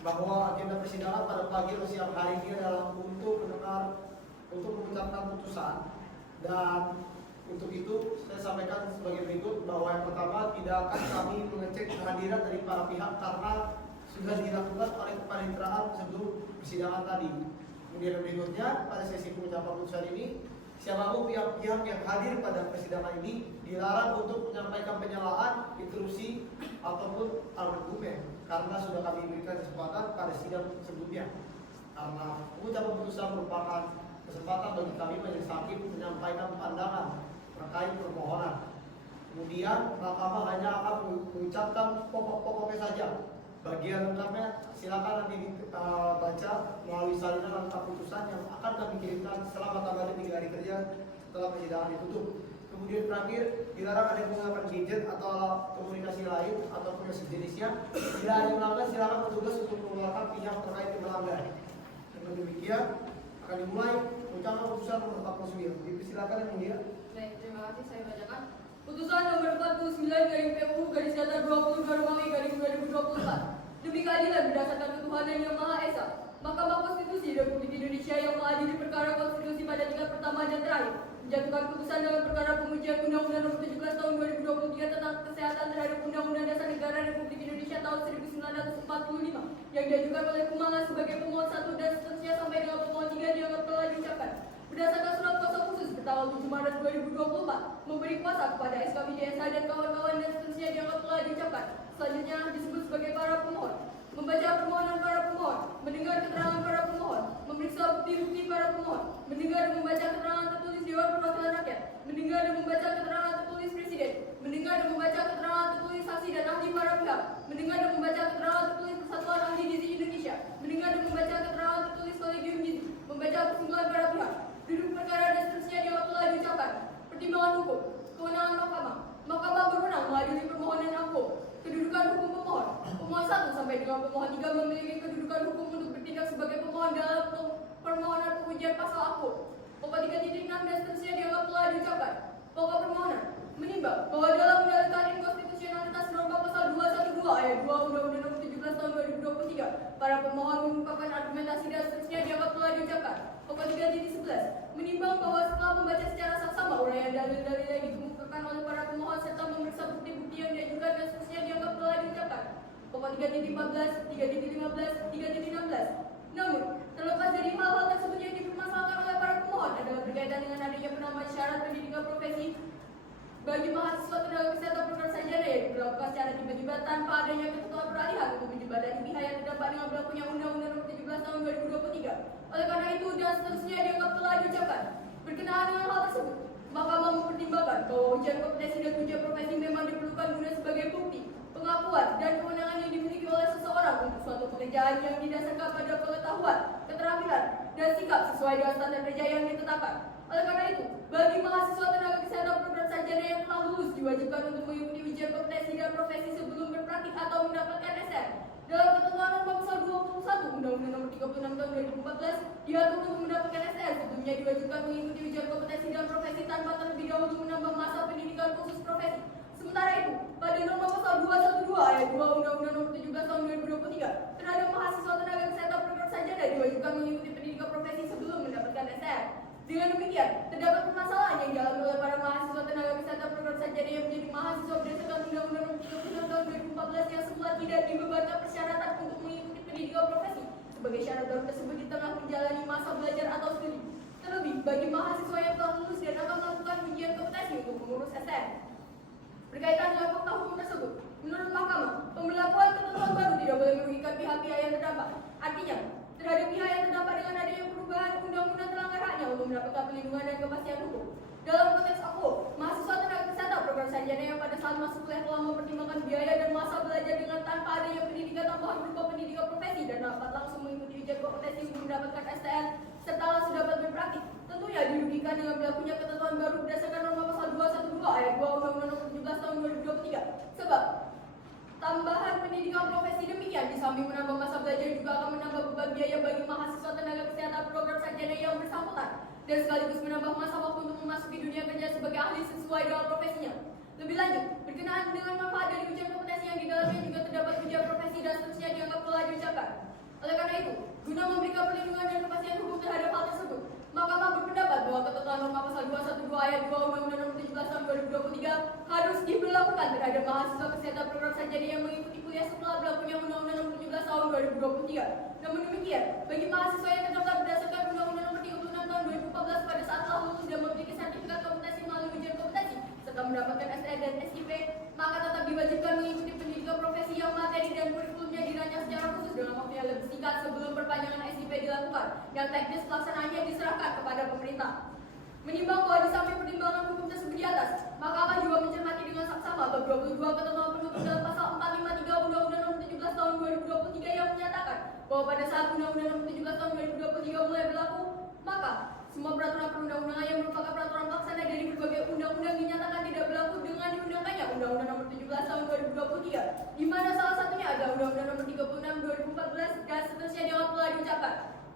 Bahwa agenda persidangan pada pagi atau siang hari ini adalah untuk mengucapkan putusan, dan untuk itu saya sampaikan sebagai berikut bahwa yang pertama tidak akan kami mengecek kehadiran dari para pihak karena sudah dilakukan oleh kepaniteraan sebelum persidangan tadi. Kemudian berikutnya pada sesi pengucapan putusan ini siapapun pihak-pihak yang hadir pada persidangan ini dilarang untuk menyampaikan penyalaan, interupsi ataupun argumen karena sudah kami berikan kesempatan pada sidang sebelumnya. Karena pengucapan putusan merupakan kesempatan bagi kami majelis hakim menyampaikan pandangan terkait permohonan. Kemudian mahkamah hanya akan mengucapkan pokok-pokoknya saja. Bagian lengkapnya silakan nanti baca melalui salinan lengkap putusan yang akan kami kirimkan selama tanggal 3 hari kerja setelah persidangan ditutup. Kemudian terakhir dilarang ada penggunaan gadget atau alat komunikasi lain ataupun yang sejenisnya. Bila ada yang melanggar silakan petugas untuk mengeluarkan pihak terkait yang melanggar. Dengan demikian akan dimulai ucapan putusan nomor 49. Dipersilakan yang mulia. Baik, terima kasih, saya bacakan. Putusan nomor 49 garing PU garis datar 22 Romawi garing 2024. Demi keadilan berdasarkan ketuhanan yang Maha Esa, Mahkamah Konstitusi Republik Indonesia yang mengadili perkara konstitusi pada tingkat pertama dan terakhir menjatuhkan putusan dalam perkara pengujian Undang-Undang Nomor 17 Tahun 2023 tentang Kesehatan terhadap Undang-Undang Dasar Negara Republik Indonesia tahun 1945 yang diajukan oleh Kumala sebagai pemohon 1 dan seterusnya sampai dengan pemohon 3 dianggap telah diucapkan. berdasarkan surat kuasa khusus bertanggal 7 Maret 2024 memberi kuasa kepada SKB DSH dan kawan-kawan dan seterusnya dianggap telah diucapkan. Selanjutnya disebut sebagai para pemohon. Membaca permohonan para pemohon, mendengar keterangan para pemohon, memeriksa bukti-bukti para pemohon, mendengar dan membaca keterangan tertulis Dewan Perwakilan Rakyat, mendengar dan membaca keterangan tertulis Presiden, mendengar dan membaca keterangan tertulis saksi dan ahli para pihak, mendengar dan membaca keterangan tertulis Persatuan Ahli Gizi Indonesia, mendengar dan membaca keterangan tertulis Kolegium Gizi, membaca kesimpulan para pihak, duduk perkara dan seterusnya dianggap telah diucapkan. Pertimbangan hukum, kewenangan mahkamah. Mahkamah berwenang mengadili permohonan aku. Kedudukan hukum pemohon. Pemohon 1 sampai dengan pemohon 3 memiliki kedudukan hukum untuk bertindak sebagai pemohon dalam permohonan pengujian pasal aku. Pokok 3.6 dan seterusnya dianggap telah diucapkan. Pokok permohonan menimbang bahwa dalam mendalilkan inkonstitusionalitas norma pasal 212 ayat 2 Undang-Undang Nomor 17 Tahun 2023, para pemohon mengungkapkan argumentasi dan seterusnya dianggap telah diucapkan. Pokok 3.11 menimbang bahwa setelah membaca secara saksama uraian dalil-dalil yang dikemukakan oleh para pemohon serta memeriksa bukti-bukti yang diajukan dan seterusnya dianggap telah diucapkan. Pokok 3.14, 3.15, 3.16. Namun, terlepas dari hal-hal tersebut yang dipermasalahkan oleh para pemohon adalah berkaitan dengan adanya penambahan syarat pendidikan profesi bagi mahasiswa tenaga kesehatan program sarjana yang diberlakukan secara tiba-tiba tanpa adanya ketentuan peralihan untuk menjembatani pihak yang terdampak dengan berlakunya Undang-Undang Nomor 17 Tahun 2023. Oleh karena itu dan seterusnya dianggap telah diucapkan. Berkenaan dengan hal tersebut, Mahkamah mempertimbangkan bahwa ujian kompetensi dan ujian profesi memang diperlukan guna sebagai bukti, pengakuan, dan kewenangan yang dimiliki oleh seseorang untuk suatu pekerjaan yang didasarkan pada pengetahuan, keterampilan, dan sikap sesuai dengan standar kerja yang ditetapkan. Oleh karena itu, bagi mahasiswa tenaga kesehatan program sarjana yang telah lulus diwajibkan untuk mengikuti ujian kompetensi dan profesi sebelum berpraktik atau mendapatkan SN. Dalam ketentuan norma pasal 21 Undang-Undang Nomor 36 Tahun 2014 diatur untuk mendapatkan SN sebelumnya diwajibkan mengikuti ujian kompetensi dan profesi tanpa terlebih dahulu menambah masa pendidikan khusus profesi. Sementara itu, pada norma pasal 212 ayat 2 Undang-Undang Nomor 17 Tahun 2023 terhadap mahasiswa tenaga kesehatan program sarjana diwajibkan mengikuti pendidikan profesi sebelum mendapatkan SN. Dengan demikian, terdapat permasalahan yang dialami oleh para mahasiswa tenaga kesehatan program sarjana yang menjadi mahasiswa berdasarkan Undang-Undang Nomor 36 Tahun 2014 yang semula tidak dibebankan persyaratan untuk mengikuti pendidikan profesi sebagai syarat baru tersebut di tengah menjalani masa belajar atau studi. Terlebih, bagi mahasiswa yang telah lulus dan akan melakukan ujian kompetensi untuk mengurus SN. Berkaitan dengan fakta hukum tersebut, menurut Mahkamah, pemberlakuan ketentuan baru tidak boleh merugikan pihak-pihak yang terdampak. Artinya, terhadap pihak yang terdampak dengan adanya perubahan undang-undang terlanggar haknya untuk mendapatkan perlindungan dan kepastian hukum. Dalam konteks aku, mahasiswa tenaga kesehatan program sarjana yang pada saat masuk kuliah telah mempertimbangkan biaya dan masa belajar dengan tanpa adanya pendidikan tambahan berupa pendidikan profesi dan dapat langsung mengikuti ujian kompetensi untuk mendapatkan STN serta langsung dapat berpraktik. Tentunya dirugikan dengan berlakunya ketentuan baru berdasarkan norma pasal 212 ayat 2 Undang-Undang Nomor 17 Tahun 2023. Sebab tambahan pendidikan profesi demikian di samping menambah masa belajar juga akan menambah beban biaya bagi mahasiswa tenaga kesehatan program sarjana yang bersangkutan dan sekaligus menambah masa waktu untuk memasuki dunia kerja sebagai ahli sesuai dengan profesinya. Lebih lanjut, berkenaan dengan manfaat dari ujian kompetensi yang di dalamnya juga terdapat ujian profesi dan seterusnya dianggap telah diucapkan. Oleh karena itu, guna memberikan perlindungan dan kepastian hukum terhadap hal tersebut, Mahkamah berpendapat bahwa ketentuan norma pasal 212 ayat 2 Undang-Undang Nomor 17 Tahun 2023 harus diberlakukan terhadap mahasiswa kesehatan program sarjana yang mengikuti kuliah setelah berlakunya Undang-Undang Nomor 17 Tahun 2023. Namun demikian, bagi mahasiswa yang terdaftar berdasarkan Undang-Undang Nomor 36 Tahun 2014 pada saat telah lulus dan memiliki sertifikat kompetensi melalui ujian kompetensi serta mendapatkan STN dan SIP, maka tetap diwajibkan mengikuti pendidikan profesi yang materi dan kurikulumnya dirancang secara khusus dengan waktu yang lebih singkat sebelum perpanjangan SIP dilakukan, yang teknis pelaksanaannya diserahkan kepada pemerintah. Menimbang bahwa di samping pertimbangan hukum tersebut di atas, Mahkamah juga mencermati dengan saksama bab 22 ketentuan penutup dalam pasal 453 Undang-Undang Nomor 17 Tahun 2023 yang menyatakan bahwa pada saat Undang-Undang Nomor 17 Tahun 2023 mulai berlaku, maka semua peraturan perundang-undangan yang merupakan peraturan pelaksana dari berbagai undang-undang dinyatakan tidak berlaku dengan diundangkannya Undang-Undang Nomor 17 Tahun 2023, di mana salah satunya adalah Undang-Undang Nomor 36 2014 dan seterusnya dianggap telah diucapkan.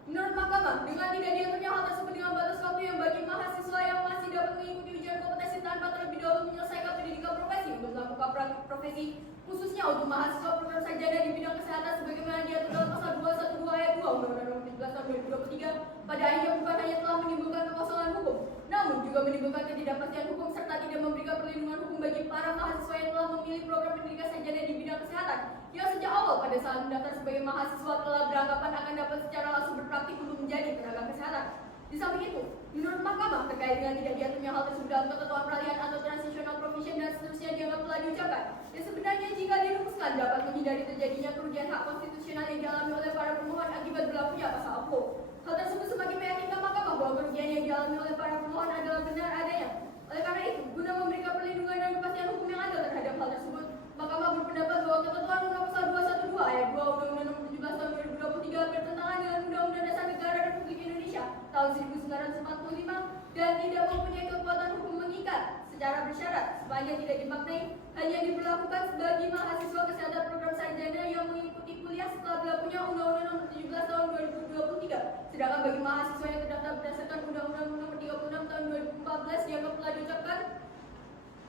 Menurut Mahkamah, dengan tidak diaturnya hal tersebut dengan batas waktu yang bagi mahasiswa yang masih dapat mengikuti ujian kompetensi tanpa terlebih dahulu menyelesaikan pendidikan profesi untuk melakukan praktik profesi, khususnya untuk mahasiswa program sarjana di bidang kesehatan sebagaimana diatur dalam pasal 212 ayat 2 Undang-Undang Nomor 17 Tahun 2023, pada akhirnya bukan hanya telah menimbulkan kekosongan hukum, namun juga menimbulkan ketidakpastian hukum serta tidak memberikan perlindungan hukum bagi para mahasiswa yang telah memilih program pendidikan sarjana di bidang kesehatan, yang sejak awal pada saat mendaftar sebagai mahasiswa telah beranggapan akan dapat secara langsung berpraktik untuk menjadi tenaga kesehatan. Di samping itu, menurut Mahkamah terkait dengan tidak diaturnya hal tersebut dalam ketentuan peralihan atau transitional provision dan seterusnya dianggap telah diucapkan. Dan sebenarnya jika dirumuskan dapat menghindari terjadinya kerugian hak konstitusional yang dialami oleh para pemohon akibat berlakunya pasal APO. Hal tersebut semakin meyakinkan Mahkamah bahwa kerugian yang dialami oleh para pemohon adalah benar adanya. Oleh karena itu, guna memberikan perlindungan dan kepastian hukum yang adil terhadap hal tersebut, Mahkamah berpendapat bahwa ketentuan Undang Pasal 212 Ayat 2 Undang-Undang Nomor 17 Tahun 2023 bertentangan dengan Undang-Undang Dasar Negara Republik Indonesia Tahun 1945 dan tidak mempunyai kekuatan hukum mengikat secara bersyarat sepanjang tidak dimaknai hanya diberlakukan bagi mahasiswa kesehatan program sarjana yang mengikuti kuliah setelah berlakunya Undang-Undang Nomor 17 Tahun 2023. Sedangkan bagi mahasiswa yang terdaftar berdasarkan Undang-Undang Nomor 36 Tahun 2014 dianggap telah diucapkan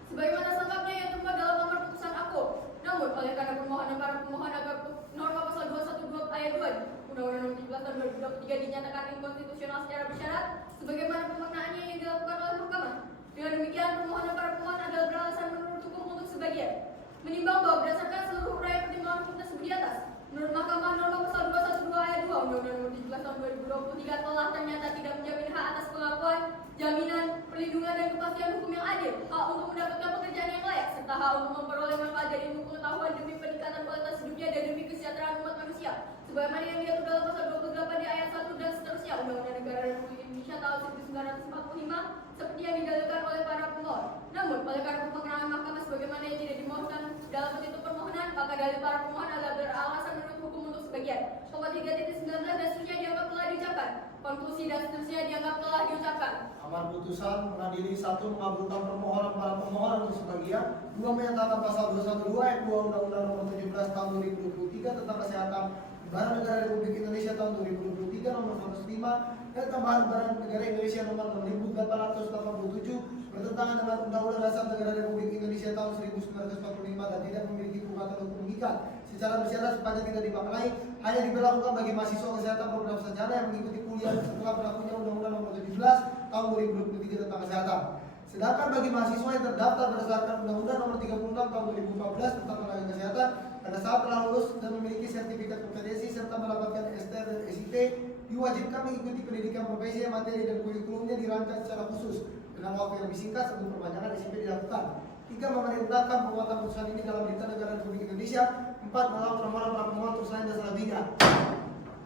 sebagaimana selengkapnya yang termuat dalam nomor putusan APO. Namun, oleh karena permohonan para pemohon agar norma pasal 212 ayat 2 Undang-Undang Nomor 17 Tahun 2023 dinyatakan inkonstitusional secara bersyarat, sebagaimana pemaknaannya yang dilakukan oleh Mahkamah. Dengan demikian, permohonan para pemohon adalah beralasan menurut hukum untuk sebagian. Menimbang bahwa berdasarkan seluruh uraian pertimbangan hukum tersebut di atas, menurut Mahkamah norma pasal 212 ayat 2 Undang-Undang Nomor 17 Tahun 2023 telah ternyata tidak menjamin hak atas pengakuan, jaminan, perlindungan dan kepastian hukum yang adil, hak untuk mendapatkan pekerjaan yang layak, serta hak untuk memperoleh manfaat dari ilmu pengetahuan demi peningkatan kualitas hidupnya dan demi kesejahteraan umat manusia, sebagaimana yang diatur dalam pasal 28 di ayat 1 dan seterusnya Undang-Undang Negara Republik Indonesia tahun 1945 seperti yang didalilkan oleh para pemohon. Namun, oleh karena pemaknaan Mahkamah sebagaimana yang tidak dimohonkan dalam petitum permohonan, maka dalil para pemohon adalah beralasan menurut hukum untuk sebagian. Pokok 3.19 dan seterusnya dianggap telah diucapkan. Konklusi dan seterusnya dianggap telah diucapkan. Amar putusan mengadili 1 mengabulkan permohonan para pemohon untuk sebagian, 2 menyatakan pasal 212 ayat 2 Undang-Undang Nomor 17 Tahun 2023 tentang kesehatan Barang Negara Republik Indonesia tahun 2023 nomor 105 dan tambahan Barang Negara Indonesia nomor 6887 bertentangan dengan Undang-Undang Dasar Negara Republik Indonesia tahun 1945 dan tidak memiliki kekuatan hukum mengikat secara bersyarat sepanjang tidak dimaknai hanya diberlakukan bagi mahasiswa kesehatan program sarjana yang mengikuti kuliah setelah berlakunya Undang-Undang Nomor 17 tahun 2023 tentang kesehatan. Sedangkan bagi mahasiswa yang terdaftar berdasarkan Undang-Undang Nomor 36 tahun 2014 tentang tenaga kesehatan pada saat telah lulus dan memiliki sertifikat kompetensi serta mendapatkan STR dan SIP, diwajibkan mengikuti pendidikan profesi yang materi dan kurikulumnya dirancang secara khusus dengan waktu yang lebih singkat sebelum perpanjangan SIP dilakukan. 3. Memerintahkan penguatan putusan ini dalam Berita Negara Republik Indonesia. 4. Melakukan permohonan para pemohon terus lain dan selebihnya.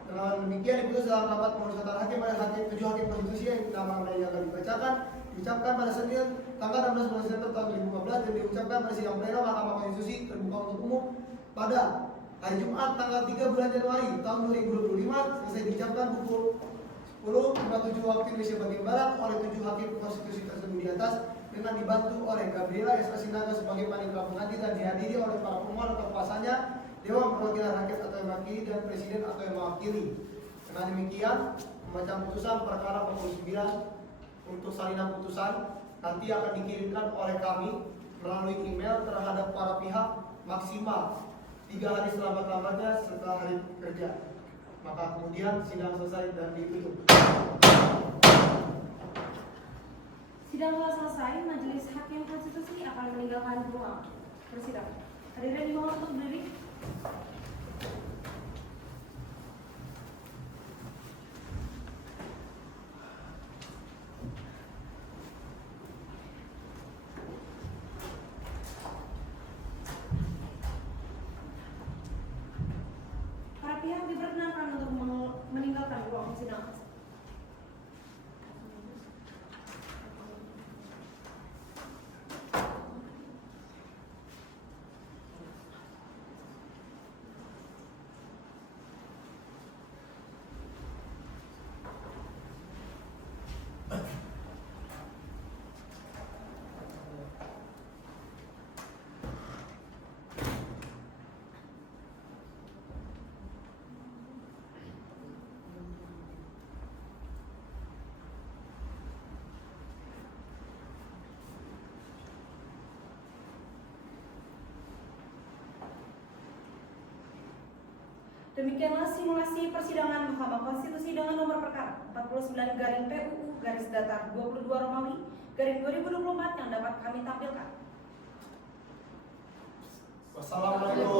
Dengan demikian diputus dalam rapat pemusatan hakim pada 7 hakim konstitusi yang nama-nama yang akan dibacakan diucapkan pada Senin tanggal 16 bulan September tahun 2015 dan diucapkan pada sidang pleno Mahkamah Konstitusi terbuka untuk umum pada hari Jumat tanggal 3 bulan Januari tahun 2025 selesai diucapkan pukul 10.57 waktu Indonesia bagian Barat oleh 7 hakim konstitusi tersebut di atas dengan dibantu oleh Gabriela S. Sinaga sebagai panitia pengganti dan dihadiri oleh para pemohon atau kuasanya, Dewan Perwakilan Rakyat atau yang mewakili dan Presiden atau yang mewakili. Dengan demikian, pembacaan putusan perkara pokok 9 untuk salinan putusan nanti akan dikirimkan oleh kami melalui email terhadap para pihak maksimal 3 hari selambat-lambatnya setelah hari kerja. Maka kemudian sidang selesai dan ditutup. Sidang telah selesai, Majelis Hakim Konstitusi akan meninggalkan ruang persidangan. Hadirin dimohon untuk berdiri. Para pihak diperkenankan untuk meninggalkan ruang persidangan. Demikianlah simulasi persidangan Mahkamah Konstitusi dengan nomor perkara 49-PUU-22 Romawi-2024 yang dapat kami tampilkan. Wassalamualaikum